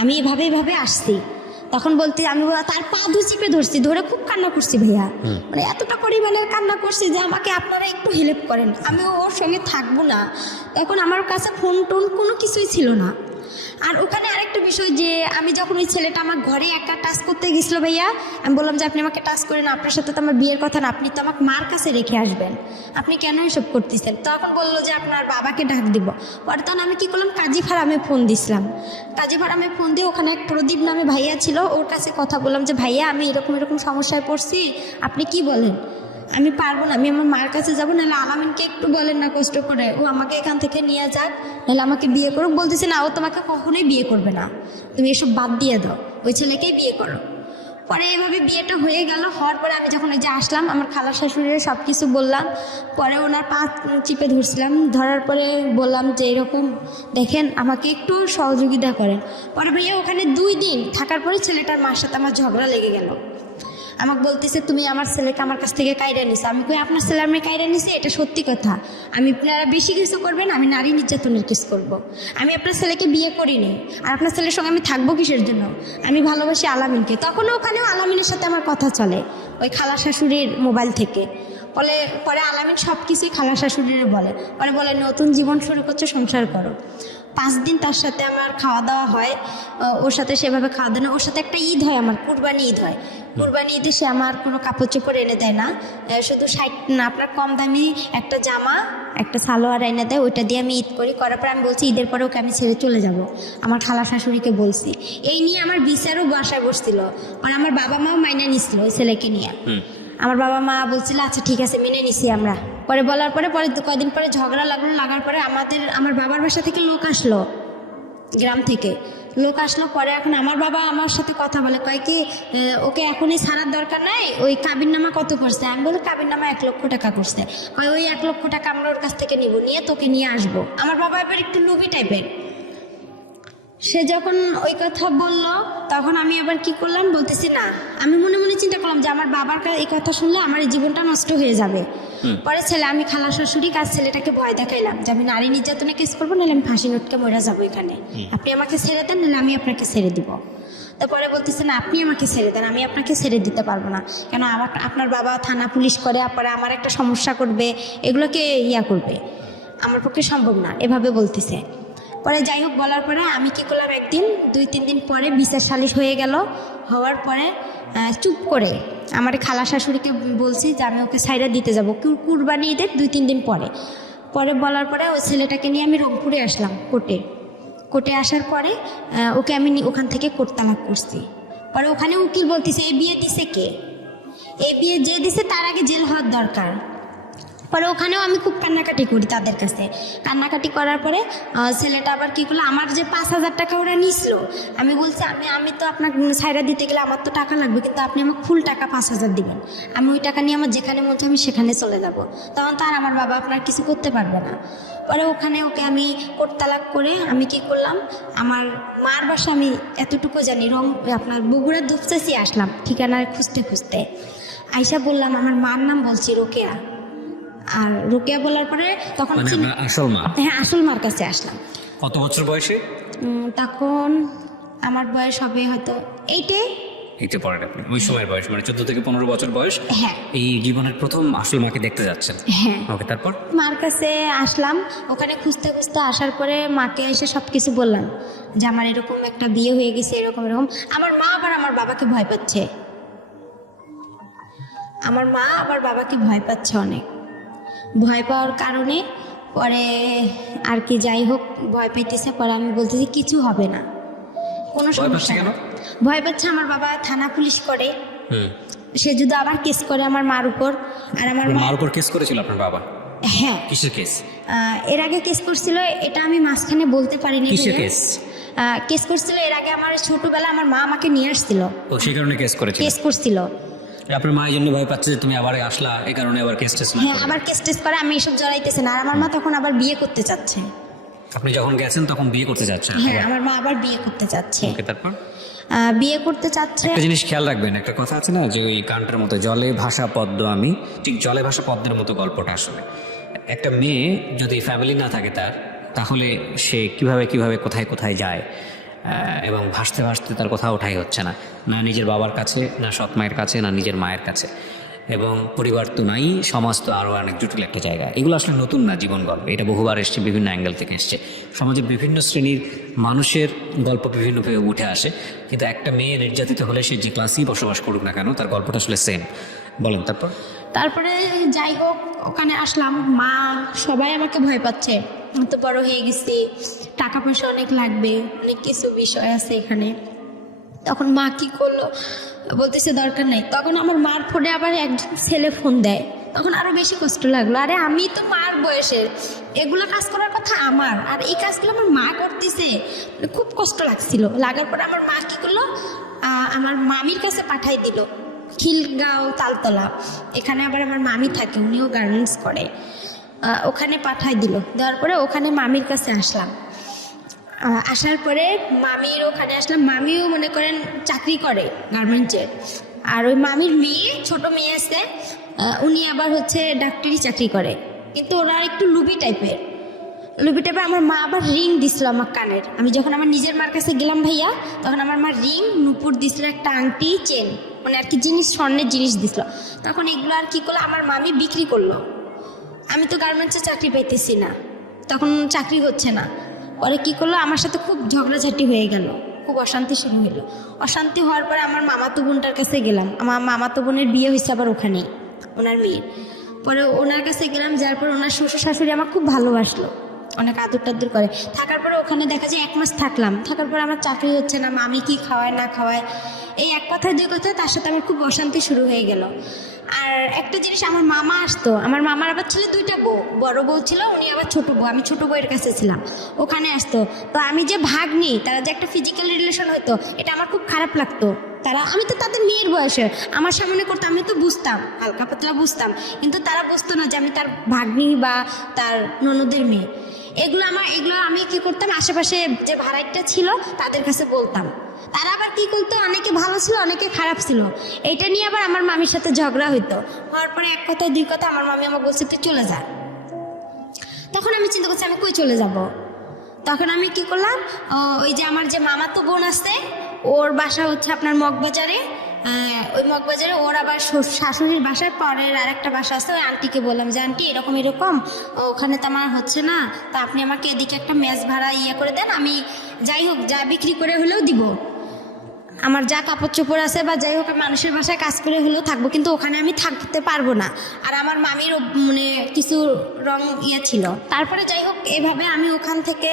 আমি এভাবে আসছি। তখন বলতে আমি তার পা চিপে ধরছি, ধরে খুব কান্না করছি ভাইয়া, মানে এতটা পরিমাণের কান্না করছি যে আমাকে আপনারা একটু হেল্প করেন, আমি ওর সঙ্গে থাকবো না। তখন আমার কাছে ফোন টোন কোনো কিছুই ছিল না। আর ওখানে আরেকটা বিষয় যে আমি যখন ওই ছেলেটা আমার ঘরে একা টাচ করতে গেছিলো ভাইয়া, আমি বললাম যে আপনি আমাকে টাচ করেন, আপনার সাথে তো আমার বিয়ের কথা না, আপনি তো আমাকে মার কাছে রেখে আসবেন, আপনি কেন এসব করতেছেন? তখন বললো যে আপনার বাবাকে ডাক দিব। পরে তখন আমি কী করলাম, কাজী ফার্মে ফোন দিছিলাম। কাজী ফার্মে ফোন দিয়ে ওখানে এক প্রদীপ নামে ভাইয়া ছিল, ওর কাছে কথা বললাম যে ভাইয়া আমি এরকম সমস্যায় পড়ছি, আপনি কি বলেন? আমি পারবো না, আমি আমার মার কাছে যাবো, নাহলে আলামিনকে একটু বলেন না কষ্ট করে, ও আমাকে এখান থেকে নিয়ে যাক, নাহলে আমাকে বিয়ে করুক। বলতেছে না, ও তোমাকে কখনোই বিয়ে করবে না, তুমি এসব বাদ দিয়ে দাও, ওই ছেলেকেই বিয়ে করো। পরে এইভাবে বিয়েটা হয়ে গেল। হওয়ার পরে আমি যখন ওই যে আসলাম, আমার খালা শাশুড়ির সব কিছু বললাম। পরে ওনার পা চিপে ধরছিলাম, ধরার পরে বললাম যে এরকম দেখেন আমাকে একটু সহযোগিতা করেন। পরে ভাইয়া ওখানে 2 দিন থাকার পরে ছেলেটার মার সাথে আমার ঝগড়া লেগে গেল। আমাকে বলতেছে তুমি আমার ছেলেকে আমার কাছ থেকে কাইরা নিছো। আমি কই আপনার ছেলে আমি কাইরা নিছি, এটা সত্যি কথা, আমি আপনারা বেশি কিছু করবেন, আমি নারী নির্যাতনের কেস করব। আমি আপনার ছেলেকে বিয়ে করিনি, আর আপনার ছেলের সঙ্গে আমি থাকবো কিসের জন্য? আমি ভালোবাসি আলামিনকে। তখনও ওখানেও আলামিনের সাথে আমার কথা চলে ওই খালা শাশুড়ির মোবাইল থেকে। পরে আলামিন সব কিছুই খালা শাশুড়ির বলে, পরে বলে নতুন জীবন শুরু করছে, সংসার করো। 5 দিন তার সাথে আমার খাওয়া দাওয়া হয়, ওর সাথে সেভাবে খাওয়া দাওয়া, ওর সাথে একটা ঈদ হয়, আমার কুরবানি ঈদ হয়। কুরবানি ঈদে সে আমার কোনো কাপড় চোপড় এনে দেয় না, শুধু 60 না আপনার কম দামি একটা জামা একটা সালোয়ার এনে দেয়, ওইটা দিয়ে আমি ঈদ করি। করার পর আমি বলছি ঈদের পরে ওকে আমি ছেড়ে চলে যাব। আমার খালা শাশুড়িকে বলছি, এই নিয়ে আমার বিচারও বাসায় বসছিল, আর আমার বাবা মাও মাইনা নিছিল ওই ছেলেকে নিয়ে। আমার বাবা মা বলছিল আচ্ছা ঠিক আছে মেনে নিছি আমরা। পরে বলার পরে কদিন পরে ঝগড়া লাগার পরে আমার বাবার বাসা থেকে লোক আসলো, গ্রাম থেকে লোক আসলো। পরে এখন আমার বাবা আমার সাথে কথা বলে, কয় কি ওকে এখনই ছাড়ার দরকার নাই, ওই কাবিননামা কত করছে? আমি বলি কাবিননামা 1 লক্ষ টাকা করছে। কয় ওই 1 লক্ষ টাকা আমরা ওর কাছ থেকে নিব, নিয়ে তোকে নিয়ে আসবো। আমার বাবা এবার একটু লুবি টাইপের, সে যখন ওই কথা বলল তখন আমি আবার কি করলাম, বলতেছি না, আমি মনে মনে চিন্তা করলাম যে আমার বাবার এই কথা শুনলে আমার এই জীবনটা নষ্ট হয়ে যাবে। পরে আমি খালা শাশুড়ি কাজ ছেলেটাকে ভয় দেখাইলাম যে আমি নারী নির্যাতনে কেস করবো, নাহলে আমি ফাঁসি নোটকে মরে যাবো এখানে, আপনি আমাকে ছেড়ে দেন, নাহলে আমি আপনাকে ছেড়ে দিব। তারপরে বলতেছে না আপনি আমাকে ছেড়ে দেন, আমি আপনাকে ছেড়ে দিতে পারবো না, কেন আপনার বাবা থানা পুলিশ করে, পরে আমার একটা সমস্যা করবে, এগুলোকে করবে, আমার পক্ষে সম্ভব না, এভাবে বলতেছে। পরে যাই হোক বলার পরে আমি কি করলাম, একদিন 2-3 দিন পরে বিচার সালিশ হয়ে গেল। হওয়ার পরে চুপ করে আমার খালা শাশুড়িকে বলছি যে আমি ওকে ছাইরা দিতে যাবো কুরবানি ঈদের 2-3 দিন পরে। বলার পরে ওই ছেলেটাকে নিয়ে আমি রংপুরে আসলাম কোর্টে আসার পরে ওকে আমি ওখান থেকে কোর্ট তালাক করছি। পরে ওখানে উকিল বলতেছে এই বিয়ে দিছে কে, এই বিয়ে যে দিছে তার আগে জেল হওয়ার দরকার। পরে ওখানেও আমি খুব কান্নাকাটি করি তাদের কাছে। কান্নাকাটি করার পরে ছেলেটা আবার কী করলো, আমার যে 5,000 টাকা ওরা নিছিল, আমি বলছি আমি তো আপনাকে ছাইরা দিতে গেলে আমার তো টাকা লাগবে, কিন্তু আপনি আমাকে ফুল টাকা 5,000 দিবেন, আমি ওই টাকা নিয়ে আমার যেখানে মন চায় আমি সেখানে চলে যাব। তখন তো আর আমার বাবা আপনার কিছু করতে পারবে না। পরে ওখানে ওকে আমি কোর্ট তালাক করে আমি কি করলাম, আমার মার বাসা আমি এতটুকু জানি, আপনার বগুড়ার দুপচাচি আসলাম ঠিকানা খুঁজতে আইসা বললাম আমার মার নাম বলছি রোকেয়া। আর রোকেয়া বলার পরে তখন আসল মা? হ্যাঁ আসল মার কাছে আসলাম। কত বছর বয়সে? তখন আমার বয়স হবে হয়তো এইটে পড়েন আপনি, ওই সময়ের বয়স মানে 14 থেকে 15 বছর বয়স। হ্যাঁ, এই জীবনের প্রথম আসল মাকে দেখতে যাচ্ছেন? হ্যাঁ। ওকে, তারপর মার কাছে আসলাম, ওখানে খুঁজতে আসার পরে মাকে এসে সব কিছু বললাম যে আমার এরকম একটা বিয়ে হয়ে গেছে, এরকম। আমার মা আবার আমার বাবাকে ভয় পাচ্ছে, অনেক ভয় পাওয়ার কারণে পরে আর কি যাই হোক ভয় পাইতেছে। পরে আমি বলতেছি কিছু হবে না, কোনো সমস্যা না। ভয় পাচ্ছে আমার বাবা থানা পুলিশ করে, সে যদি আবার কেস করে আমার মার উপর। আর আমার মার উপর কেস করেছিল আপনার বাবা? হ্যাঁ। কিসের কেস? এর আগে কেস করছিল, এটা আমি মাঝখানে বলতে পারিনি। কিসের কেস? কেস করছিল এর আগে, আমার ছোটবেলা আমার মা আমাকে নিয়ে আসছিল, তো সেই কারণে কেস করছিল। আপনার মায়ের জন্য ভয় পাচ্ছে যে তুমি আবার আসলা, এই কারণে আবার কেস টেস? হ্যাঁ, আবার কেস করে আমি এসব জড়াইতেছে না। আর আমার মা তখন আবার বিয়ে করতে চাচ্ছে। আপনি যখন গেছেন তখন বিয়ে করতে যাচ্ছেন? হ্যাঁ, আমার মা আবার বিয়ে করতে চাচ্ছে। ওকে, তারপর? বিয়ে করতে চাচ্ছে। একটা জিনিস খেয়াল রাখবেন, একটা কথা আছে না যে ওই গানটার মতো জলে ভাষা পদ্ম আমি, ঠিক জলে ভাষা পদ্মের মতো গল্পটা আসলে। একটা মেয়ে যদি ফ্যামিলি না থাকে তাহলে সে কিভাবে কোথায় যায়, এবং ভাসতে তার কোথাও ওঠাই হচ্ছে না, না নিজের বাবার কাছে, না সৎ মায়ের কাছে, না নিজের মায়ের কাছে। এবং পরিবার তো নাই, সমাজ তো আরও অনেক জটিল একটা জায়গা। এগুলো আসলে নতুন না জীবন গল্প, এটা বহুবার এসছে, বিভিন্ন অ্যাঙ্গেল থেকে এসছে। সমাজের বিভিন্ন শ্রেণীর মানুষের গল্প বিভিন্নভাবে উঠে আসে, কিন্তু একটা মেয়ে নির্যাতিত হলে সে যে ক্লাসেই বসবাস করুক না কেন তার গল্পটা আসলে সেম। বলেন তারপরে যাই হোক ওখানে আসলাম, মা সবাই আমাকে ভয় পাচ্ছে, তো বড় হয়ে গেছি, টাকা পয়সা অনেক লাগবে, অনেক কিছু বিষয় আছে এখানে। তখন মা কি করলো, বলতেছে দরকার নাই। তখন আমার মার ফোনে আবার একজন ছেলে ফোন দেয়, তখন আরো বেশি কষ্ট লাগলো। আরে আমি তো মার বয়সের, এগুলো কাজ করার কথা আমার, আর এই কাজগুলো আমার মা করতেছে, খুব কষ্ট লাগছিল। লাগার পরে আমার মা কি করলো, আমার মামির কাছে পাঠাই দিল, খিলগাঁও তালতলা, এখানে আবার আমার মামি থাকে, উনিও গার্মেন্টস করে, ওখানে পাঠাই দিল। দেওয়ার পরে ওখানে মামির কাছে আসলাম। আসার পরে মামির ওখানে আসলাম, মামিও মনে করেন চাকরি করে গার্মেন্টসের। আর ওই মামির মেয়ে, ছোট মেয়ে আছে, উনি আবার হচ্ছে ডাক্তারি চাকরি করে, কিন্তু ওরা একটু লুবি টাইপের। আমার মা আবার রিং দিছিল আমার কানের। আমি যখন আমার নিজের মার কাছে গেলাম ভাইয়া, তখন আমার মা রিং, নুপুর দিছিল, একটা আংটি, চেন, মানে আর কি জিনিস, স্বর্ণের জিনিস দিছিল। তখন এগুলো আর কি করলো, আমার মামি বিক্রি করলো। আমি তো গার্মেন্টসে চাকরি পাইতেছি না, তখন চাকরি হচ্ছে না। পরে কি করলো, আমার সাথে খুব ঝগড়াঝাটি হয়ে গেল, খুব অশান্তি শুরু হলো। অশান্তি হওয়ার পরে আমার মামাতো বোনটার কাছে গেলাম, আমার মামাতো বোনের বিয়ে হয়েছে আবার ওখানেই, ওনার মেয়ের। পরে ওনার কাছে গেলাম, যার পর ওনার শ্বশুর শাশুড়ি আমার খুব ভালোবাসলো, অনেক আদর টাদর করে। থাকার পরে ওখানে দেখা যায় 1 মাস থাকলাম, থাকার পরে আমার চাকরি হচ্ছে না, মামি কি খাওয়ায় না খাওয়ায়, এই এক কথায় 2 কথায় তার সাথে আমার খুব অশান্তি শুরু হয়ে গেল। আর একটা জিনিস, আমার মামা আসতো, আমার মামার আবার ছিল 2টা বউ, বড় বউ ছিল, উনি আবার ছোট বউ, আমি ছোট বউয়ের কাছে ছিলাম, ওখানে আসতো। তো আমি যে ভাগ নিই, তারা যে একটা ফিজিক্যাল রিলেশন হতো, এটা আমার খুব খারাপ লাগতো। আমি তো তাদের মেয়ের বয়সে আমার সামনে করতো, আমি তো বুঝতাম, হালকা পাতলা বুঝতাম, কিন্তু তারা বুঝতো না যে আমি তার ভাগ্নি বা তার ননদের মেয়ে। এগুলো আমি কি করতাম, আশেপাশে যে ভাড়াইটা ছিল তাদের কাছে বলতাম। তারা আবার কি করতো, অনেকে ভালো ছিল, অনেকে খারাপ ছিল। এটা নিয়ে আবার আমার মামির সাথে ঝগড়া হইতো। হওয়ার পরে 1 কথায় 2 কথা আমার মামি আমাকে বলছে তুই চলে যা। তখন আমি চিন্তা করছি আমি কই চলে যাব। তখন আমি কি করলাম, ওই যে আমার যে মামাতো বোন আছে, ওর বাসা হচ্ছে আপনার মগবাজারে, ওই মগবাজারে ওর আবার শাশুড়ির বাসায় পরের আরেকটা বাসা আছে, ওই আন্টিকে বললাম যে আন্টি এরকম এরকম ওখানে তো আমার হচ্ছে না, তা আপনি আমাকে এদিকে একটা মেস ভাড়া করে দেন, আমি যাই হোক যা বিক্রি করে হলেও দিব, আমার যা কাপড় চোপড় আছে বা যাই হোক মানুষের বাসায় কাজ করে হলেও থাকবো, কিন্তু ওখানে আমি থাকতে পারবো না। আর আমার মামির মানে কিছু রং ছিল। তারপরে যাই হোক এভাবে আমি ওখান থেকে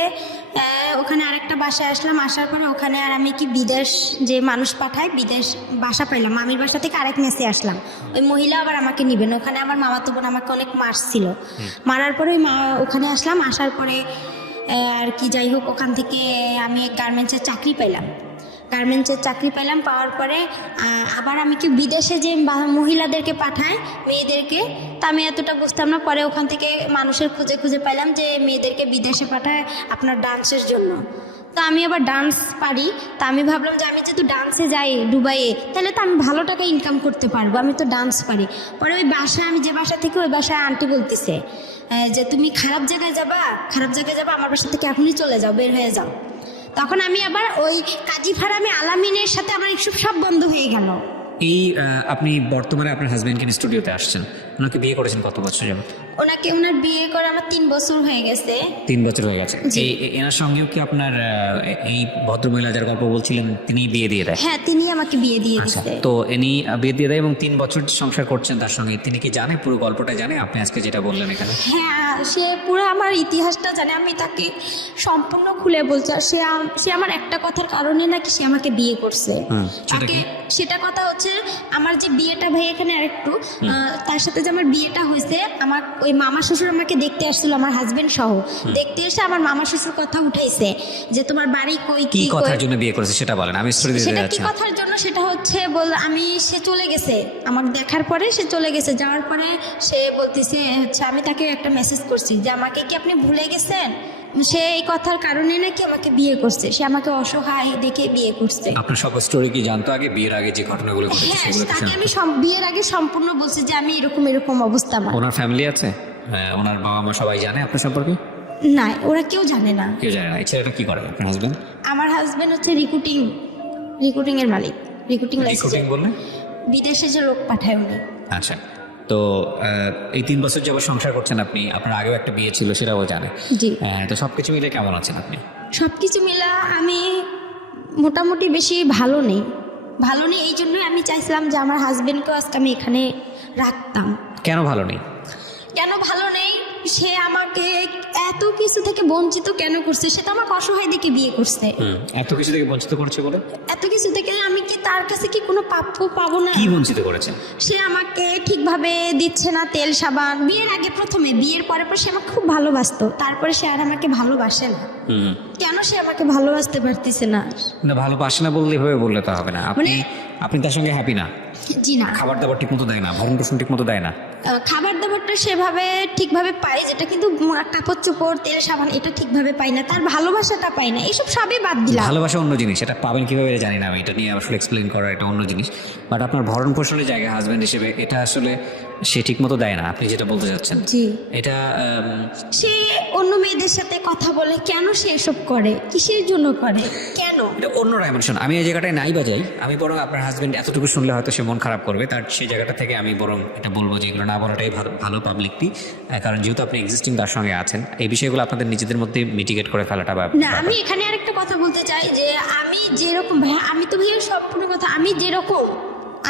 ওখানে আরেকটা বাসায় আসলাম। আসার পরে ওখানে আর আমি কি বিদেশ যে মানুষ পাঠায়, বিদেশ বাসা পাইলাম, মামির বাসা থেকে আরেক মেসে আসলাম। ওই মহিলা আবার আমাকে নিবেন, ওখানে আমার মামাতো বোন আমাকে অনেক মারছিল, মারার পরে ওখানে আসলাম। আসার পরে আর কি যাই হোক ওখান থেকে আমি গার্মেন্টসের চাকরি পাইলাম। পাওয়ার পরে আবার আমি কি বিদেশে যে মহিলাদেরকে পাঠায় মেয়েদেরকে, তা আমি এতটা বুঝতাম না। পরে ওখান থেকে মানুষের খুঁজে পাইলাম যে মেয়েদেরকে বিদেশে পাঠায় আপনার ডান্সের জন্য। তো আমি আবার ডান্স পারি, তা আমি ভাবলাম যে আমি যেহেতু ডান্সে যাই দুবাইয়ে, তাহলে তো আমি ভালো টাকা ইনকাম করতে পারবো, আমি তো ডান্স পারি। পরে ওই বাসায়, আমি যে বাসা থেকে, ওই বাসায় আন্টি বলতেছে যে তুমি খারাপ জায়গায় যাবা, আমার বাসা থেকে এখনই চলে যাও, বের হয়ে যাও। তখন আমি আবার ওই কাজী ফারামি আলামিনের সাথে আমার সব বন্ধ হয়ে গেল। এই আপনি বর্তমানে আপনার হাজবেন্ডকে নিয়ে স্টুডিওতে আসছেন, ওনাকে বিয়ে করেছেন কত বছর যাবত? ওনার বিয়ে করে আমার 3 বছর হয়ে গেছে। 3 বছর হয়ে গেছে। এনার সঙ্গেও কি আপনার এই ভদ্রমহিলা যার গল্প বলছিলেন তিনি বিয়ে দিয়ে দেয়? হ্যাঁ, তিনি আমাকে বিয়ে দিয়ে আচ্ছা, দিয়েছে। তো ইনি বিয়ে দিয়ে দেয় এবং 3 বছর সংসার করছেন তার সঙ্গে। তিনি কি জানে, পুরো গল্পটা জানে আপনি আজকে যেটা বললেন এখানে? হ্যাঁ, সে পুরো আমার ইতিহাসটা জানে, আমি তাকে সম্পূর্ণ খুলে বলছি। আর সে আমার একটা কথার কারণে নাকি সে আমাকে বিয়ে করছে। সেটা কথা হচ্ছে আমার যে বিয়েটা, ভাই এখানে আরেকটু, তার সাথে যে আমার বিয়েটা হয়েছে, আমার ওই মামা শ্বশুর আমাকে দেখতে আসছিল, আমার হাজবেন্ড সহ দেখতে এসে আমার মামা শ্বশুর কথা উঠাইছে যে তোমার বাড়ি কই, কি কথার জন্য বিয়ে করেছে সেটা বলেন, আমি স্টোরি দিতে যাচ্ছি। যাচ্ছি। সেটা কি কথার জন্য, সেটা হচ্ছে সে চলে গেছে, আমাকে দেখার পরে সে চলে গেছে। যাওয়ার পরে সে বলতেছে হচ্ছে, আমি তাকে একটা মেসেজ করছি যে আমাকে কি আপনি ভুলে গেছেন। সে এই কথার কারণে নাকি আমাকে বিয়ে করছে, সে আমাকে অসহায় দেখে বিয়ে করছে। আপনার সব স্টোরি কি জানতো আগে, বিয়ের আগে যে ঘটনাগুলো ঘটেছে হ্যাঁ, সেগুলো? তাকে আমি বিয়ের আগে সম্পূর্ণ বলছি যে আমি এরকম অবস্থা আমার। ওনার ফ্যামিলি আছে? হ্যাঁ, ওনার বাবা মা সবাই জানে আপনার সম্পর্কে? না, ওরা কেউ জানে না। কেউ জানে না। এই ছেলেটা কি করে আপনার হাজবেন্ড? আমার হাজবেন্ড হচ্ছে রিক্রুটিং এর মালিক। রিক্রুটিং বললে বিদেশে যে লোক পাঠায় উনি। আচ্ছা, তো এই 3 বছর যাবত সংসার করছেন আপনি, আপনার আগেও একটা বিয়ে ছিল সেটাও জানে। জি। তো সবকিছু মিলে কেমন আছেন আপনি? সবকিছু মিলা আমি মোটামুটি বেশি ভালো নেই। এই জন্যই আমি চাইছিলাম যে আমার হাজবেন্ডকেও আজকে আমি এখানে রাখতাম। কেন ভালো নেই? সে আমাকে এত কিছু থেকে বঞ্চিত কেন করছে? সে তো আমাকে অসহায় দেখে বিয়ে করছে। এত কিছু থেকে বঞ্চিত করছে বলে? এত কিছু থেকে আমি কি তার কাছে কি কোনো প্রাপ্য পাবো না? কি বঞ্চিত করেছে? সে আমাকে ঠিকভাবে দিচ্ছে না তেল সাবান। বিয়ের আগে প্রথমে, বিয়ের পরে সে আমাকে খুব ভালোবাসতো, তারপরে সে আর আমাকে ভালোবাসে না। কেন সে আমাকে ভালোবাসতে পারতেছে না? ভালোবাসে না বললে এভাবে বললে তো হবে না। আপনি তার সঙ্গে হ্যাপি না? জি না। খাবার দাবার ঠিক মতো দেয় না, ভরণ পোষণ ঠিক মতো দেয় না? খাবার দাবারটা সেভাবে ঠিকভাবে পাই, যেটা কিন্তু কাপড় চোপড় তেল সাবান এটা ঠিকভাবে পাই না, তার ভালোবাসাটা পাই না, এইসব সবই বাদ দিলাম। ভালোবাসা অন্য জিনিস, এটা পাবেন কিভাবে জানি না আমি, এটা নিয়ে আসলে এক্সপ্লেন করা এটা অন্য জিনিস। বাট আপনার ভরণ পোষণের জায়গা হাজব্যান্ড হিসেবে এটা আসলে সে ঠিক মতো দেয় না, আপনি যেটা বলতে চাচ্ছেন জি। এটা সে অন্য মেয়েদের সাথে কথা বলে, কেন সে এসব করে, কিসের জন্য করে, কেন? এটা অন্য ডাইমেনশন। আমি এই জায়গাটায় নাই বাজাই, আমি বরং আপনার হাজবেন্ড এতটুকু শুনলে হয়তো সে মন খারাপ করবে, তার সেই জায়গাটা থেকে আমি বরং এটা বলবো যে এগুলো না বলাটাই ভালো পাবলিকলি, কারণ যেহেতু আপনি এক্সিস্টিং তার সঙ্গে আছেন, এই বিষয়গুলো আপনাদের নিজেদের মধ্যে মিটিগেট করে ফেলাটা বা না, আমি এখানে আরেকটা কথা বলতে চাই যে আমি যেরকম ভাইয়া, আমি তো ভাইয়া সম্পূর্ণ কথা, আমি যেরকম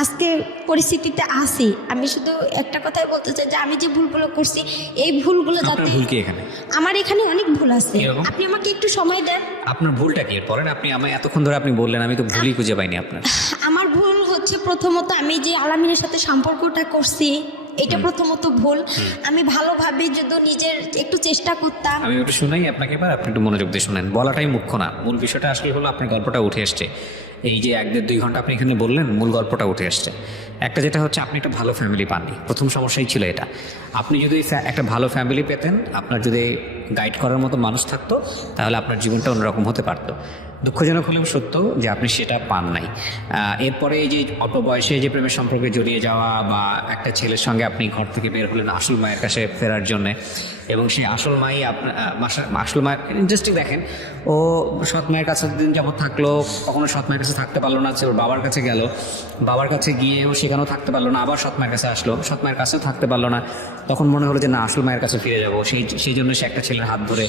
আজকে পরিস্থিতিতে আছি, আমি শুধু একটা কথাই বলতে চাই যে আমি যে ভুলগুলো করছি, এই ভুলগুলো আপনার যাতে, ভুল কি এখানে? আমার এখানে অনেক ভুল আছে, কিরকম? আপনি আমাকে একটু সময় দেন। আপনার ভুলটা কি বলেন? আপনি আমায় এতক্ষণ ধরে আপনি বললেন, আমি তো ভুলই খুঁজে পাইনি আপনার। আমার ভুল হচ্ছে প্রথমত আমি যে আলামিনের সাথে সম্পর্কটা করছি, এটা প্রথমত ভুল। আমি ভালোভাবে যদি নিজের একটু চেষ্টা করতাম। আমি একটু শুনাই আপনাকে, এবার আপনি একটু মনোযোগ দিয়ে শুনেন, বলাটাই মুখ্য না, মূল বিষয়টা আসলে হলো আপনার গল্পটা উঠে আসছে। এই যে 1-1.5-2 ঘন্টা আপনি এখানে বললেন, মূল গল্পটা উঠে আসছে। একটা যেটা হচ্ছে আপনি একটা ভালো ফ্যামিলি পাননি, প্রথম সমস্যাই ছিল এটা। আপনি যদি একটা ভালো ফ্যামিলি পেতেন, আপনার যদি গাইড করার মতো মানুষ থাকতো, তাহলে আপনার জীবনটা অন্যরকম হতে পারতো। দুঃখজনক হলেও সত্য যে আপনি সেটা পান নাই। এরপরে এই যে অল্প বয়সে যে প্রেমের সম্পর্কে জড়িয়ে যাওয়া, বা একটা ছেলের সঙ্গে আপনি ঘর থেকে বের হলেন আসল মায়ের কাছে ফেরার জন্যে, এবং সেই আসল মাই আপনার আসল মায়ের ইন্টারেস্টিং দেখেন, ও সৎ মায়ের কাছে দিন যাবত থাকলো, কখনো সৎ মায়ের কাছে থাকতে পারলো না, ওর বাবার কাছে গেল, বাবার কাছে গিয়েও সেখানেও থাকতে পারলো না, আবার সৎ মায়ের কাছে আসলো, সৎ মায়ের কাছেও থাকতে পারলো না। তখন মনে হলো যে না, আসল মায়ের কাছে ফিরে যাবো, সেই জন্য সে একটা ছেলের হাত ধরে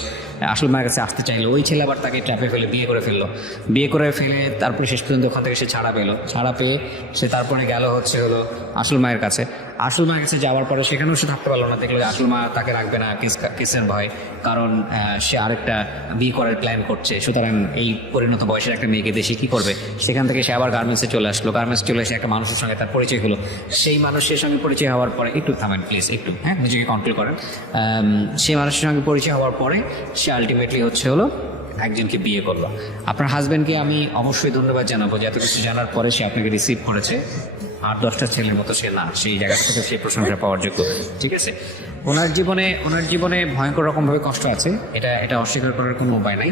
আসল মায়ের কাছে আসতে চাইলো। ওই ছেলে আবার তাকে ট্র্যাপে ফেলে বিয়ে করে ফেললো, বিয়ে করে ফেলে তারপরে শেষ পর্যন্ত ওখান থেকে সে ছাড়া পেলো, ছাড়া পেয়ে সে তারপরে গেল হলো আসল মায়ের কাছে। আসল মায়ের কাছে যাওয়ার পরে সেখানেও সে থাকতে পারলো না, দেখলো যে আসল মা তাকে রাখবে না কিসের ভয়, কারণ সে আরেকটা বিয়ে করার প্ল্যান করছে। সুতরাং এই পরিণত বয়সের একটা মেয়েকে দেশে কী করবে? সেখান থেকে সে আবার গার্মেন্টসে চলে আসলো, গার্মেন্টসে চলে এসে একটা মানুষের সঙ্গে তার পরিচয় হলো। সেই মানুষের সঙ্গে পরিচয় হওয়ার পরে, একটু থামেন প্লিজ, একটু নিজেকে কন্ট্রোল করেন। সেই মানুষের সঙ্গে পরিচয় হওয়ার পরে সে আলটিমেটলি হলো একজনকে বিয়ে করলো। আপনার হাজব্যান্ডকে আমি অবশ্যই ধন্যবাদ জানাবো যে এত কিছু জানার পরে সে আপনাকে রিসিভ করেছে। 8-10টা ছেলের মতো সে না, সেই জায়গা থেকে সে প্রশংসা পাওয়ার যোগ্য। ঠিক আছে, ওনার জীবনে ভয়ঙ্কর রকমভাবে কষ্ট আছে, এটা অস্বীকার করার কোনো উপায় নাই।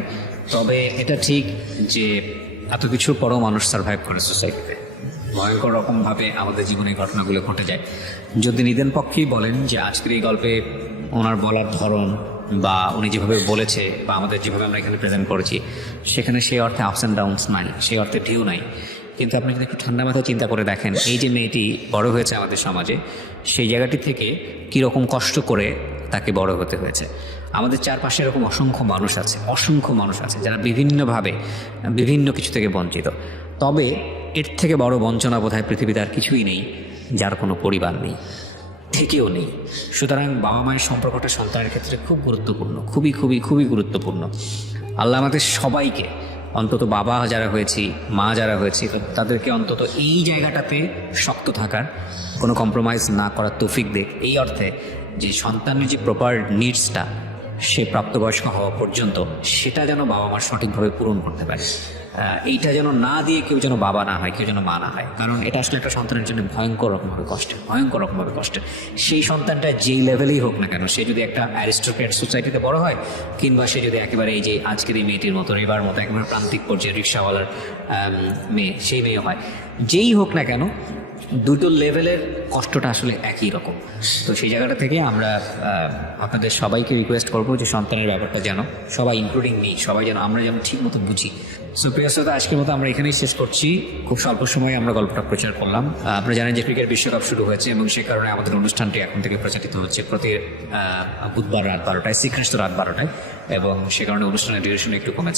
তবে এটা ঠিক যে এত কিছুর পরেও মানুষ সার্ভাইভ করে সোসাইটিতে, ভয়ঙ্কর রকমভাবে আমাদের জীবনে ঘটনাগুলো ঘটে যায়। যদি নিদেন পক্ষেই বলেন যে আজকের এই গল্পে ওনার বলার ধরন, বা উনি যেভাবে বলেছে, বা আমাদের যেভাবে আমরা এখানে প্রেজেন্ট করেছি, সেখানে সেই অর্থে আপস অ্যান্ড ডাউনস নাই, সেই অর্থে ঢেউ নাই। কিন্তু আপনি যদি একটু ঠান্ডা মাথায় চিন্তা করে দেখেন, এই যে মেয়েটি বড় হয়েছে আমাদের সমাজে, সেই জায়গাটি থেকে কীরকম কষ্ট করে তাকে বড় হতে হয়েছে। আমাদের চারপাশে এরকম অসংখ্য মানুষ আছে যারা বিভিন্নভাবে বিভিন্ন কিছু থেকে বঞ্চিত। তবে এর থেকে বড় বঞ্চনা বোধহয় পৃথিবীতে আর কিছুই নেই, যার কোনো পরিবার নেই, থেকেও নেই। সুতরাং বাবা মায়ের সম্পর্কটা সন্তানের ক্ষেত্রে খুব গুরুত্বপূর্ণ, খুবই গুরুত্বপূর্ণ। আল্লাহ আমাদের সবাইকে, অন্তত বাবা যারা হয়েছি, মা যারা হয়েছি, তাদেরকে অন্তত এই জায়গাটাতে শক্ত থাকার, কোনো কম্প্রোমাইজ না করার তৌফিক দেখ, এই অর্থে যে সন্তানের যে প্রপার নিডসটা সে প্রাপ্তবয়স্ক হওয়া পর্যন্ত, সেটা যেন বাবা মা সঠিকভাবে পূরণ করতে পারে। এইটা যেন না দিয়ে কেউ যেন বাবা না হয়, কেউ যেন মা না হয়, কারণ এটা আসলে একটা সন্তানের জন্য ভয়ঙ্কর রকমভাবে কষ্টের। সেই সন্তানটা যেই লেভেলেই হোক না কেন, সে যদি একটা অ্যারিস্টোক্র্যাট সোসাইটিতে বড় হয়, কিংবা সে যদি একেবারে এই যে আজকের এই মেয়েটির মতো, রেবার মতো একেবারে প্রান্তিক পর্যায়ে রিক্সাওয়ালার মেয়ে, সেই মেয়ে হয়, যেই হোক না কেন, দুটো লেভেলের কষ্টটা আসলে একই রকম। তো সেই জায়গাটা থেকে আমরা আপনাদের সবাইকে রিকোয়েস্ট করবো যে সন্তানের ব্যাপারটা যেন সবাই, ইনক্লুডিং মি, সবাই যেন আমরা যেন ঠিক মতো বুঝি। সো প্রিয় শ্রোতা, আজকের মতো আমরা এখানেই শেষ করছি। খুব স্বল্প সময়ে আমরা গল্পটা প্রচার করলাম। আপনারা জানেন যে ক্রিকেট বিশ্বকাপ শুরু হয়েছে, এবং সে কারণে আমাদের অনুষ্ঠানটি এখন থেকে প্রচারিত হচ্ছে প্রতি বুধবার রাত 12টায়, শ্রীকৃষ্ণ রাত 12টায়, এবং সে কারণে অনুষ্ঠানের ডিউরেশন একটু কমেছে।